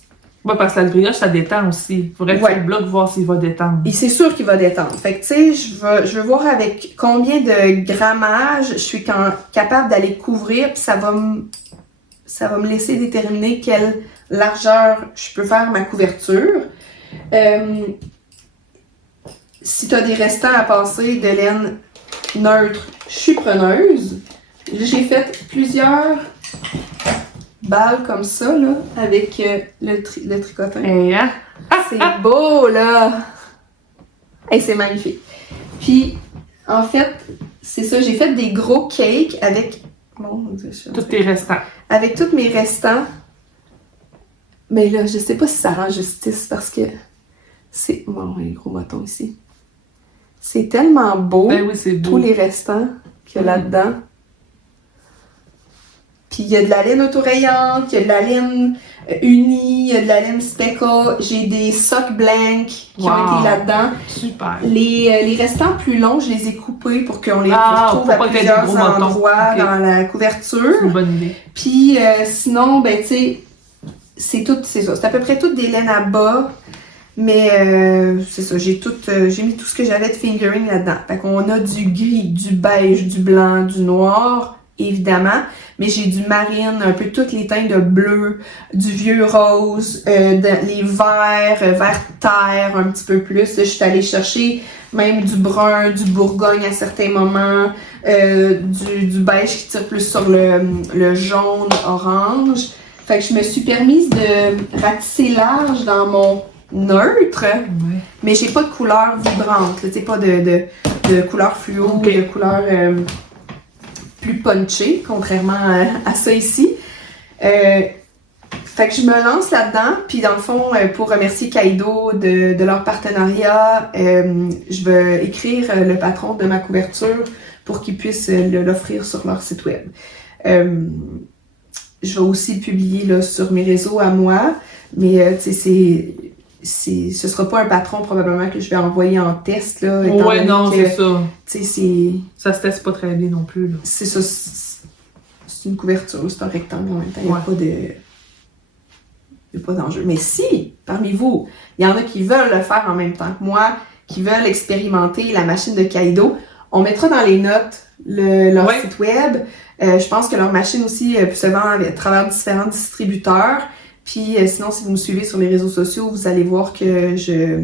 Oui, parce que la brioche, ça détend aussi. Il faudrait que tu le bloques, voir s'il va détendre. Et c'est sûr qu'il va détendre. Fait que, tu sais, je veux voir avec combien de grammage je suis capable d'aller couvrir, puis ça va me laisser déterminer quelle largeur je peux faire ma couverture. Si tu as des restants à passer de laine neutre, je suis preneuse. J'ai fait plusieurs balles comme ça, là, avec le tricotin. C'est beau, là! Hey, c'est magnifique. Puis, en fait, c'est ça, j'ai fait des gros cakes avec... tous tes restants. Avec tous mes restants. Mais là, je sais pas si ça rend justice parce que c'est... Bon, les gros moutons ici. C'est tellement beau, ben oui, c'est beau. Tous les restants qu'il y a là-dedans. Puis il y a de la laine autorayante, il y a de la laine unie, il y a de la laine specca. J'ai des socks blancs qui ont été là-dedans. Super. Les restants plus longs, je les ai coupés pour qu'on les retrouve à plusieurs endroits dans la couverture. C'est une bonne idée. Puis sinon, ben tu sais, c'est ça. C'est à peu près toutes des laines à bas. Mais c'est ça, j'ai mis tout ce que j'avais de fingering là-dedans. Fait qu'on a du gris, du beige, du blanc, du noir, évidemment. Mais j'ai du marine, un peu toutes les teintes de bleu, du vieux rose, les verts, vert terre un petit peu plus. Là, je suis allée chercher même du brun, du bourgogne à certains moments, du beige qui tire plus sur le jaune, orange. Fait que je me suis permise de ratisser large dans mon neutre, mais j'ai pas de couleur vibrante, tu sais, pas de couleur fluo, de couleur plus punchée, contrairement à ça ici. Fait que je me lance là-dedans, puis dans le fond, pour remercier Kaido de leur partenariat, je vais écrire le patron de ma couverture pour qu'ils puissent l'offrir sur leur site web. Je vais aussi le publier là, sur mes réseaux à moi, mais tu sais, ce sera pas un patron probablement que je vais envoyer en test là. Ouais, non, c'est ça. Tu sais, ça se teste pas très bien non plus là. C'est ça, c'est une couverture, c'est un rectangle en même temps, il n'y a pas d'enjeu. Mais si, parmi vous, il y en a qui veulent le faire en même temps que moi, qui veulent expérimenter la machine de Kaido, on mettra dans les notes leur site web. Je pense que leur machine aussi se vend à travers différents distributeurs. Puis sinon, si vous me suivez sur les réseaux sociaux, vous allez voir que je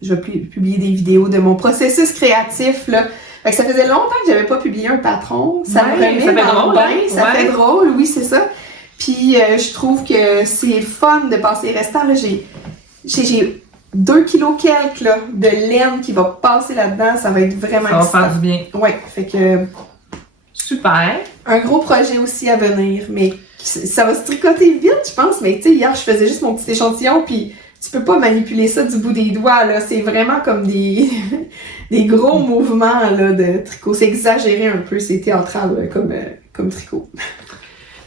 vais publier des vidéos de mon processus créatif, là. Fait que ça faisait longtemps que j'avais pas publié un patron. Ça me remet dans le bain. Ça fait drôle, oui, c'est ça. Puis je trouve que c'est fun de passer les restants. Là, j'ai 2 kilos quelques là, de laine qui va passer là-dedans, ça va être vraiment Ça va faire du bien. Ouais, fait que Super. un gros projet aussi à venir, mais ça va se tricoter vite, je pense. Mais tu sais, hier, je faisais juste mon petit échantillon, puis tu peux pas manipuler ça du bout des doigts, là. C'est vraiment comme des gros mouvements, là, de tricot. C'est exagéré un peu, c'est théâtral comme tricot.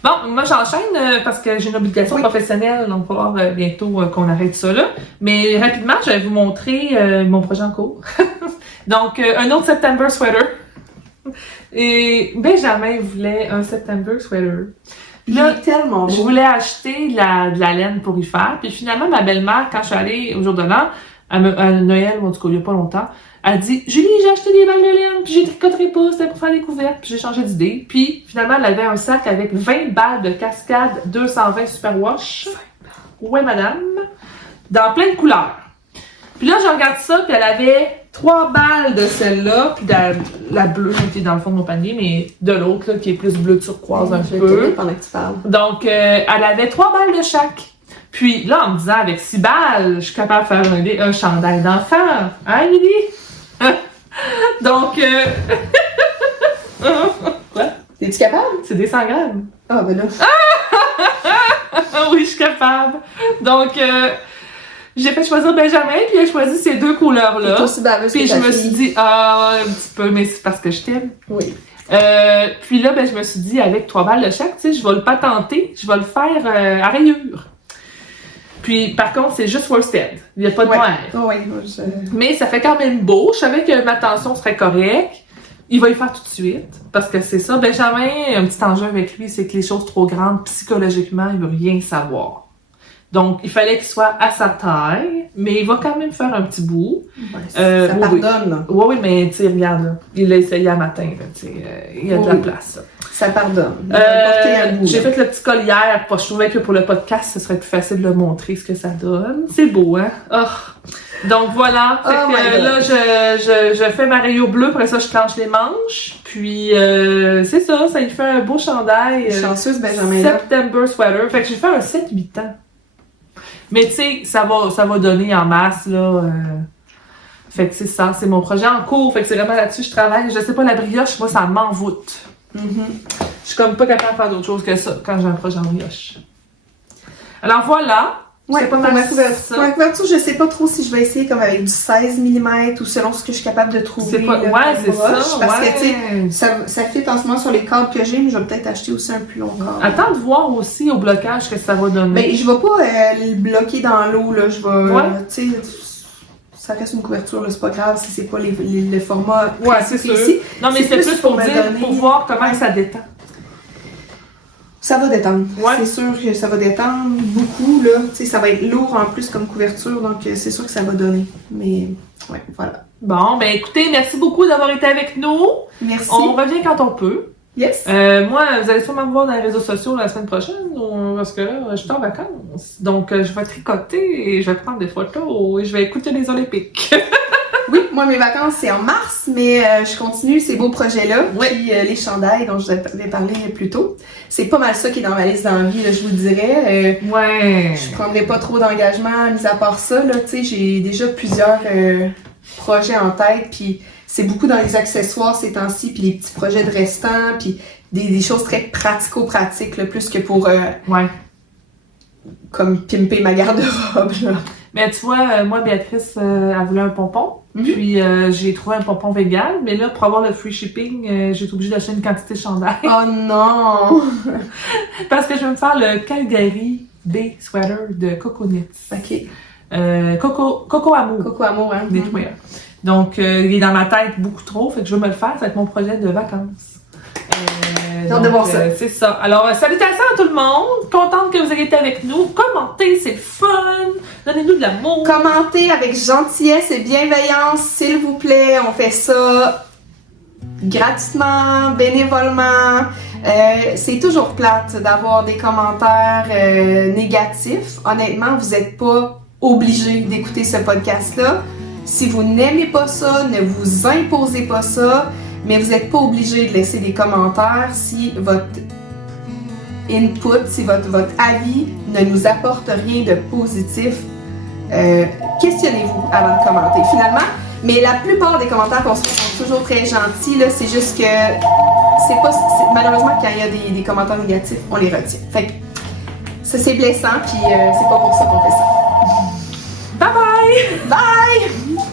Bon, moi j'enchaîne parce que j'ai une obligation professionnelle, donc il va falloir bientôt qu'on arrête ça là. Mais rapidement, je vais vous montrer mon projet en cours. Donc, un autre September sweater. Et Benjamin voulait un September sweater. Puis Il là, est tellement je beau. voulais acheter de la laine pour y faire. Puis finalement, ma belle-mère, quand je suis allée au jour de l'an, à Noël, ou en tout cas il y a pas longtemps, elle dit « Julie, j'ai acheté des balles de laine, puis j'ai tricoté pas, c'était pour faire des couvertes. » Puis j'ai changé d'idée. Puis finalement, elle avait un sac avec 20 balles de cascade 220 Superwash. Ouais, madame. Dans plein de couleurs. Puis là, je regarde ça, puis elle avait 3 balles de celle-là, puis de la bleue qui est dans le fond de mon panier, mais de l'autre, là, qui est plus bleu turquoise un Je peu. vais pendant que tu parles. Donc, elle avait 3 balles de chaque. Puis là, en me disant, avec 6 balles, je suis capable de faire un chandail d'enfant. Hein, Lily? Donc, quoi? Es-tu capable? C'est des 100 grammes. Ah, ben là. Oui, je suis capable. Donc, j'ai fait choisir Benjamin, puis il a choisi ces 2 couleurs-là. T'es aussi baveuse Puis que je ta me fille. suis dit, ah, un petit peu, mais c'est parce que je t'aime. Oui. Puis là, ben, je me suis dit, avec 3 balles de chaque, tu sais, je vais le patenter, je vais le faire à rayures. Puis, par contre, c'est juste worsted. Il n'y a pas de noir. Oui, Mais ça fait quand même beau. Je savais que ma tension serait correcte. Il va y faire tout de suite. Parce que c'est ça. Benjamin, un petit enjeu avec lui, c'est que les choses trop grandes, psychologiquement, il veut rien savoir. Donc, il fallait qu'il soit à sa taille, mais il va quand même faire un petit bout. ça oui, pardonne, là. Oui, mais tu sais, regarde, là, il l'a essayé à matin, là, tu sais, il y a de la Oui. place. Là. Ça pardonne. Il va porter un bout, J'ai là. fait le petit collière, je trouvais que pour le podcast, ce serait plus facile de montrer ce que ça donne. C'est beau, hein? Oh. Donc voilà, fait Oh que, my God. là, je fais ma rayon bleue, après ça, je planche les manches, puis c'est ça, ça lui fait un beau chandail. Chanceuse, Benjamin, là. September sweater, fait que j'ai fait un 7-8 ans. Mais tu sais, ça va donner en masse, là. Fait que c'est ça, c'est mon projet en cours. Fait que c'est vraiment là-dessus que je travaille. Je sais pas, la brioche, moi, ça m'envoûte. Je suis comme pas capable de faire d'autre chose que ça quand j'ai un projet en brioche. Alors voilà. Ouais, c'est pas pour mal ma couverture. ça. Pour ma couverture, je sais pas trop si je vais essayer comme avec du 16 mm ou selon ce que je suis capable de trouver. C'est pas... là, Ouais, comme c'est broche, ça. Parce ouais. que, tu sais, ça fit en ce moment sur les câbles que j'ai, mais je vais peut-être acheter aussi un plus long câble. Attends de voir aussi au blocage ce que ça va donner. Ben, je vais pas le bloquer dans l'eau, là. Je vais, Ouais. tu sais, ça reste une couverture, là, c'est pas grave si c'est pas le format Ouais, c'est sûr. précis. Non, mais c'est plus pour me dire, donner- pour voir comment ça détend. Ça va détendre. Ouais. C'est sûr que ça va détendre beaucoup, là. Tu sais, ça va être lourd en plus comme couverture, donc c'est sûr que ça va donner. Mais, ouais, voilà. Bon, ben écoutez, merci beaucoup d'avoir été avec nous. Merci. On revient quand on peut. Yes. Moi, vous allez sûrement me voir dans les réseaux sociaux la semaine prochaine, parce que là, je suis en vacances. Donc, je vais tricoter et je vais prendre des photos et je vais écouter les Olympiques. Oui, moi, mes vacances, c'est en mars, mais je continue ces beaux projets-là. Oui. Puis les chandails dont je vous avais parlé plus tôt. C'est pas mal ça qui est dans ma liste d'envie, là, je vous le dirais. Ouais. Je prendrai pas trop d'engagement, mis à part ça, là, tu sais, j'ai déjà plusieurs projets en tête, puis c'est beaucoup dans les accessoires ces temps-ci, puis les petits projets de restants, puis des choses très pratico-pratiques, là, plus que pour, Ouais. comme pimper ma garde-robe, là. Mais tu vois, moi, Béatrice, elle voulait un pompon. Puis, j'ai trouvé un pompon vegan. Mais là, pour avoir le free shipping, j'ai été obligée d'acheter une quantité de chandail. Oh non! Parce que je vais me faire le Calgary Bay Sweater de Coco Knits. Ok. Coco Amour. Coco Amour, hein? Knitwear. Donc, il est dans ma tête beaucoup trop, fait que je veux me le faire, ça va être mon projet de vacances. J'ai hâte de voir ça. C'est ça. Alors, salutations à tout le monde. Contente que vous ayez été avec nous. Commentez, c'est le fun. Donnez-nous de l'amour. Commentez avec gentillesse et bienveillance, s'il vous plaît. On fait ça gratuitement, bénévolement. C'est toujours plate d'avoir des commentaires négatifs. Honnêtement, vous n'êtes pas obligé d'écouter ce podcast-là. Si vous n'aimez pas ça, ne vous imposez pas ça, mais vous n'êtes pas obligé de laisser des commentaires si votre input, si votre avis ne nous apporte rien de positif. questionnez-vous avant de commenter. Finalement, mais la plupart des commentaires qu'on se sont toujours très gentils, là, c'est juste que malheureusement quand il y a des commentaires négatifs, on les retient. Fait que ça c'est blessant, puis c'est pas pour ça qu'on fait ça. Bye bye! Bye!